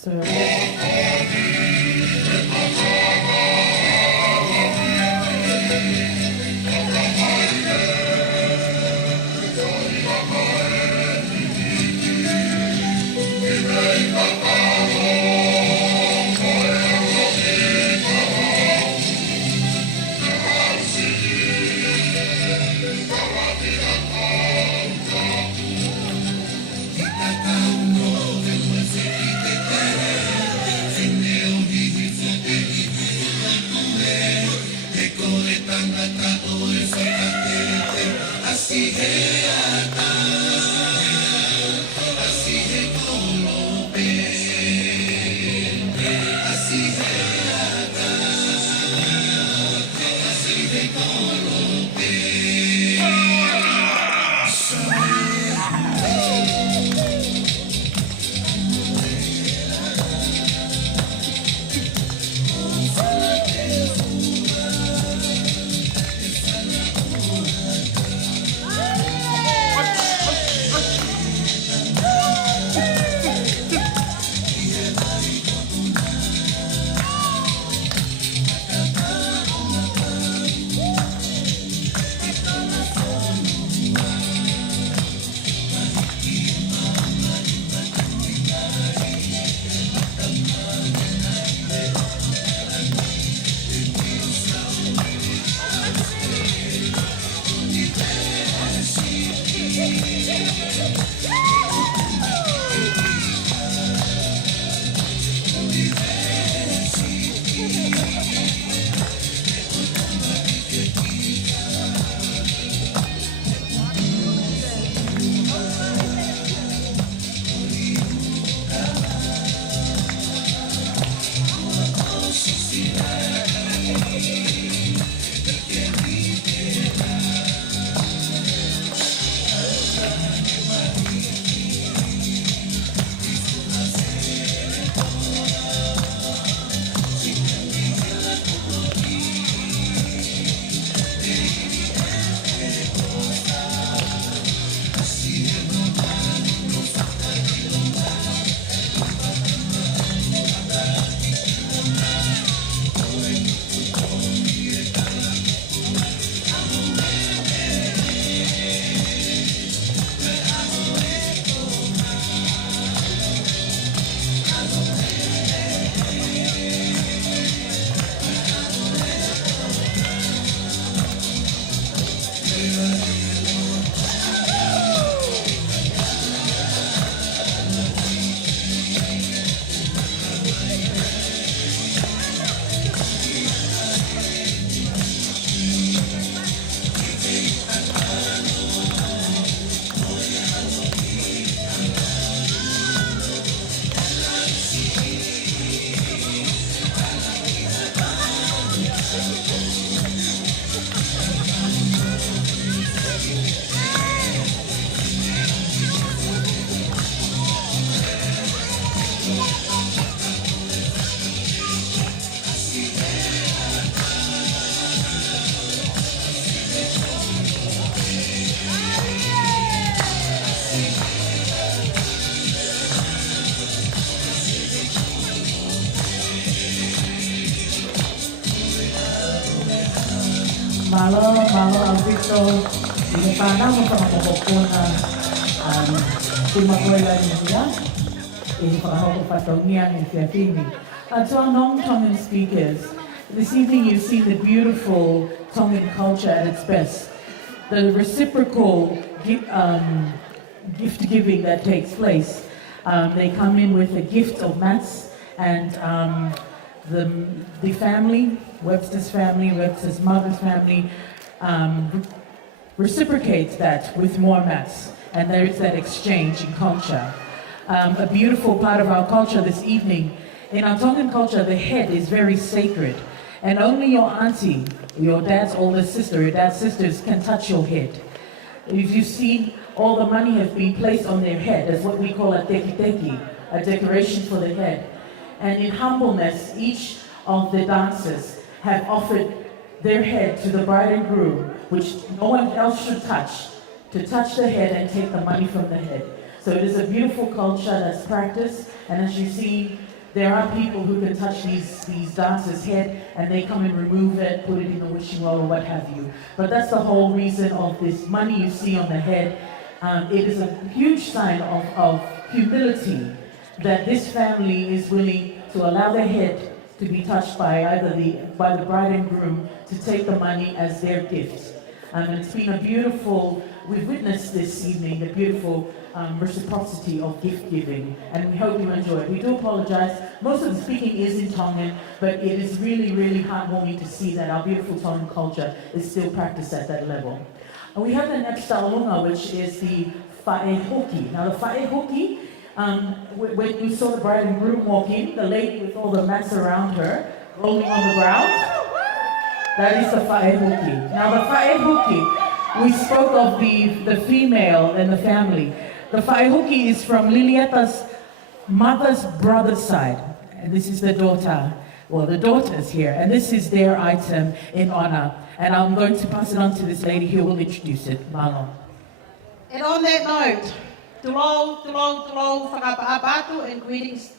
So, Malo Alvito, ini tanah untuk mengokokuna kumakoila niya, ini pakahoko patongian in Fiatini. To our non-Tongan speakers, this evening you've seen the beautiful Tongan culture at its best. The reciprocal gift giving that takes place. They come in with a gift of mats, and the family, Webster's mother's family, reciprocates that with more mats, and there is that exchange in culture. A beautiful part of our culture this evening, in our Tongan culture, the head is very sacred, and only your auntie, your dad's older sister, your dad's sisters can touch your head. If you've seen, all the money has been placed on their head. That's what we call a teki, a decoration for the head. And in humbleness, each of the dancers have offered their head to the bride and groom, which no one else should touch, to touch the head and take the money from the head. So it is a beautiful culture that's practiced, and as you see, there are people who can touch these dancers' head and they come and remove it, put it in the wishing well or what have you. But that's the whole reason of this money you see on the head. It is a huge sign of humility that this family is willing to allow their head to be touched by either the bride and groom to take the money as their gift. It's been a beautiful, we've witnessed this evening, the beautiful reciprocity of gift giving, and we hope you enjoy it. We do apologize. Most of the speaking is in Tongan, but it is really, really heartwarming to see that our beautiful Tongan culture is still practiced at that level. And we have the next taonga, which is the whaehoki. Now the whaehoki, when you saw the bride and groom walking, the lady with all the mats around her, rolling on the ground, that is the whaehoki. Now the whaehoki, we spoke of the female and the family. The whaehoki is from Lilieta's mother's brother's side. And this is the daughter, well, the daughters here. And this is their item in honor. And I'm going to pass it on to this lady who will introduce it. Malo. And on that note, tulo, whakapa'abatu, and greetings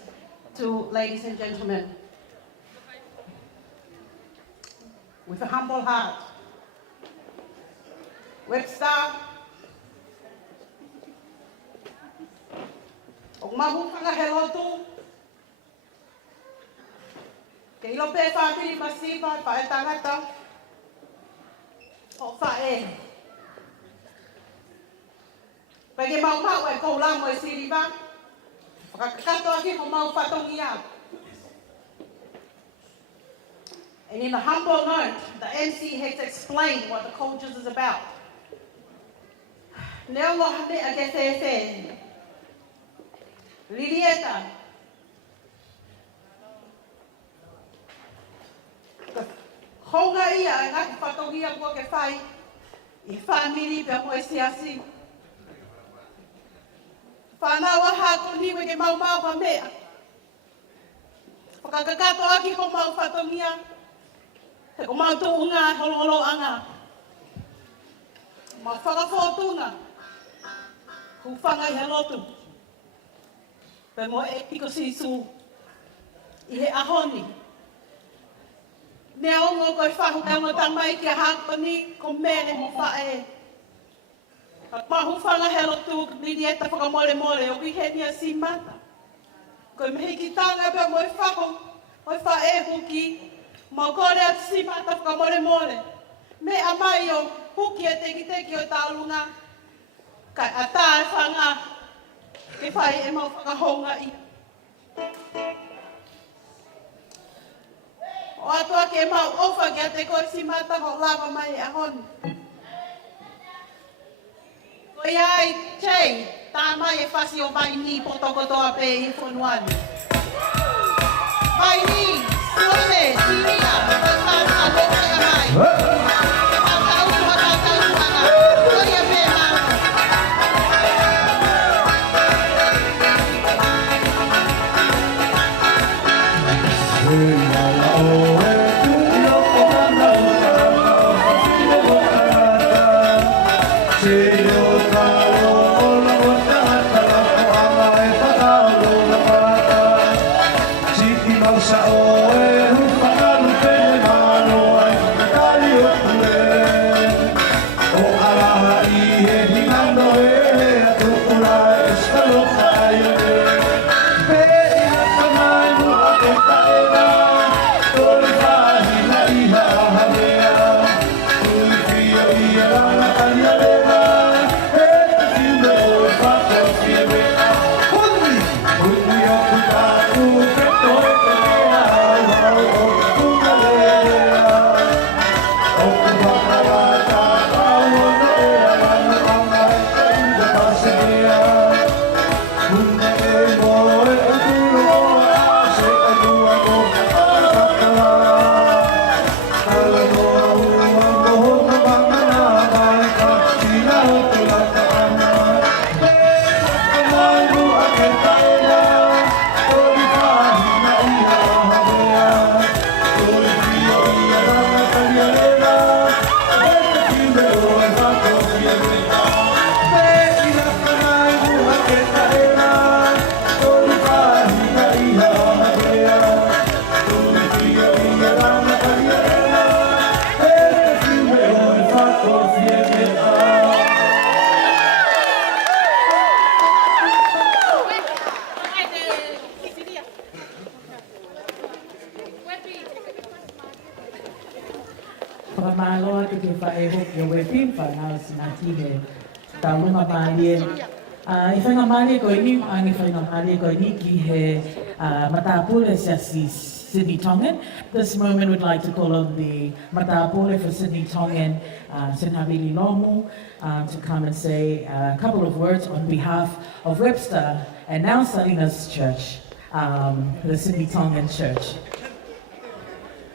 to ladies and gentlemen. With a humble heart, Webster, o mahu whakahelotu, ke ilo pe whapiri masipa, whae tangata, o whae. Pake mau e kou la mo e siriwa, whakakato aki ko mau whatongia. And in a humble note, the MC has explained what the cultures is about. Neo lohane ake whewhe. Lilieta. Honga ia e ngaki whatongia kua ke whai. I whamiri pe mo e siasi. Whanawa hako niwe ke mau pa mea. Whakakakato aki ho mau whatongia. Te o mau tōunga hololo anga. Ma whakawhotunga. Ku whanga I he lotu. Pe mo e piko sisu. I he ahoni. Nea ongo koe whahu eongo tamai ki a hapani ko mene mo whae. Ka mahu whanga he lotu Lilieta whakamole mole o wihenia si mata. Koe mehiki tanga pe mo e whaho. O whae huki. Mau kore atu si mata whakamole mole. Me a mai o huki e teki o tālunga. Kai a tā e whanga. Ke whai e mau whakahonga I. O atua ke mau ofa ki a te koe si mata ho lava mai a honi. Koe ai, Chei, tā mai e whasi o mai ni potokotoa pe I whonuani. Mai ni! Ole, Sarlina, tata loka ya mai. Tata mana. Oia me mama. Yeah. hoki o wepi, whanau sinati he taulunga mālie. I whainga mālie koe ni, angi whainga mālie koe ni ki he matapule siasi Sydney Tongan. This moment we'd like to call on the matapule for Sydney Tongan, Sinhavili Lomu, to come and say a couple of words on behalf of Webster and now Sarlina's church, the Sydney Tongan church.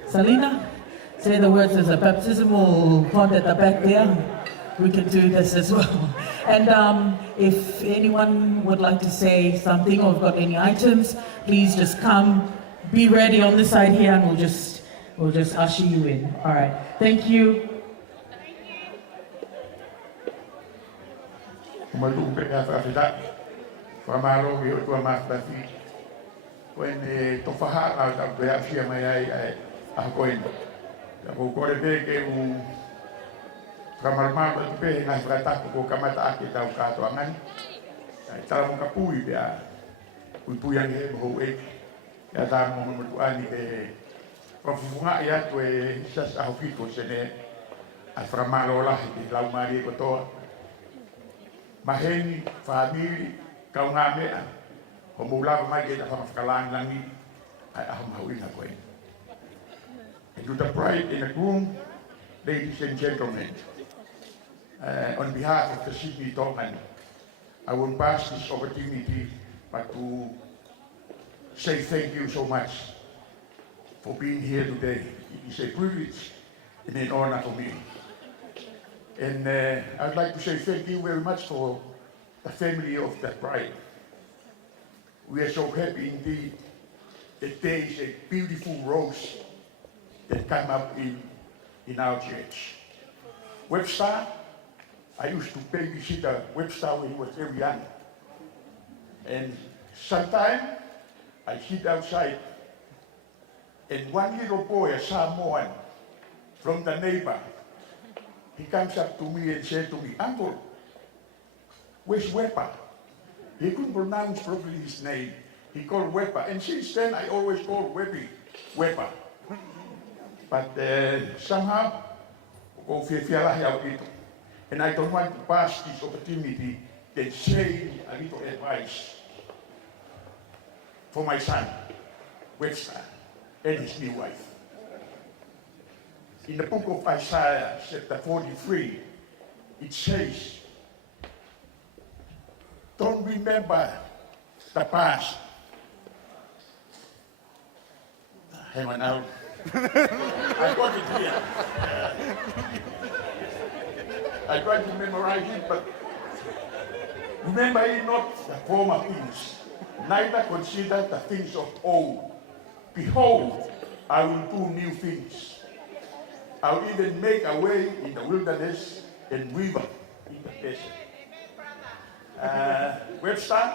Sarlina, say the words as a baptismal font at the back there. We can do this as well. And if anyone would like to say something or got any items, please just come, be ready on this side here, and we'll just usher you in. All right. Thank you. Kamarmado tu pe ngai frataku ko kamata ake tau katoangan. Tala mo kapui bea. Upuyan he bo e. Ya ta mo mo ani e. Profunga ya tu e sas ahofiko sene. Aframalo la di lau mari ko to. Maheni famili kau ngame a. Homula mai e ta fakalang langi. Ai ahom hawina ko e. To the bride in the groom, ladies and gentlemen. On behalf of the Sydney Tongan, I will pass this opportunity to say thank you so much for being here today. It is a privilege and an honor for me. And I'd like to say thank you very much for the family of the bride. We are so happy indeed that there is a beautiful rose that came up in our church. Webster, I used to babysit Webster when he was very young. And sometimes I sit outside and one little boy, a Samoan, from the neighbor, he comes up to me and said to me, "Uncle, where's Webber?" He couldn't pronounce properly his name. He called Webber. And since then, I always call Webber. But somehow, and I don't want to pass this opportunity to say a little advice for my son, Webster, and his new wife. In the book of Isaiah, chapter 43, it says, don't remember the past. Hang on now. I got it here. I tried to memorize it, but remember ye not the former things, neither consider the things of old. Behold, I will do new things. I will even make a way in the wilderness and river in the desert. Webster,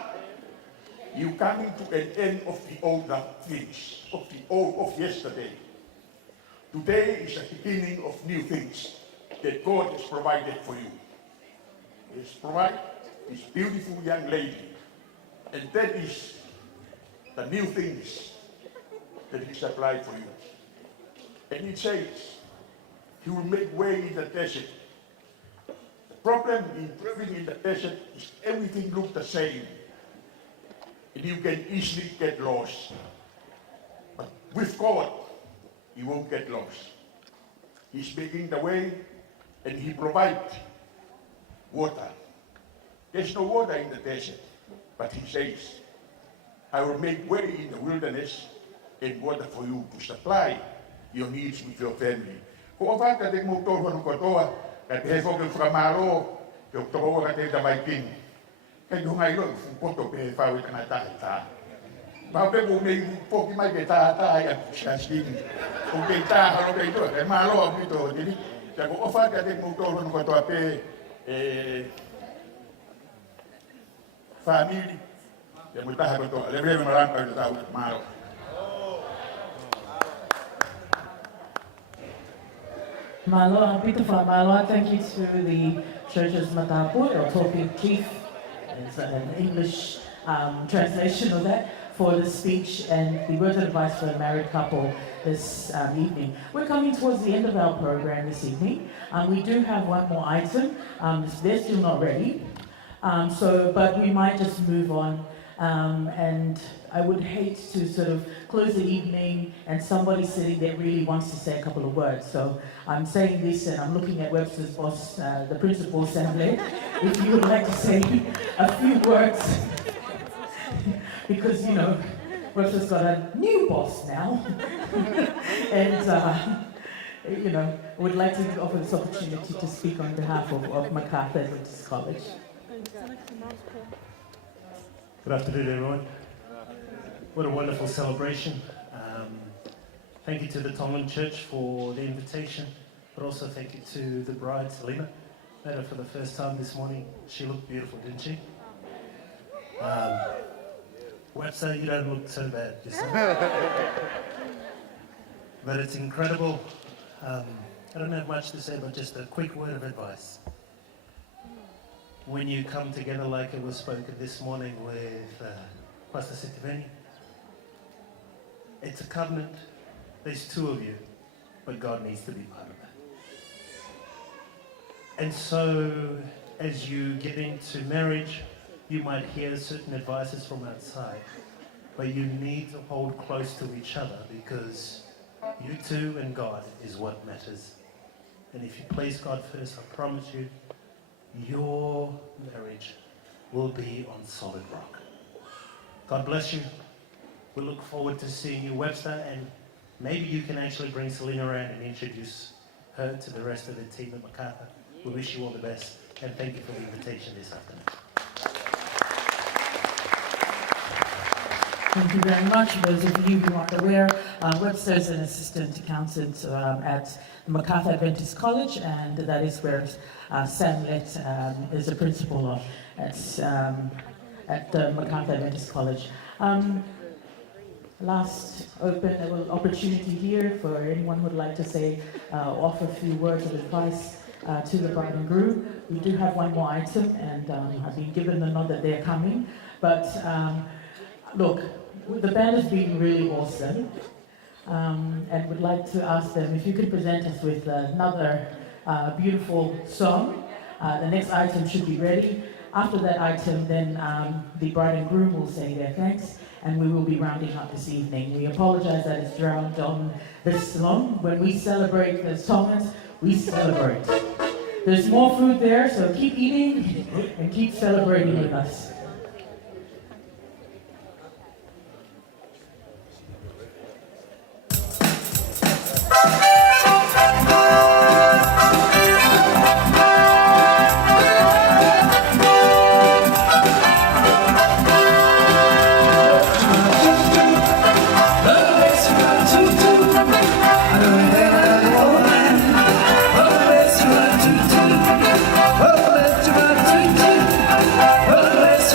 you coming to an end of the older things, of yesterday. Today is the beginning of new things that God has provided for you. He has provided this beautiful young lady, and that is the new things that He supplied for you. And it says, He will make way in the desert. The problem in living in the desert is everything looks the same, and you can easily get lost. But with God, you won't get lost. He's making the way, and He provides water. There's no water in the desert, but He says, I will make way in the wilderness and water for you to supply your needs with your family. Ko ova ka te mo to hono ko toa, ka te fo ke framaro, ke to ko ka te mai king. Ka yo ngai lo fu poto pe fa we kana ta. Ma pe mo me po ki mai ke ta ya shashin. O ke ta ho ke to, e ma lo mi to ni. Ka ko ova ka te mo to hono ko toa pe family. Ya mo ta ha ko to, le bre me marang ka ta ma lo. Malo, beautiful Malo, thank you to the church's Matapu, or talking chief. It's an English translation of that. for the speech and the words of advice for a married couple this evening. We're coming towards the end of our program this evening. We do have one more item. They're still not ready. But we might just move on. And I would hate to sort of close the evening and somebody sitting there really wants to say a couple of words. So I'm saying this and I'm looking at Webster's boss, the principal assembly, if you would like to say a few words. Because, you know, Webster's got a new boss now. And, you know, I would like to offer this opportunity to speak on behalf of MacArthur Adventist College. Good afternoon, everyone. What a wonderful celebration. Thank you to the Tongan Church for the invitation, but also thank you to the bride, Sarlina. Met her for the first time this morning. She looked beautiful, didn't she? Webster, you don't look so bad yourself. But it's incredible. I don't have much to say, but just a quick word of advice. When you come together like it was spoken this morning with Pastor Sitiveni, it's a covenant. There's two of you, but God needs to be part of it. And so, as you get into marriage, you might hear certain advices from outside, but you need to hold close to each other because you two and God is what matters. And if you place God first, I promise you, your marriage will be on solid rock. God bless you. We look forward to seeing you, Webster, and maybe you can actually bring Sarlina around and introduce her to the rest of the team at MacArthur. We wish you all the best, and thank you for the invitation this afternoon. Thank you very much. For those of you who aren't aware, Webster is an assistant accountant at MacArthur Adventist College, and that is where Sam Lett is a principal of at MacArthur Adventist College. Last open opportunity here for anyone who would like to say, offer a few words of advice to the bride and groom. We do have one more item, and I've been given the nod that they're coming. But look, the band has been really awesome, and would like to ask them if you could present us with another beautiful song. The next item should be ready. After that item, then the bride and groom will say their thanks, and we will be rounding up this evening. We apologize that it's drowned on this long. When we celebrate as Tongans, we celebrate. There's more food there, so keep eating and keep celebrating with us. Let's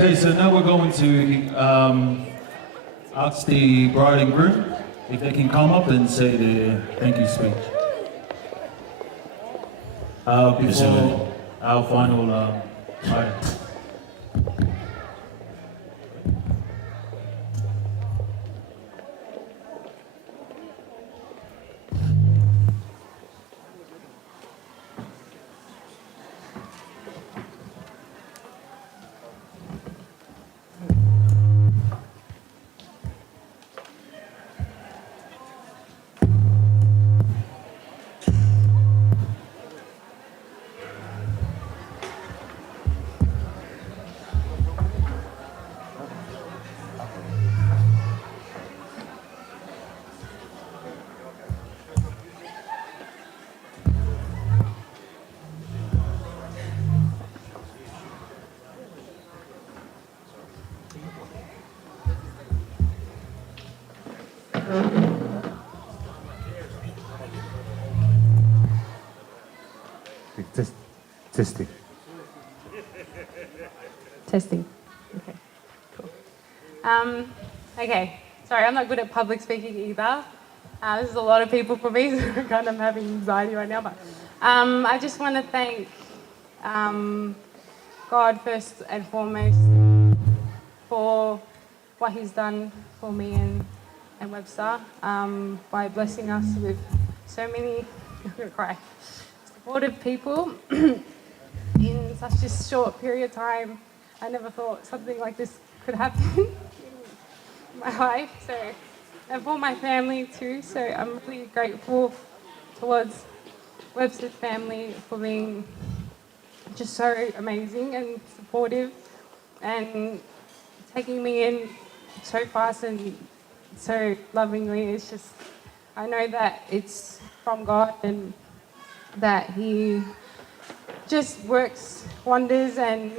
Okay, so now we're going to ask the bride and groom if they can come up and say the thank you speech. Before our final item. Testing. Testing. Okay, cool. Okay, sorry, I'm not good at public speaking either. This is a lot of people for me, so I'm kind of having anxiety right now. But I just want to thank God first and foremost for what He's done for me and Webster by blessing us with so many, I'm going to cry, supportive people in such a short period of time. I never thought something like this could happen in my life. So, and for my family too. So I'm really grateful towards Webster's family for being just so amazing and supportive and taking me in so fast and so lovingly. It's just, I know that it's from God and that He just works wonders and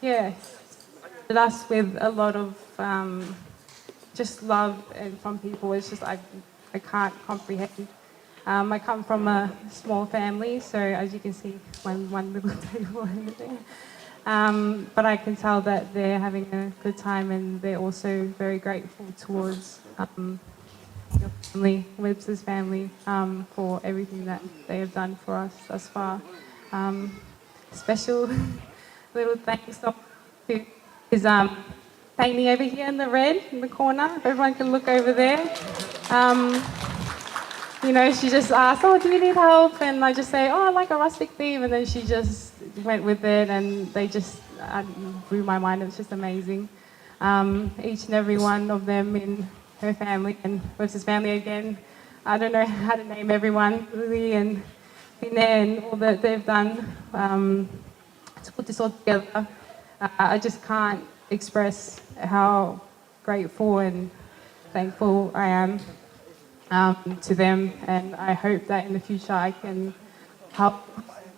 did us with a lot of just love and from people. It's just I can't comprehend. I come from a small family, so as you can see, one little table and everything. But I can tell that they're having a good time and they're also very grateful towards your family, Webster's family, for everything that they have done for us thus far. Special little thanks to is painting over here in the red in the corner. If everyone can look over there. You know, she just asked, "Oh, do you need help?" And I just say, "Oh, I like a rustic theme," and then she just went with it, and they just blew my mind. It was just amazing. Each and every one of them in her family and Webster's family again. I don't know how to name everyone, Lily and Fine and all that they've done to put this all together. I just can't express how grateful and thankful I am to them, and I hope that in the future I can help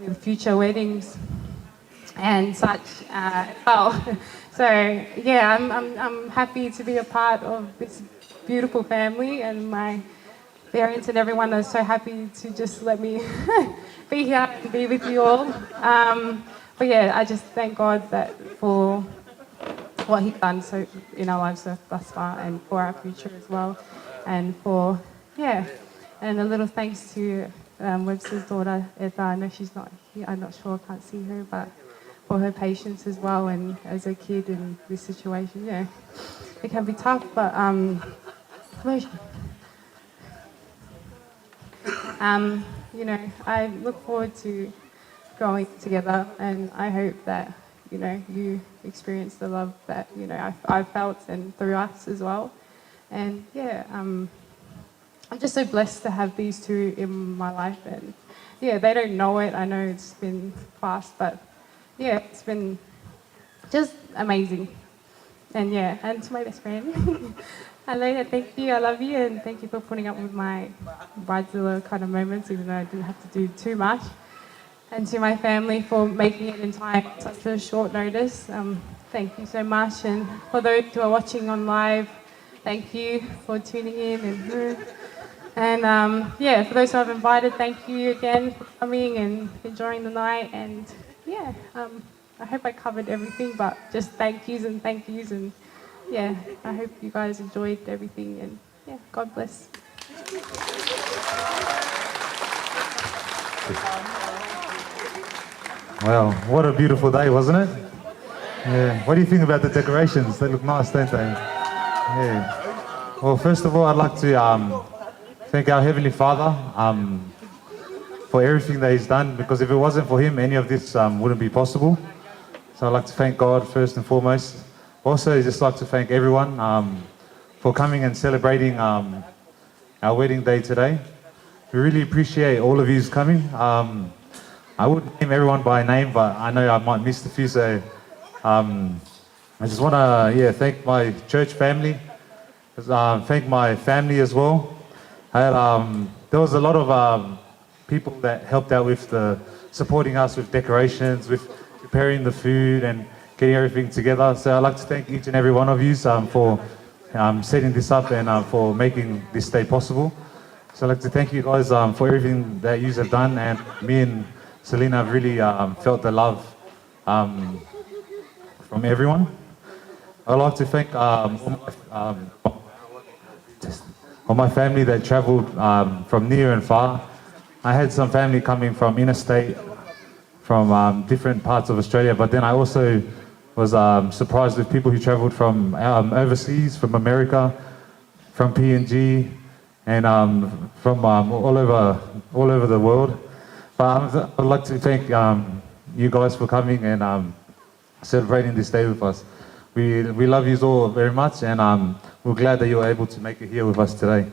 with future weddings and such as well. So yeah, I'm happy to be a part of this beautiful family, and my parents and everyone are so happy to just let me be here and be with you all. But yeah, I just thank God that for what He's done so in our lives thus far and for our future as well. And for, and a little thanks to Webster's daughter, Etta. I know she's not here, I'm not sure, I can't see her, but for her patience as well, and as a kid in this situation, it can be tough, but you know, I look forward to growing together, and I hope that, you know, you experience the love that, you know, I've felt and through us as well. And I'm just so blessed to have these two in my life, and they don't know it. I know it's been fast, but it's been just amazing. And and to my best friend, Elena, thank you, I love you, and thank you for putting up with my bridezilla kind of moments, even though I didn't have to do too much. And to my family for making it in time at such a short notice. Thank you so much. And for those who are watching on live, thank you for tuning in. And for those who I've invited, thank you again for coming and enjoying the night. And I hope I covered everything, but just thank yous, and yeah, I hope you guys enjoyed everything, and yeah, God bless. Well, what a beautiful day, wasn't it? Yeah. What do you think about the decorations? They look nice, don't they? Yeah. Well, first of all, I'd like to thank our Heavenly Father for everything that He's done, because if it wasn't for Him, any of this wouldn't be possible. So I'd like to thank God first and foremost. Also, I'd just like to thank everyone for coming and celebrating our wedding day today. We really appreciate all of yous coming. I wouldn't name everyone by name, but I know I might miss a few, so I just want to thank my church family, thank my family as well. There was a lot of people that helped out with supporting us with decorations, with preparing the food and getting everything together. So I'd like to thank each and every one of you for setting this up and for making this day possible. So I'd like to thank you guys for everything that you have done, and me and Sarlina have really felt the love from everyone. I'd like to thank all my family that travelled from near and far. I had some family coming from interstate, from different parts of Australia, but then I also was surprised with people who travelled from overseas, from America, from PNG, and from all over the world. But I'd like to thank you guys for coming and celebrating this day with us. We love you all very much, and we're glad that you were able to make it here with us today.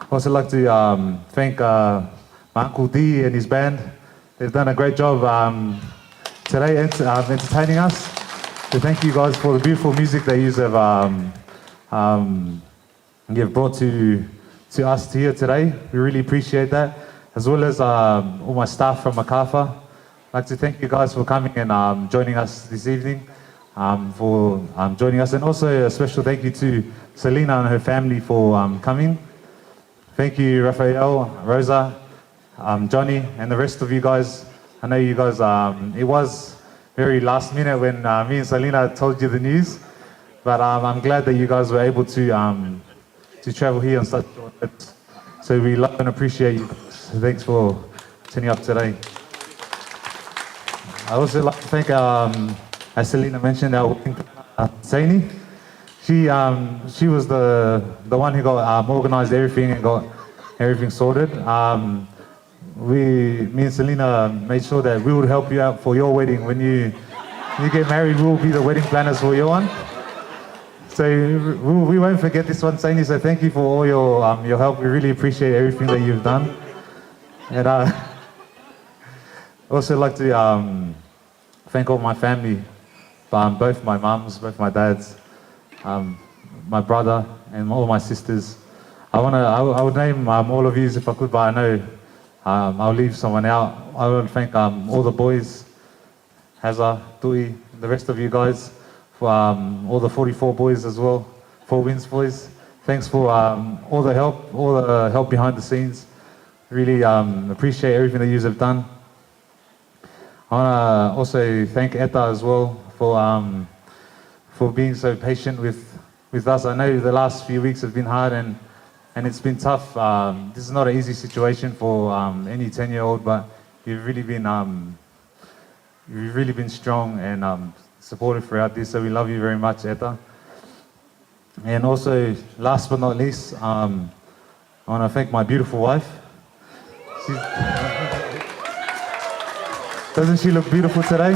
I'd also like to thank my Uncle D and his band. They've done a great job today entertaining us. So thank you guys for the beautiful music that you have brought to us here today. We really appreciate that, as well as all my staff from Makafa. I'd like to thank you guys for coming and joining us this evening, for joining us, and also a special thank you to Sarlina and her family for coming. Thank you, Raphael, Rosa, Johnny, and the rest of you guys. I know you guys, it was very last minute when me and Sarlina told you the news, but I'm glad that you guys were able to travel here on such short notice. So we love and appreciate you. So thanks for turning up today. I also like to thank, as Sarlina mentioned, our wedding planner, Saini. She was the one who got organised everything and got everything sorted. Me and Sarlina made sure that we would help you out for your wedding. When you get married, we will be the wedding planners for your one. So we won't forget this one, Saini. So thank you for all your help. We really appreciate everything that you've done. And also like to thank all my family, both my mums, both my dads, my brother, and all my sisters. I would name all of you if I could, but I know I'll leave someone out. I want to thank all the boys, Hazza, Tui, the rest of you guys, for all the 44 boys as well, 4 Wins boys. Thanks for all the help behind the scenes. Really appreciate everything that you have done. I want to also thank Etta as well for being so patient with us. I know the last few weeks have been hard and it's been tough. This is not an easy situation for any 10-year-old, but you've really been strong and supportive throughout this. So we love you very much, Etta. And also, last but not least, I want to thank my beautiful wife. Doesn't she look beautiful today?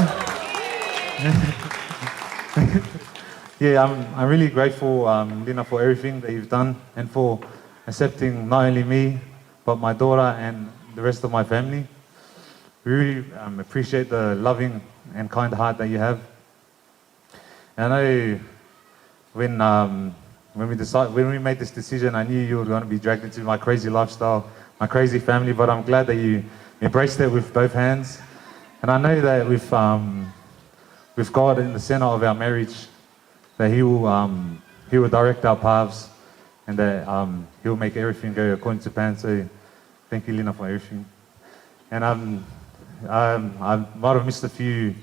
Yeah, I'm really grateful, Lina, for everything that you've done and for accepting not only me, but my daughter and the rest of my family. We really appreciate the loving and kind heart that you have. And I know when we made this decision, I knew you were going to be dragged into my crazy lifestyle, my crazy family, but I'm glad that you embraced it with both hands. And I know that with God in the center of our marriage, that He will direct our paths, and that He will make everything go according to plan. So thank you, Lina, for everything. And I might have missed a few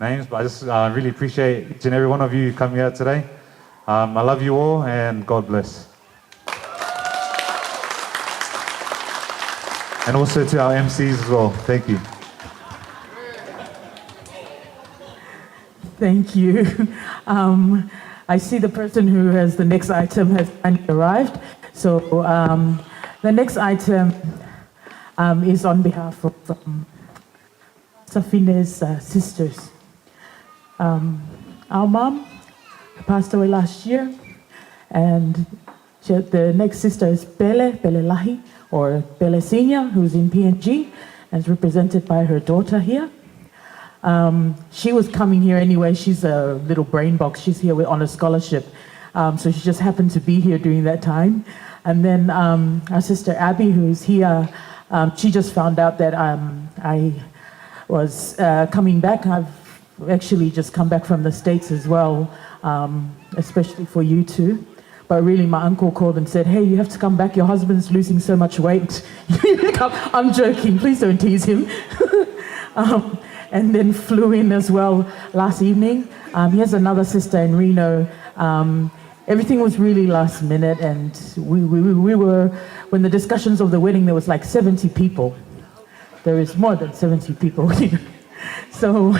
names, but I just really appreciate each and every one of you coming out today. I love you all, and God bless. And also to our MCs as well. Thank you. Thank you. I see the person who has the next item has finally arrived. So the next item is on behalf of Safine's sisters. Our mom passed away last year, and the next sister is Pele Lahi, or Pele Senior, who's in PNG, and is represented by her daughter here. She was coming here anyway. She's a little brain box. She's here on a scholarship. So she just happened to be here during that time. And then our sister Abby, who's here, she just found out that I was coming back. I've actually just come back from the States as well, especially for you two. But really, my uncle called and said, hey, you have to come back. Your husband's losing so much weight. I'm joking. Please don't tease him. And then flew in as well last evening. He has another sister in Reno. Everything was really last minute, and we were, when the discussions of the wedding, there was like 70 people. There is more than 70 people here. So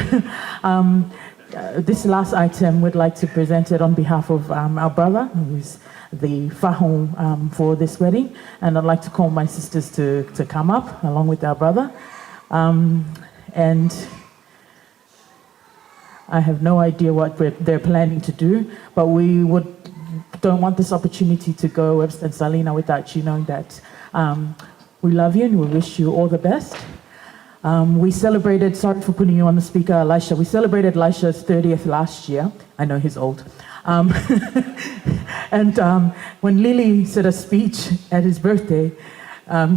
this last item, we'd like to present it on behalf of our brother, who is the whahong for this wedding. And I'd like to call my sisters to come up along with our brother. And I have no idea what they're planning to do, but we don't want this opportunity to go, Webster and Sarlina, without you knowing that we love you and we wish you all the best. We celebrated, sorry for putting you on the speaker, Elisha. We celebrated Elisha's 30th last year. I know he's old. And when Lily said a speech at his birthday,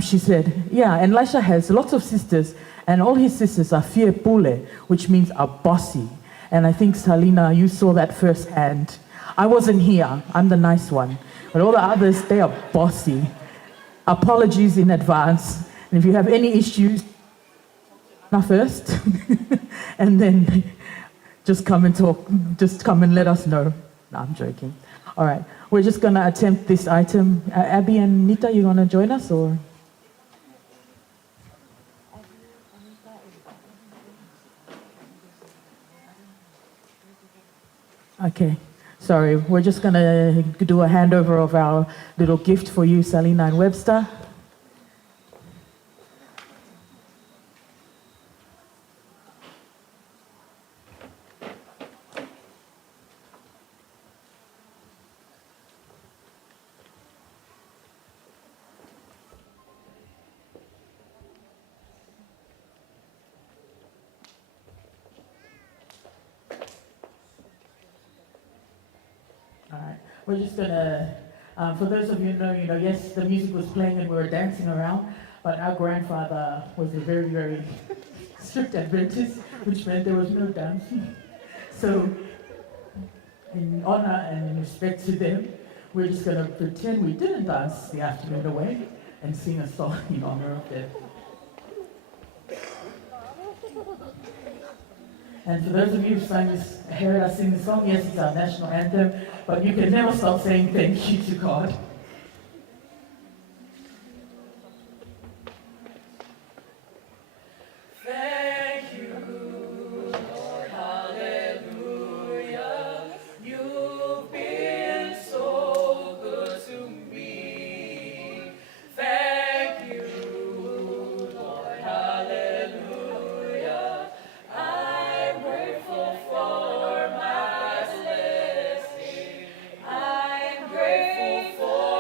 she said, yeah, and Elisha has lots of sisters, and all his sisters are fie pule, which means are bossy. And I think, Sarlina, you saw that firsthand. I wasn't here. I'm the nice one. But all the others, they are bossy. Apologies in advance. And if you have any issues, not first, and then just come and talk. Just come and let us know. No, I'm joking. All right. We're just going to attempt this item. Abby and Nita, you going to join us, or? Okay, sorry. We're just going to do a handover of our little gift for you, Sarlina and Webster. All right, we're just gonna, for those of you who know, yes, the music was playing and we were dancing around, but our grandfather was a very, very strict Adventist, which meant there was no dancing. So, in honor and in respect to them, we're just gonna pretend we didn't dance the afternoon away and sing a song in honor of them. And for those of you who heard us sing the song, yes, it's our national anthem, but you can never stop saying thank you to God. Thank you, Lord, hallelujah. You've been so good to me. Thank you, Lord, hallelujah. I'm grateful for my blessing. I'm grateful for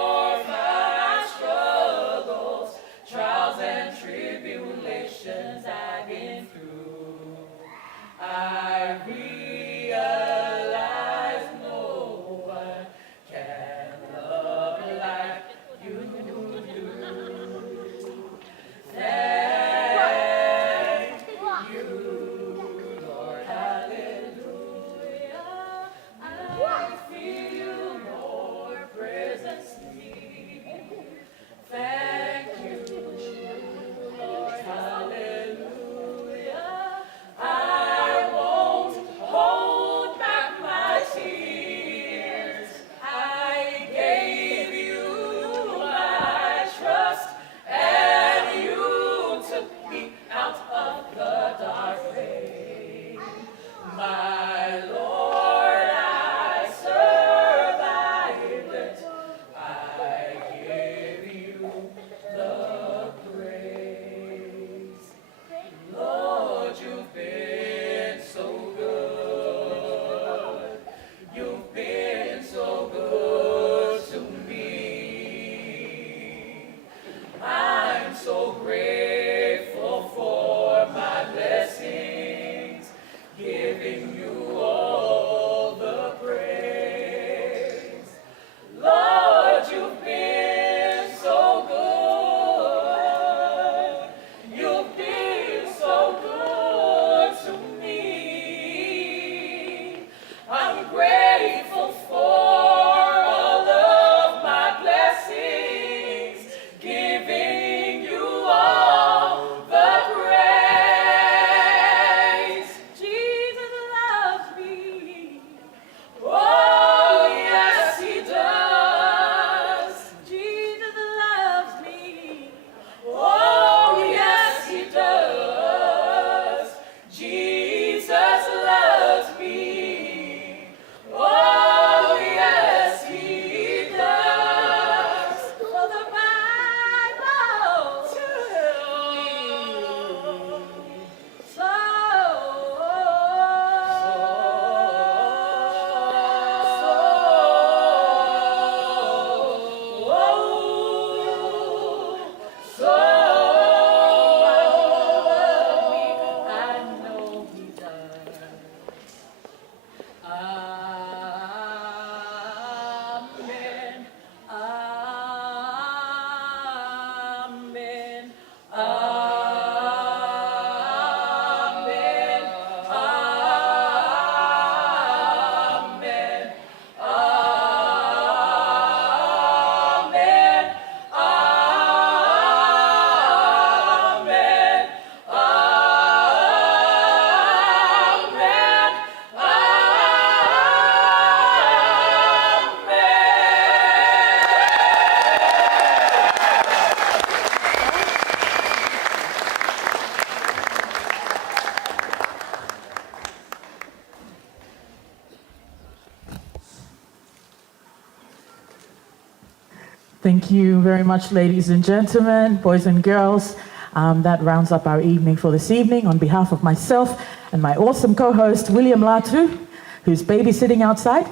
Thank you very much, ladies and gentlemen, boys and girls. That rounds up our evening for this evening. On behalf of myself and my awesome co-host, William Latu, who's babysitting outside,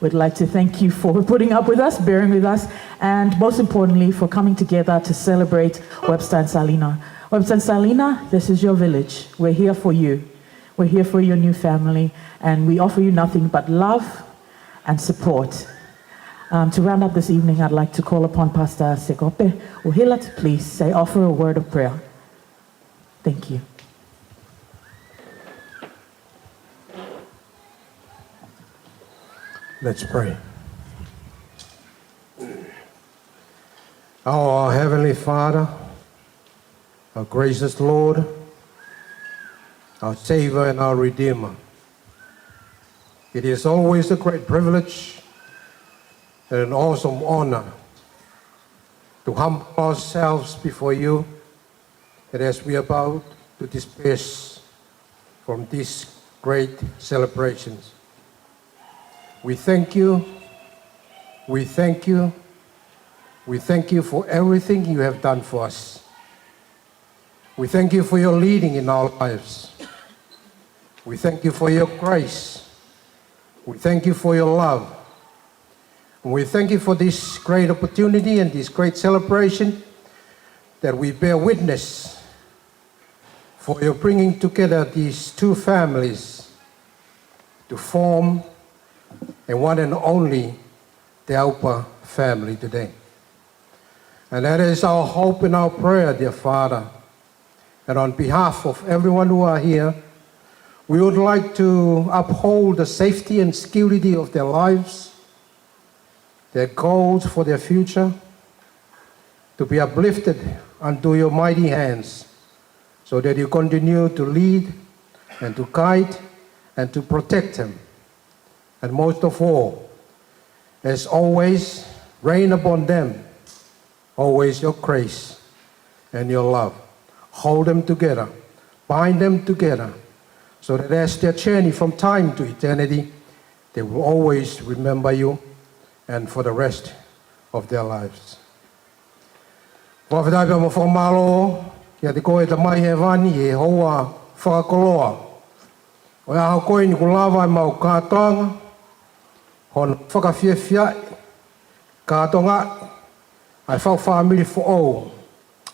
we'd like to thank you for putting up with us, bearing with us, and most importantly, for coming together to celebrate Webster and Sarlina. Webster and Sarlina, this is your village. We're here for you. We're here for your new family, and we offer you nothing but love and support. To round up this evening, I'd like to call upon Pastor Sekope Uhila to please offer a word of prayer. Thank you. Let's pray. Our Heavenly Father, our gracious Lord, our Savior and our Redeemer, it is always a great privilege and an awesome honor to humble ourselves before you, and as we are about to disperse from these great celebrations. We thank you, we thank you, we thank you for everything you have done for us. We thank you for your leading in our lives. We thank you for your grace. We thank you for your love. And we thank you for this great opportunity and this great celebration that we bear witness for your bringing together these two families to form a one and only Teaupa family today. And that is our hope and our prayer, dear Father. And on behalf of everyone who are here, we would like to uphold the safety and security of their lives, their goals for their future, to be uplifted unto your mighty hands, so that you continue to lead and to guide and to protect them. And most of all, as always, rain upon them, always your grace and your love. Hold them together, bind them together, so that as they journey from time to eternity, they will always remember you and for the rest of their lives. Whawhitai pia mo whamalo, kia te koe ta mai he wani e hoa whakakoloa. O ia hau koe ni ko lawa e mau kātoanga, hon whakawhiawhiai, kātonga, ai whau whamiri for all,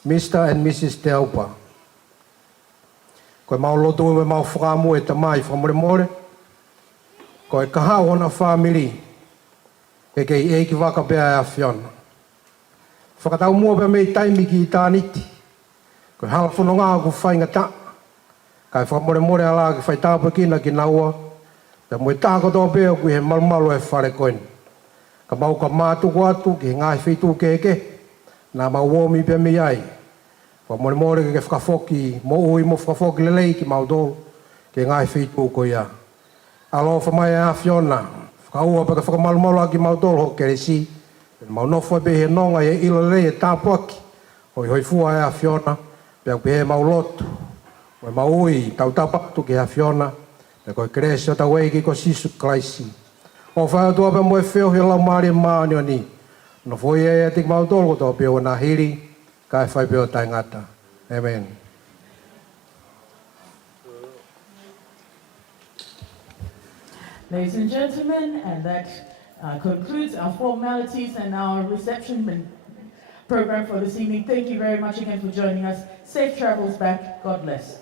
Mr. and Mrs. Teaupa. Koe mau lotu e mau whakamu e ta mai whamore more, koe kaha hona whamiri, e kei e ki waka pēa e a whiona. Whakatau mua pēa mei taimi ki i tāniti. Koe hala whanonga ku whainga ta. Kai whamore more ala ki whai tāpa kina ki naua. Te mui tāko tō pēa ku he malumalo e whare koen. Ka mau ka mātuku atu ki he ngai whitu keke. Nā mau womi pēa mei ai. Whamore more ke whakafoki mo ui mo whakafoki lelei ki mau tō. Ke ngai whitu ko ia. Alo whamai e a whiona. Whakaua paka whakamalumalo aki mau tōro ho kere si. Mau nofo pe he nonga e ilo lei e tāpuaki. Hoi hoi fua e a whiona. Pea pe he mau lotu. Hoi mau ui tau tapatu ki a whiona. Pea koe kresi o tau eiki ko sisu klaisi. O whai atua pe moe whio he lau maari e maani o ni. No foi e tik mau tōro tō pe o nā hiri. Kai whai pe o tai ngata. Amen. Ladies and gentlemen, and that concludes our formalities and our reception program for this evening. Thank you very much again for joining us. Safe travels back. God bless.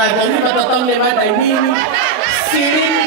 sai ko ni matatang ni mai tai ni siling.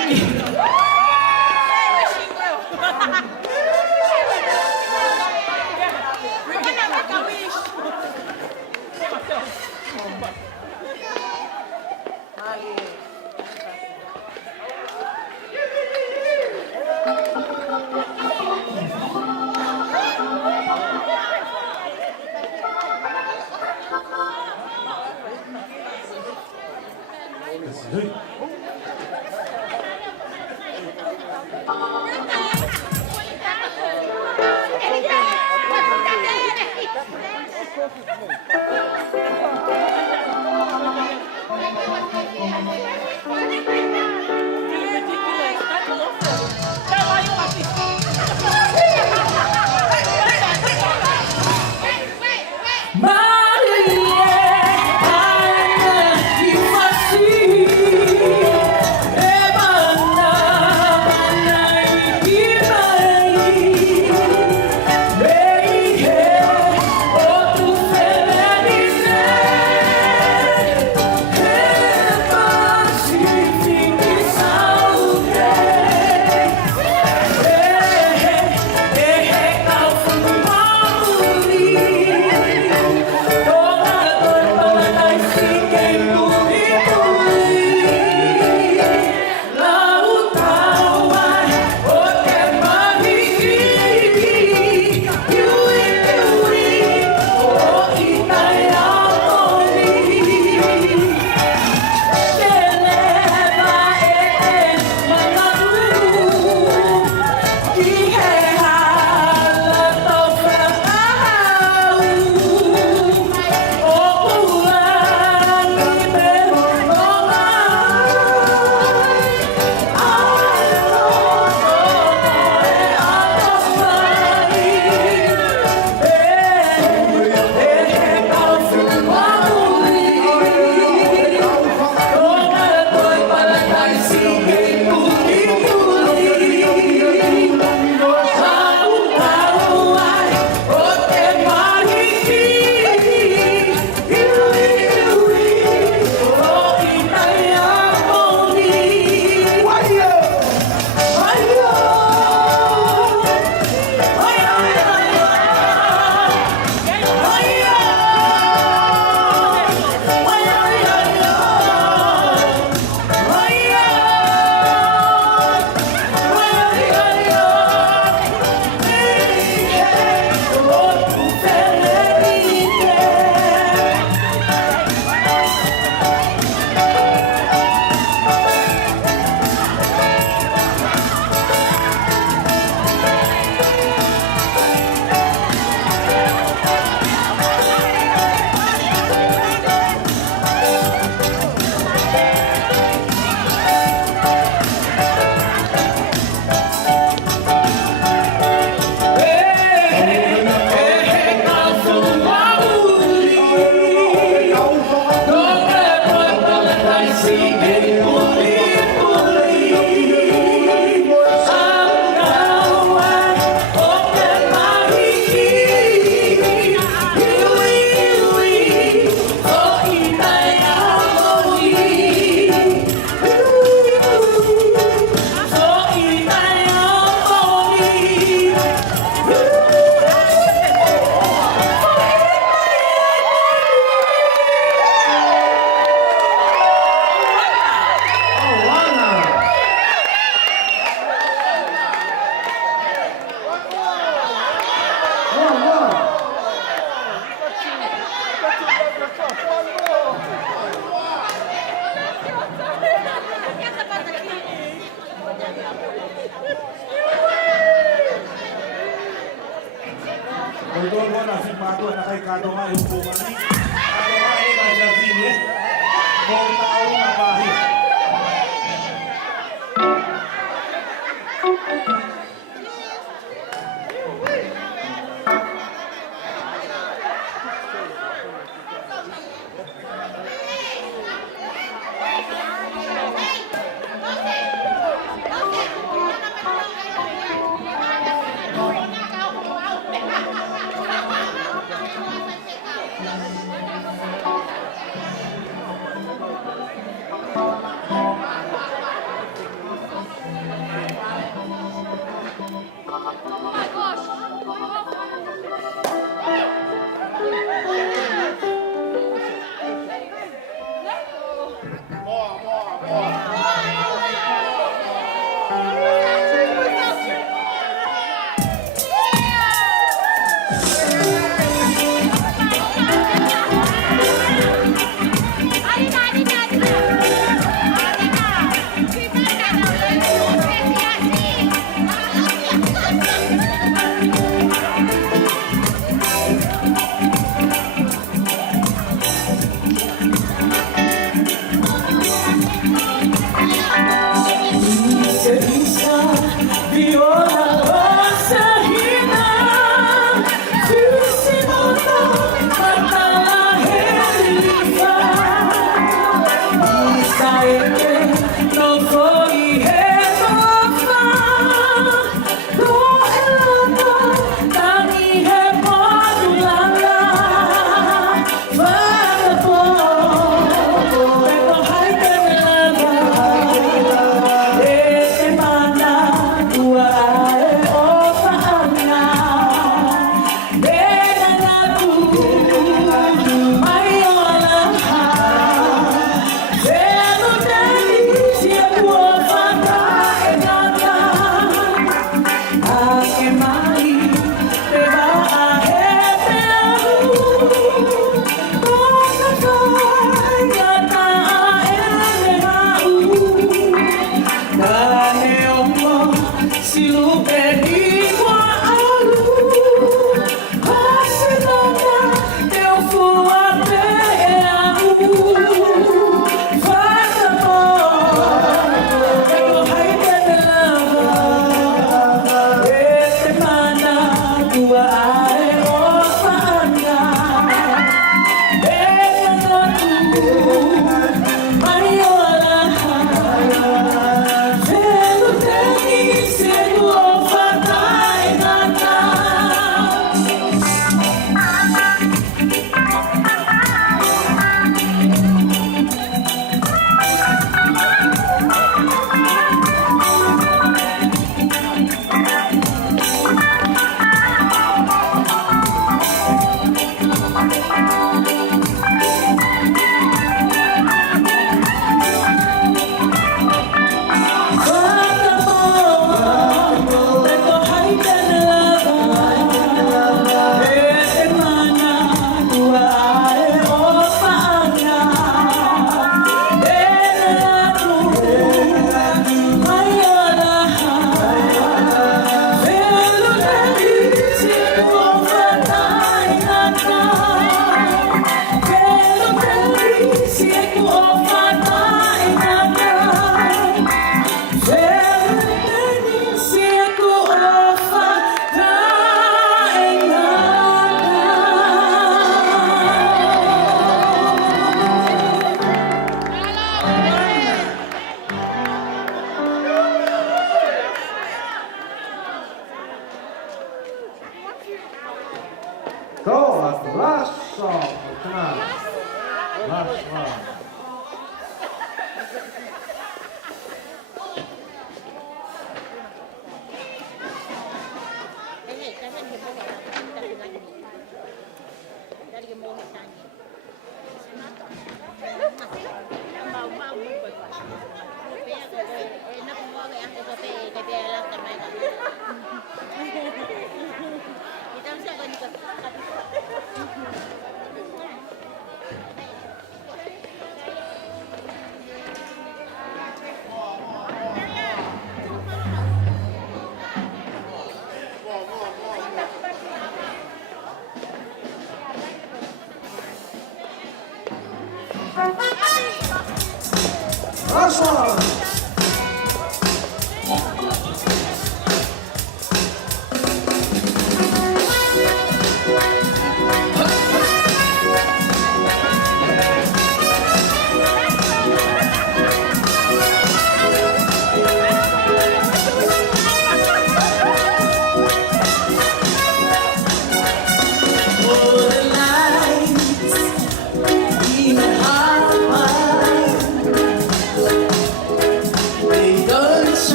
Velo tenis, sendo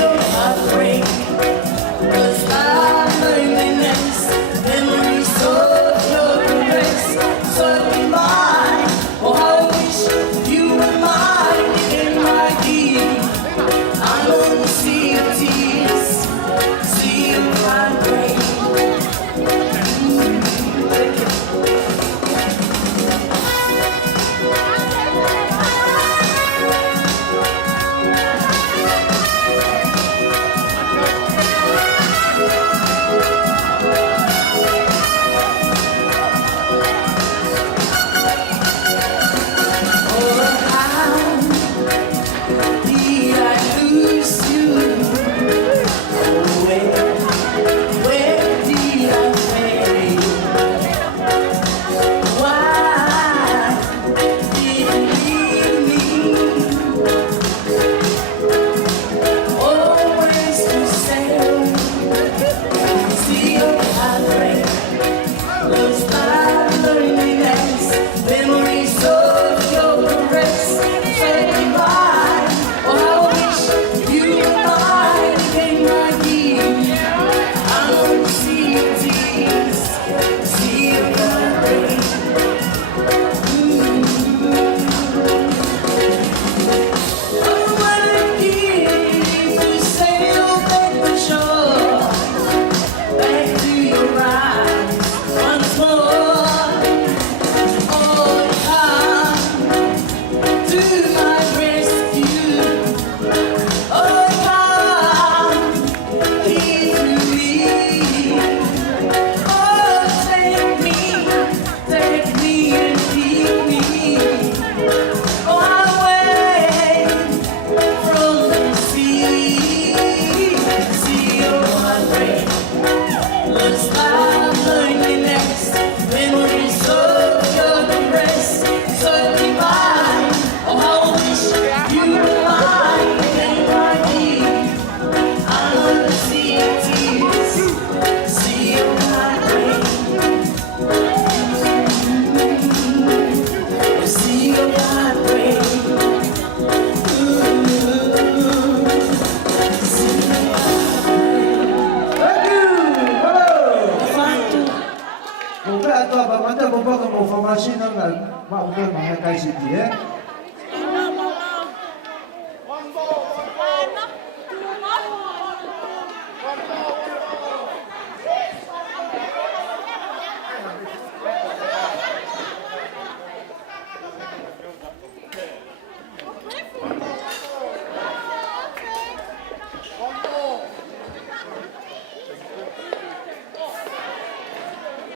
your heart break. Cause by loneliness, memories of your caress, suddenly mine. Oh, how I wish you were mine in my deed. I'm on the sea of tears, sea of heartbreak. Mo pe ato ba mata mo ba mo formation ng ma uto mga kaisip